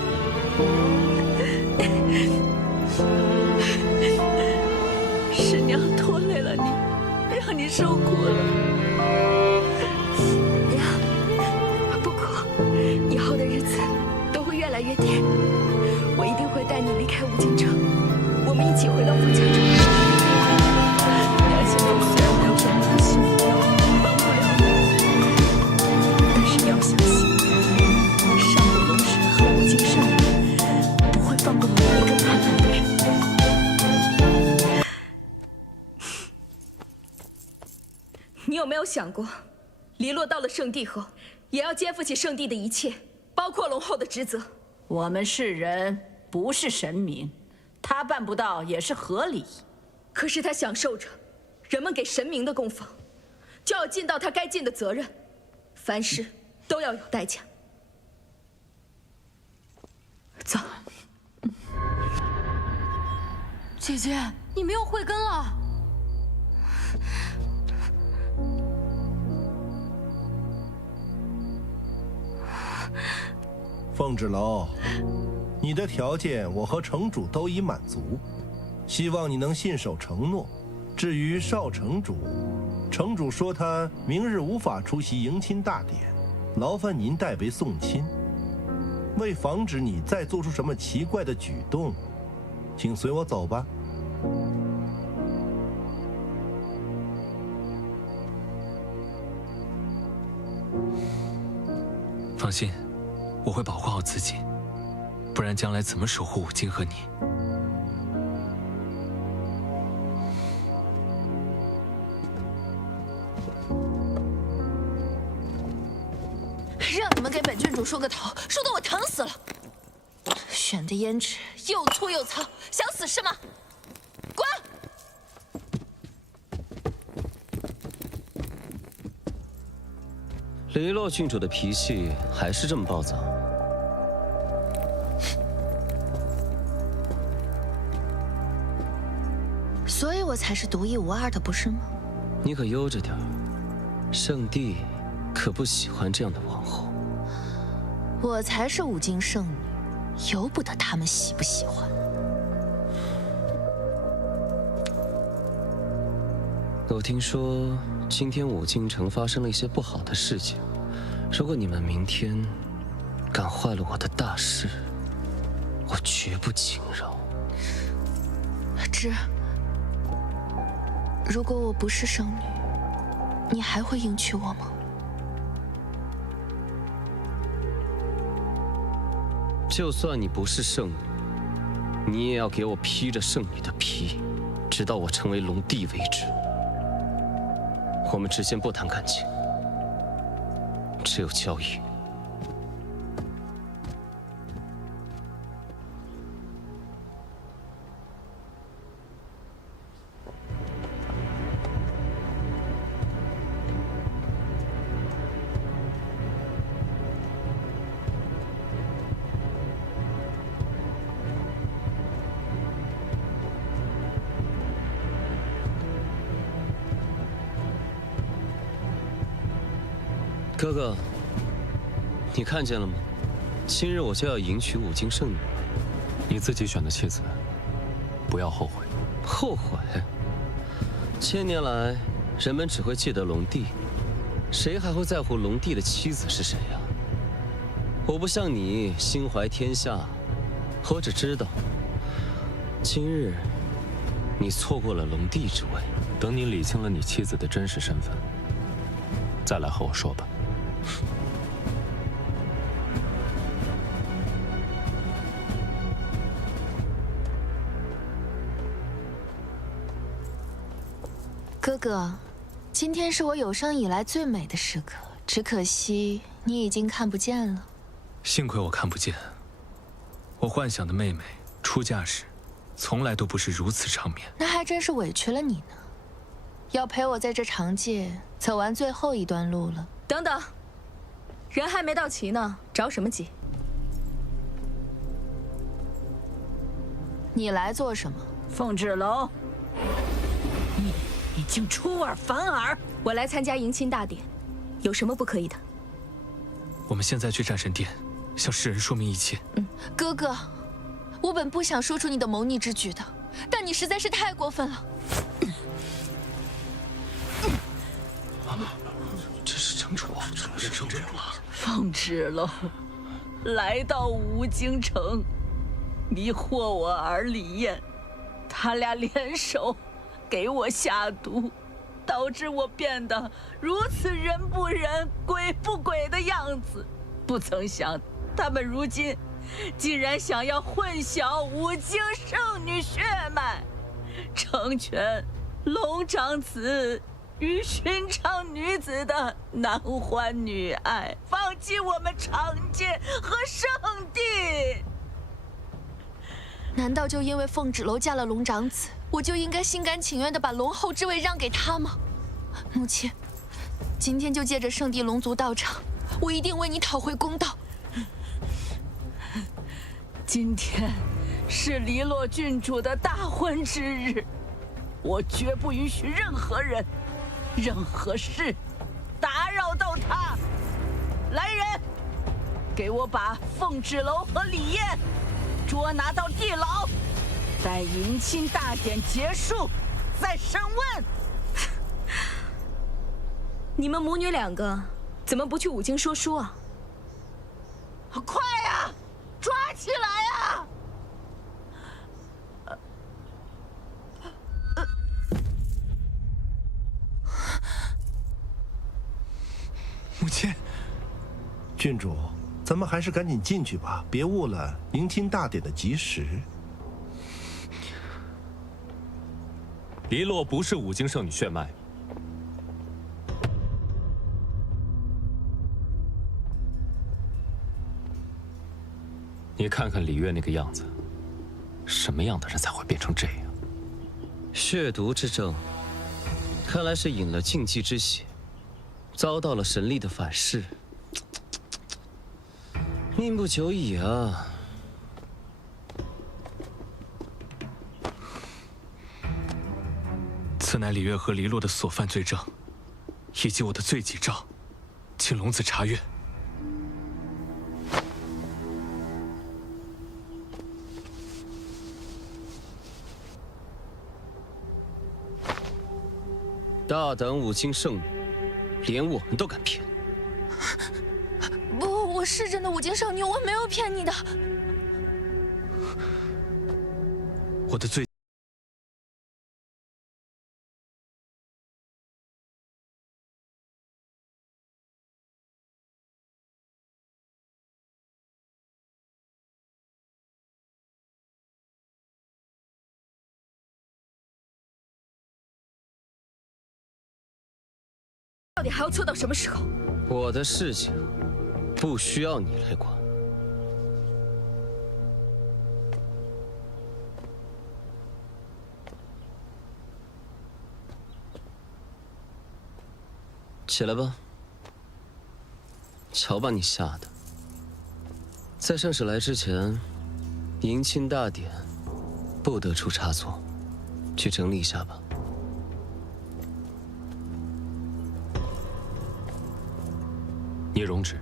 是娘拖累了你。让你受苦了，娘。不哭，以后的日子都会越来越甜。我一定会带你离开五京城，我们一起回到凤家庄。娘现在虽然没有什么的幸福，帮不了你，但是你要相信，上古龙神和五京圣女不会放过每一个叛乱的人。你有没有想过，黎洛到了圣地后，也要肩负起圣地的一切，包括龙后的职责？我们是人，不是神明，他办不到也是合理。可是他享受着人们给神明的供奉，就要尽到他该尽的责任，凡事都要有代价。走。姐姐，你没有慧根了。凤芷楼，你的条件我和城主都已满足，希望你能信守承诺。至于少城主，城主说他明日无法出席迎亲大典，劳烦您代为送亲。为防止你再做出什么奇怪的举动，请随我走吧。放心，我会保护好自己，不然将来怎么守护五京和你？让你们给本郡主梳个头，梳得我疼死了。选的胭脂又粗又糙，想死是吗？滚！黎洛郡主的脾气还是这么暴躁。所以我才是独一无二的，不是吗？你可悠着点儿，圣帝可不喜欢这样的王后。我才是五京圣女，由不得他们喜不喜欢。我听说今天武京城发生了一些不好的事情，如果你们明天敢坏了我的大事，我绝不轻饶。芝，如果我不是圣女，你还会迎娶我吗？就算你不是圣女，你也要给我披着圣女的皮，直到我成为龙帝为止。我们之间不谈感情，只有交易。哥哥，你看见了吗？今日我就要迎娶武京圣女。你自己选的妻子，不要后悔。后悔？千年来，人们只会记得龙帝，谁还会在乎龙帝的妻子是谁呀？我不像你心怀天下，我只知道，今日你错过了龙帝之位。等你理清了你妻子的真实身份，再来和我说吧。哥哥，今天是我有生以来最美的时刻，只可惜你已经看不见了。幸亏我看不见。我幻想的妹妹出嫁时，从来都不是如此场面。那还真是委屈了你呢，要陪我在这长界走完最后一段路了。等等，人还没到齐呢，着什么急？你来做什么？凤芷楼，你竟出尔反尔！我来参加迎亲大典，有什么不可以的？我们现在去战神殿，向世人说明一切。哥哥，我本不想说出你的谋逆之举的，但你实在是太过分了。这是城主，城主了。凤芷楼来到吴京城，迷惑我儿李艳，他俩联手给我下毒，导致我变得如此人不人、鬼不鬼的样子。不曾想，他们如今竟然想要混淆武京圣女血脉，成全龙长子与寻常女子的男欢女爱，放弃我们长界和圣地。难道就因为凤芷楼嫁了龙长子，我就应该心甘情愿地把龙后之位让给他吗？母亲，今天就借着圣地龙族道场，我一定为你讨回公道。今天是黎洛郡主的大婚之日，我绝不允许任何人、任何事打扰到她。来人，给我把凤芷楼和李艳捉拿到地牢，待迎亲大典结束再审问。你们母女两个怎么不去武京说书啊？快呀，抓起来呀！母亲，郡主，咱们还是赶紧进去吧，别误了迎亲大典的吉时。黎洛不是武京圣女血脉。你看看李月那个样子，什么样的人才会变成这样？血毒之症，看来是饮了禁忌之血，遭到了神力的反噬。命不久矣啊！此乃李月和黎洛的所犯罪证，以及我的罪己诏，请龙子查阅。大胆五经圣女，连我们都敢骗？不，我是真的五经圣女，我没有骗你的。我的罪。 到底还要拖到什么时候？我的事情不需要你来管。起来吧，瞧把你吓的！在圣使来之前，迎亲大典不得出差错，去整理一下吧。 聂荣芷，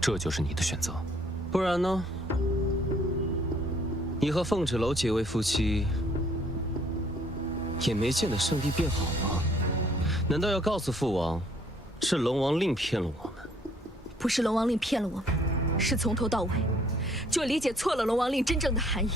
这就是你的选择，不然呢？你和凤芷楼结为夫妻，也没见得圣地变好吗？难道要告诉父王，是龙王令骗了我们？不是龙王令骗了我们，是从头到尾就理解错了龙王令真正的含义。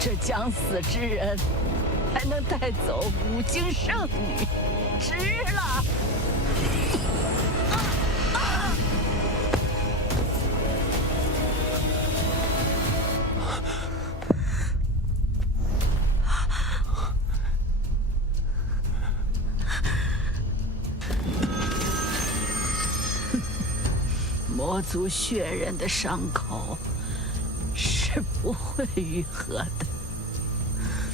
这将死之人，还能带走五经圣女，值了！魔族血刃的伤口是不会愈合的。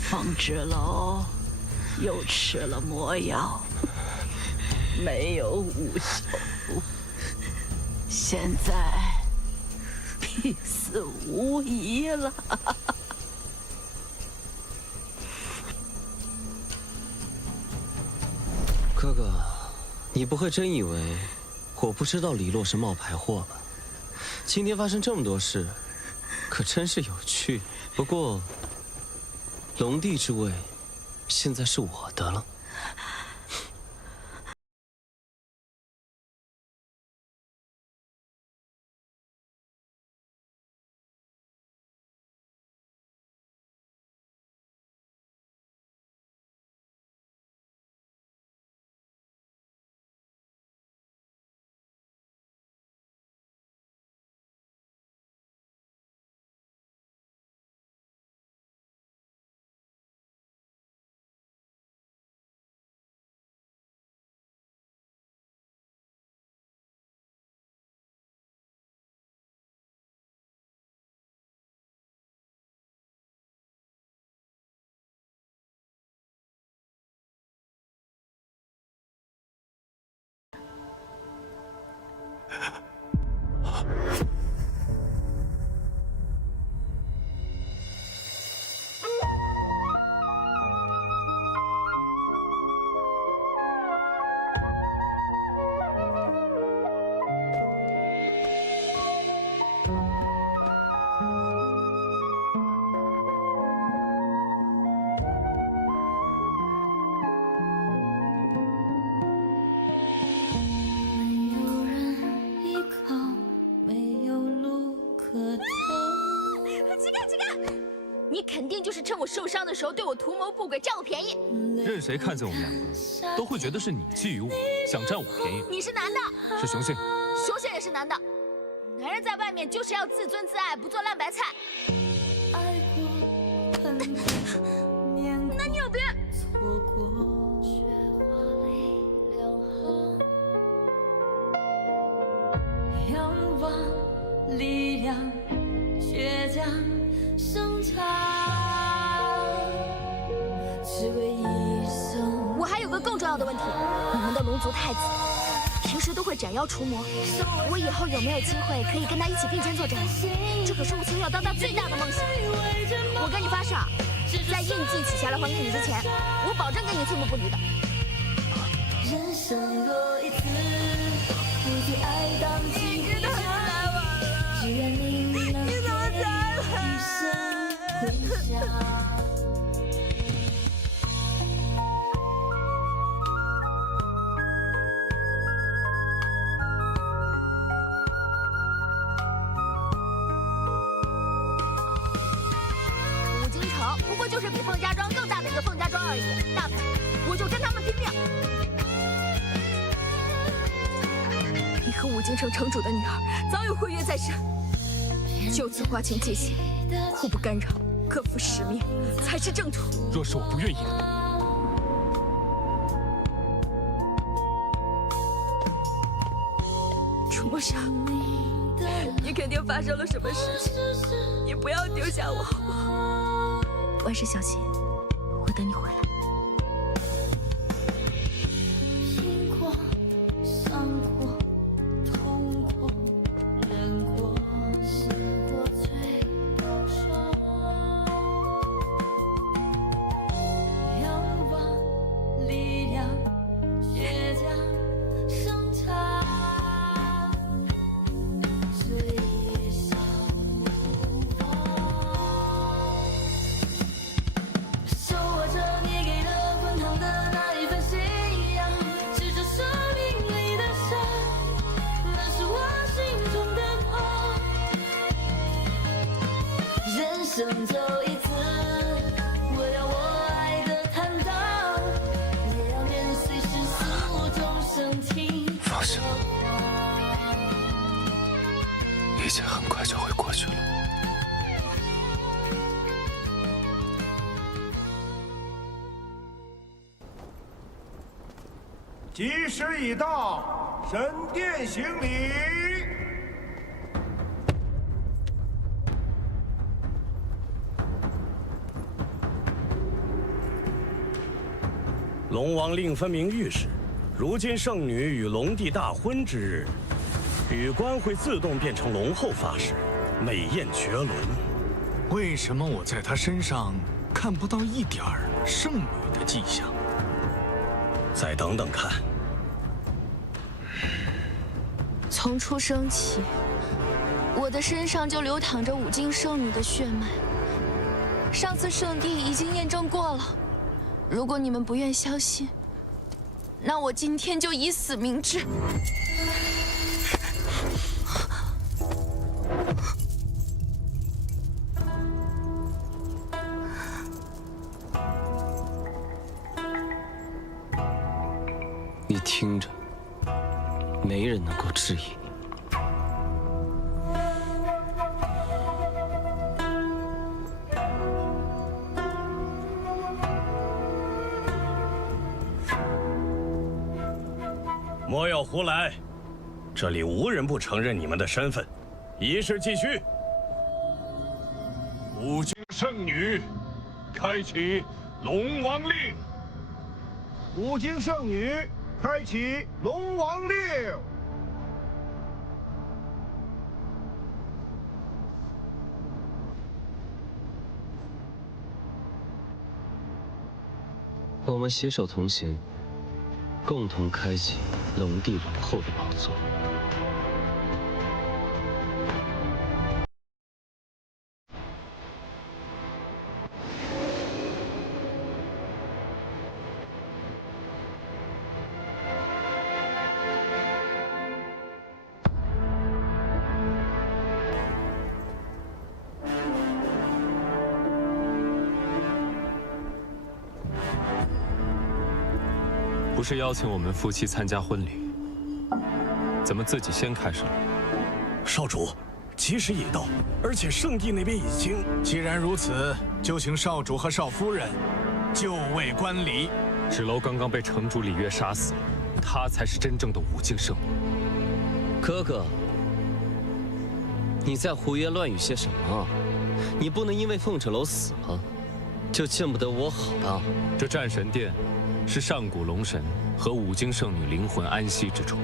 凤芷楼又吃了魔药，没有无休，现在必死无疑了。哥哥，你不会真以为我不知道李洛是冒牌货吧？今天发生这么多事，可真是有趣。不过。 龙帝之位，现在是我的了。肯定就是趁我受伤的时候对我图谋不轨，占我便宜。任谁看见我们两个，都会觉得是你觊觎我，想占我便宜。你是男的，是雄性，雄性也是男的。男人在外面就是要自尊自爱，不做烂白菜。那你有病！仰望力量，倔强生长，只为一生。我还有个更重要的问题，你们的龙族太子平时都会斩妖除魔，我以后有没有机会可以跟他一起并肩作战？这可是我从小到大最大的梦想。我跟你发誓，在印记取下来还给你之前，我保证跟你寸步不离的。人生若一次，不及爱当起回家。只愿你能给一生回响。五京城不过就是比凤家庄更大的一个凤家庄而已，大不了我就跟他们拼命。你和五京城城主的女儿早有婚约在身，就此划清界限，互不干扰，各负使命，才是正途。若是我不愿意，楚墨裳，你肯定发生了什么事情，你不要丢下我好不好？万事小心，我等你回来。听过，伤过，痛过，忍过，试过最高手。仰望力量，倔强生长，最少无妨。手握着你给的滚烫的那一份信仰，是这生命里的伤，那是我心中的狂。人生走一次，我要我爱的坦荡，也要面随世俗众生情。放心，一切很快就会过去了。吉时已到，神殿行礼。龙王令分明谕示，如今圣女与龙帝大婚之日，羽冠会自动变成龙后发誓，美艳绝伦。为什么我在她身上看不到一点儿圣女的迹象？再等等看。从出生起，我的身上就流淌着五京圣女的血脉。上次圣地已经验证过了，如果你们不愿相信，那我今天就以死明志。你听着，没人能够质疑你。莫要胡来，这里无人不承认你们的身份。仪式继续。五京圣女，开启龙王令。五京圣女，开启龙王令。我们携手同行，共同开启龙帝龙后的宝座。不是邀请我们夫妻参加婚礼，怎么自己先开始了？少主，吉时已到，而且圣地那边已经……既然如此，就请少主和少夫人就位观礼。芷楼刚刚被城主李月杀死，她才是真正的五境圣女。哥哥，你在胡言乱语些什么？你不能因为凤轍楼死了，就见不得我好的。这战神殿是上古龙神和五经圣女灵魂安息之处，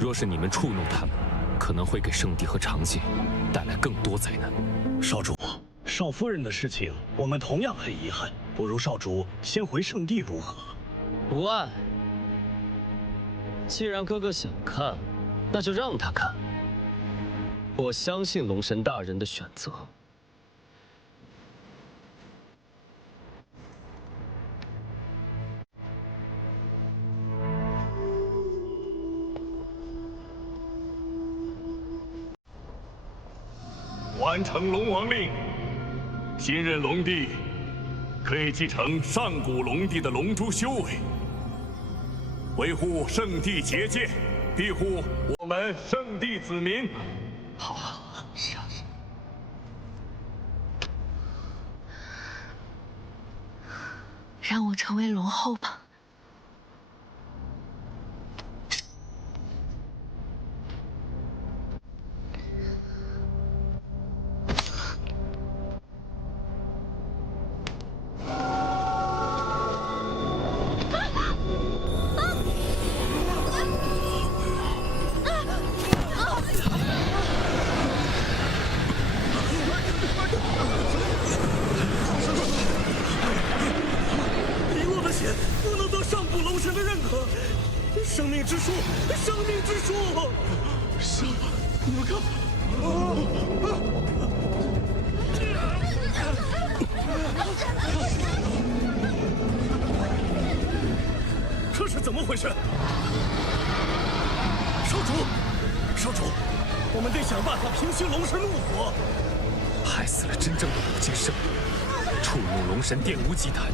若是你们触怒他们，可能会给圣地和长界带来更多灾难。少主，少夫人的事情，我们同样很遗憾。不如少主先回圣地如何？不爱。既然哥哥想看，那就让他看。我相信龙神大人的选择。完成龙王令，新任龙帝可以继承上古龙帝的龙珠修为，维护圣地结界，庇护我们圣地子民。好，是啊。让我成为龙后吧。生命之书，生命之书！你们看，这是怎么回事？少主，我们得想办法平息龙神怒火。害死了真正的五阶圣女，触怒龙神玷污祭坛。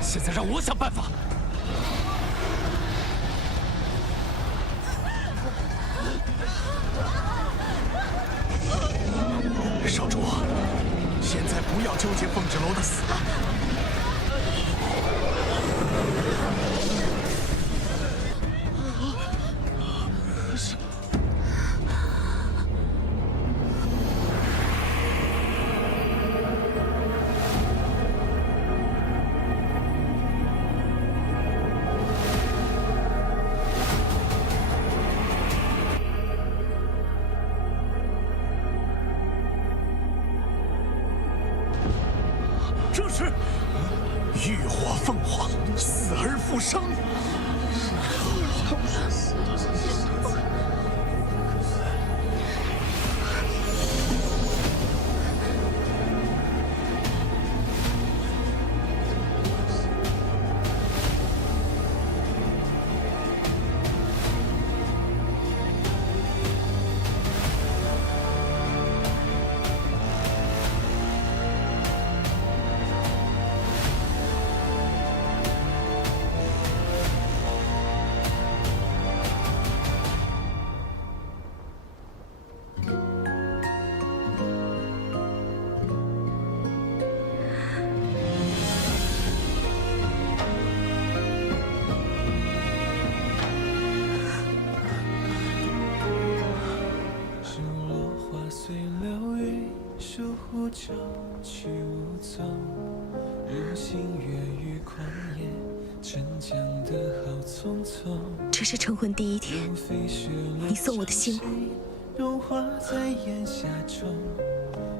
现在让我想办法。少主，现在不要纠结凤芷楼的死。这是浴火凤凰，死而复生。潮去无踪，如星月于旷野，沉江的好匆匆。这是成婚第一天，你送我的信物。融化在炎夏中。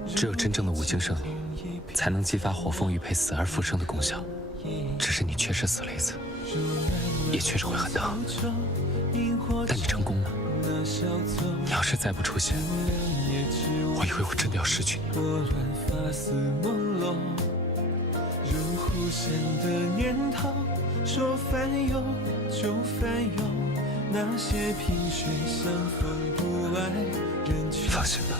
只有真正的五经圣女，才能激发火凤玉佩死而复生的功效。只是你确实死了一次，也确实会很疼。但你成功了。你要是再不出现，我以为我真的要失去你了。如狐仙的念头，说翻涌就翻涌，那些萍水相逢不爱人去。放心吧，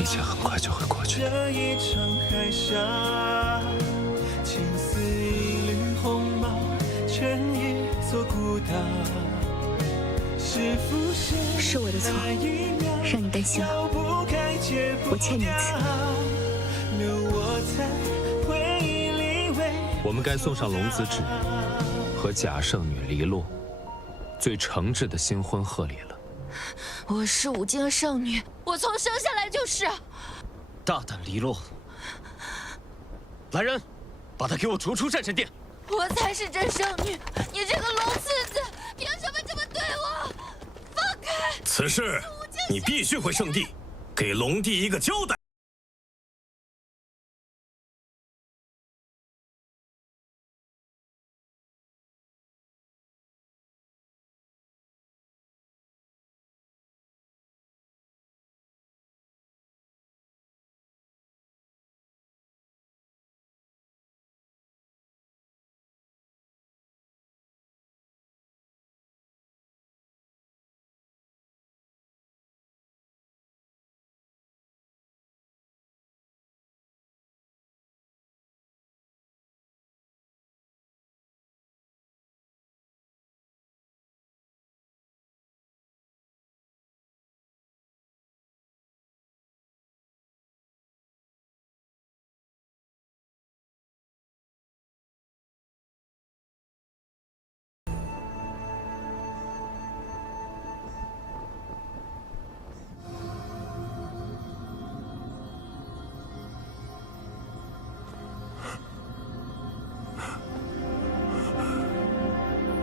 一切很快就会过去。这一场海峡，青丝一缕红毛，成一座孤岛。是我的错，让你担心了。我欠你一次。我们该送上龙子旨和假圣女黎洛最诚挚的新婚贺礼了。我是五经圣女，我从生下来就是。大胆黎洛！来人，把她给我逐出战神殿！我才是真圣女，你这个龙厮子，凭什么这么对我？放开！此事你必须回圣地，给龙帝一个交代。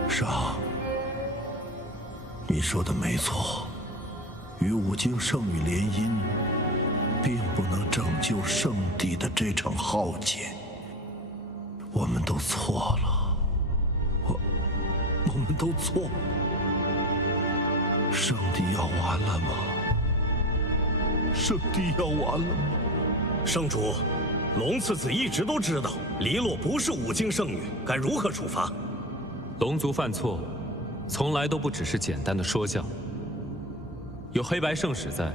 上，你说的没错，与五经圣女联姻，并不能拯救圣地的这场浩劫。我们都错了，我们都错了。圣地要完了吗？圣地要完了吗？圣主，龙次子一直都知道黎洛不是五经圣女，该如何处罚？龙族犯错，从来都不只是简单的说教。有黑白圣使在，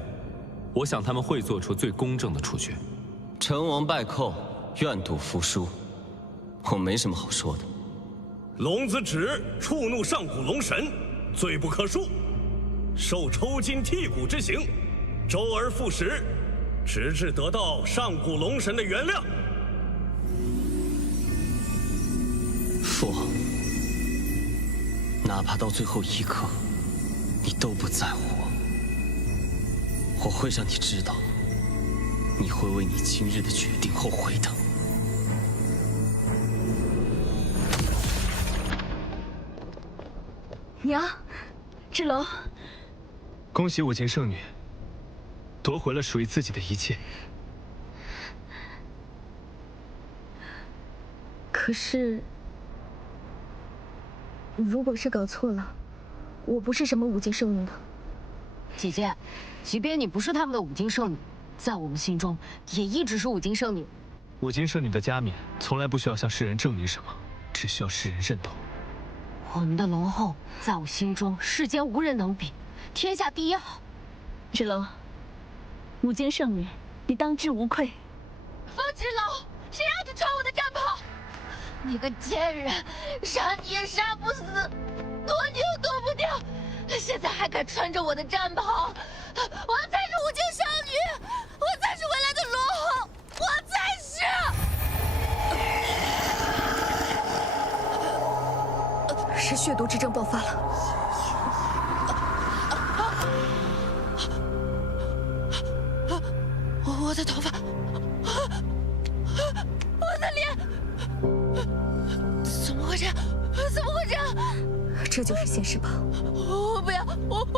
我想他们会做出最公正的处决。成王败寇，愿赌服输，我没什么好说的。龙子止触怒上古龙神，罪不可恕，受抽筋剔骨之刑，周而复始，直至得到上古龙神的原谅。父王，哪怕到最后一刻，你都不在乎我会让你知道，你会为你今日的决定后悔的。娘，芷楼，恭喜五经圣女夺回了属于自己的一切。可是，如果是搞错了，我不是什么五经圣女呢。姐姐，即便你不是他们的五经圣女，在我们心中也一直是五经圣女。五经圣女的加冕从来不需要向世人证明什么，只需要世人认同。我们的龙后在我心中世间无人能比，天下第一好。芷楼，五经圣女，你当之无愧。风芷楼，谁让你穿我的战袍？你个贱人，杀你也杀不死，躲你又躲不掉，现在还敢穿着我的战袍？我才是五经圣女，我才是未来的龙后，我才是。是血毒之症爆发了。我的头发，我的脸，怎么会这样？怎么会这样？这就是现世宝。我不要，我不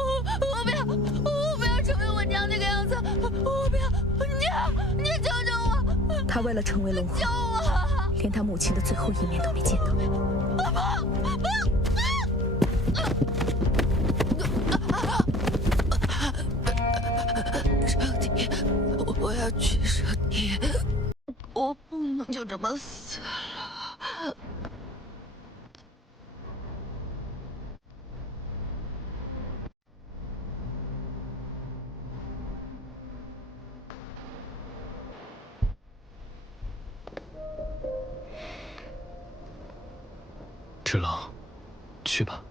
要，我不要成为我娘那个样子，我不要，娘，你救救我！他为了成为龙后，救我！连他母亲的最后一面都没见到。圣地，我要去圣地，我不能就这么死了。芷楼，去吧。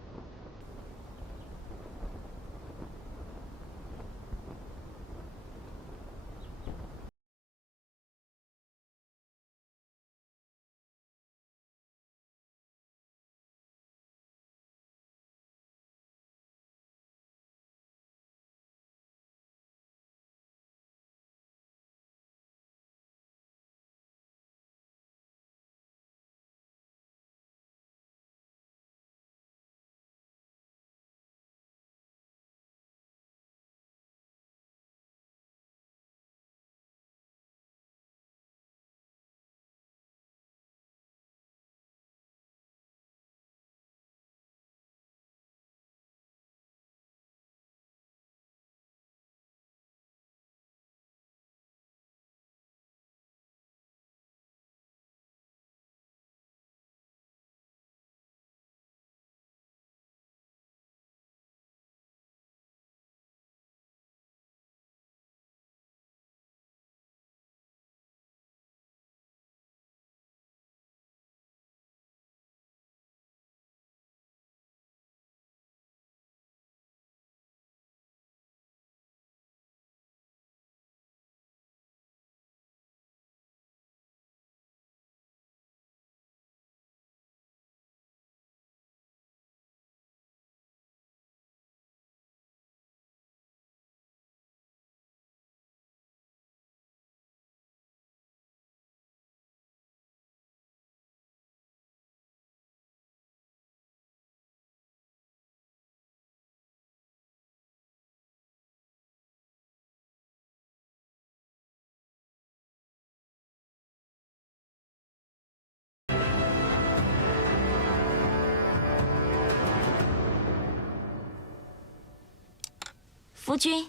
夫君，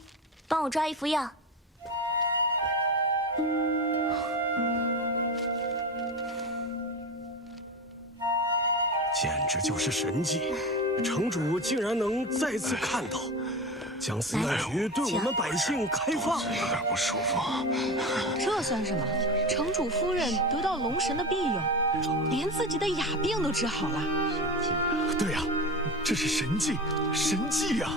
帮我抓一服药。简直就是神迹！城主竟然能再次看到，将饲养局对我们百姓开放。有点不舒服。这算什么？城主夫人得到龙神的庇佑，连自己的哑病都治好了。对呀，这是神迹，神迹呀！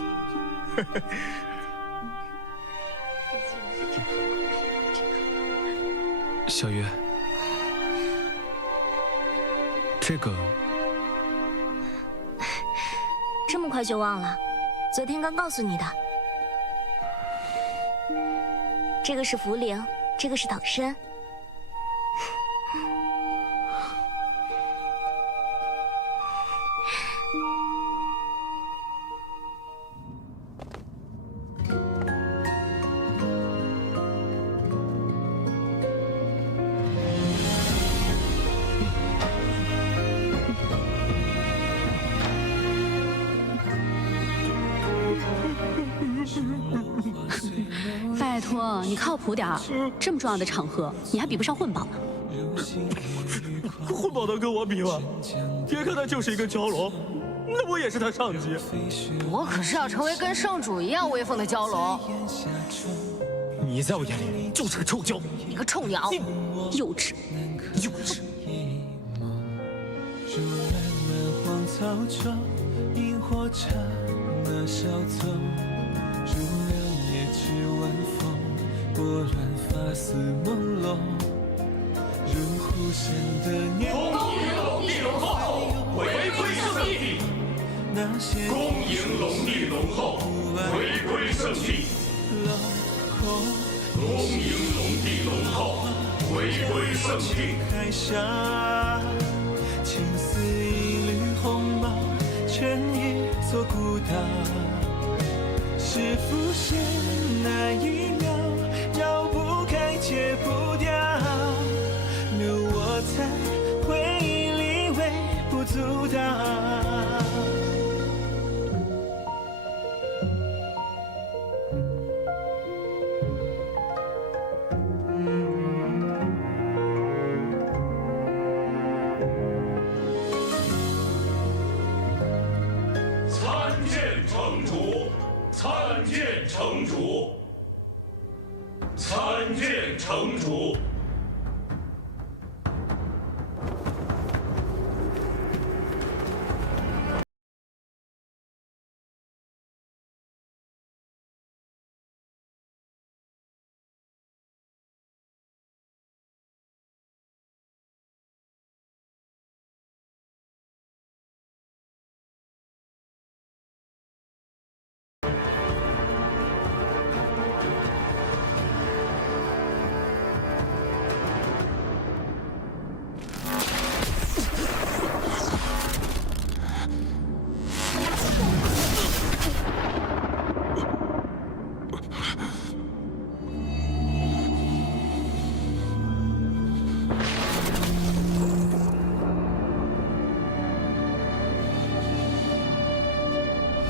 小月，这个这么快就忘了？昨天刚告诉你的。这个是茯苓，这个是党参。拜托，你靠谱点儿，这么重要的场合，你还比不上混宝呢。混宝能跟我比吗？别看他就是一个蛟龙，那我也是他上级。我可是要成为跟圣主一样威风的蛟龙。你在我眼里就是个臭蛟，你个臭鸟，幼稚，幼稚。荒草中，萤火刹那小走，如两夜之晚风，拨乱发丝朦胧，如弧线的年华。恭迎龙帝龙后，回归圣地。恭迎龙帝龙后，回归圣地。恭迎龙帝龙后，回归圣地。海峡，青丝一缕红毛，成一座孤岛。是浮现那一秒，绕不开，戒不掉，留我在回忆里微不足道。参见城主，参见城主，参见城主。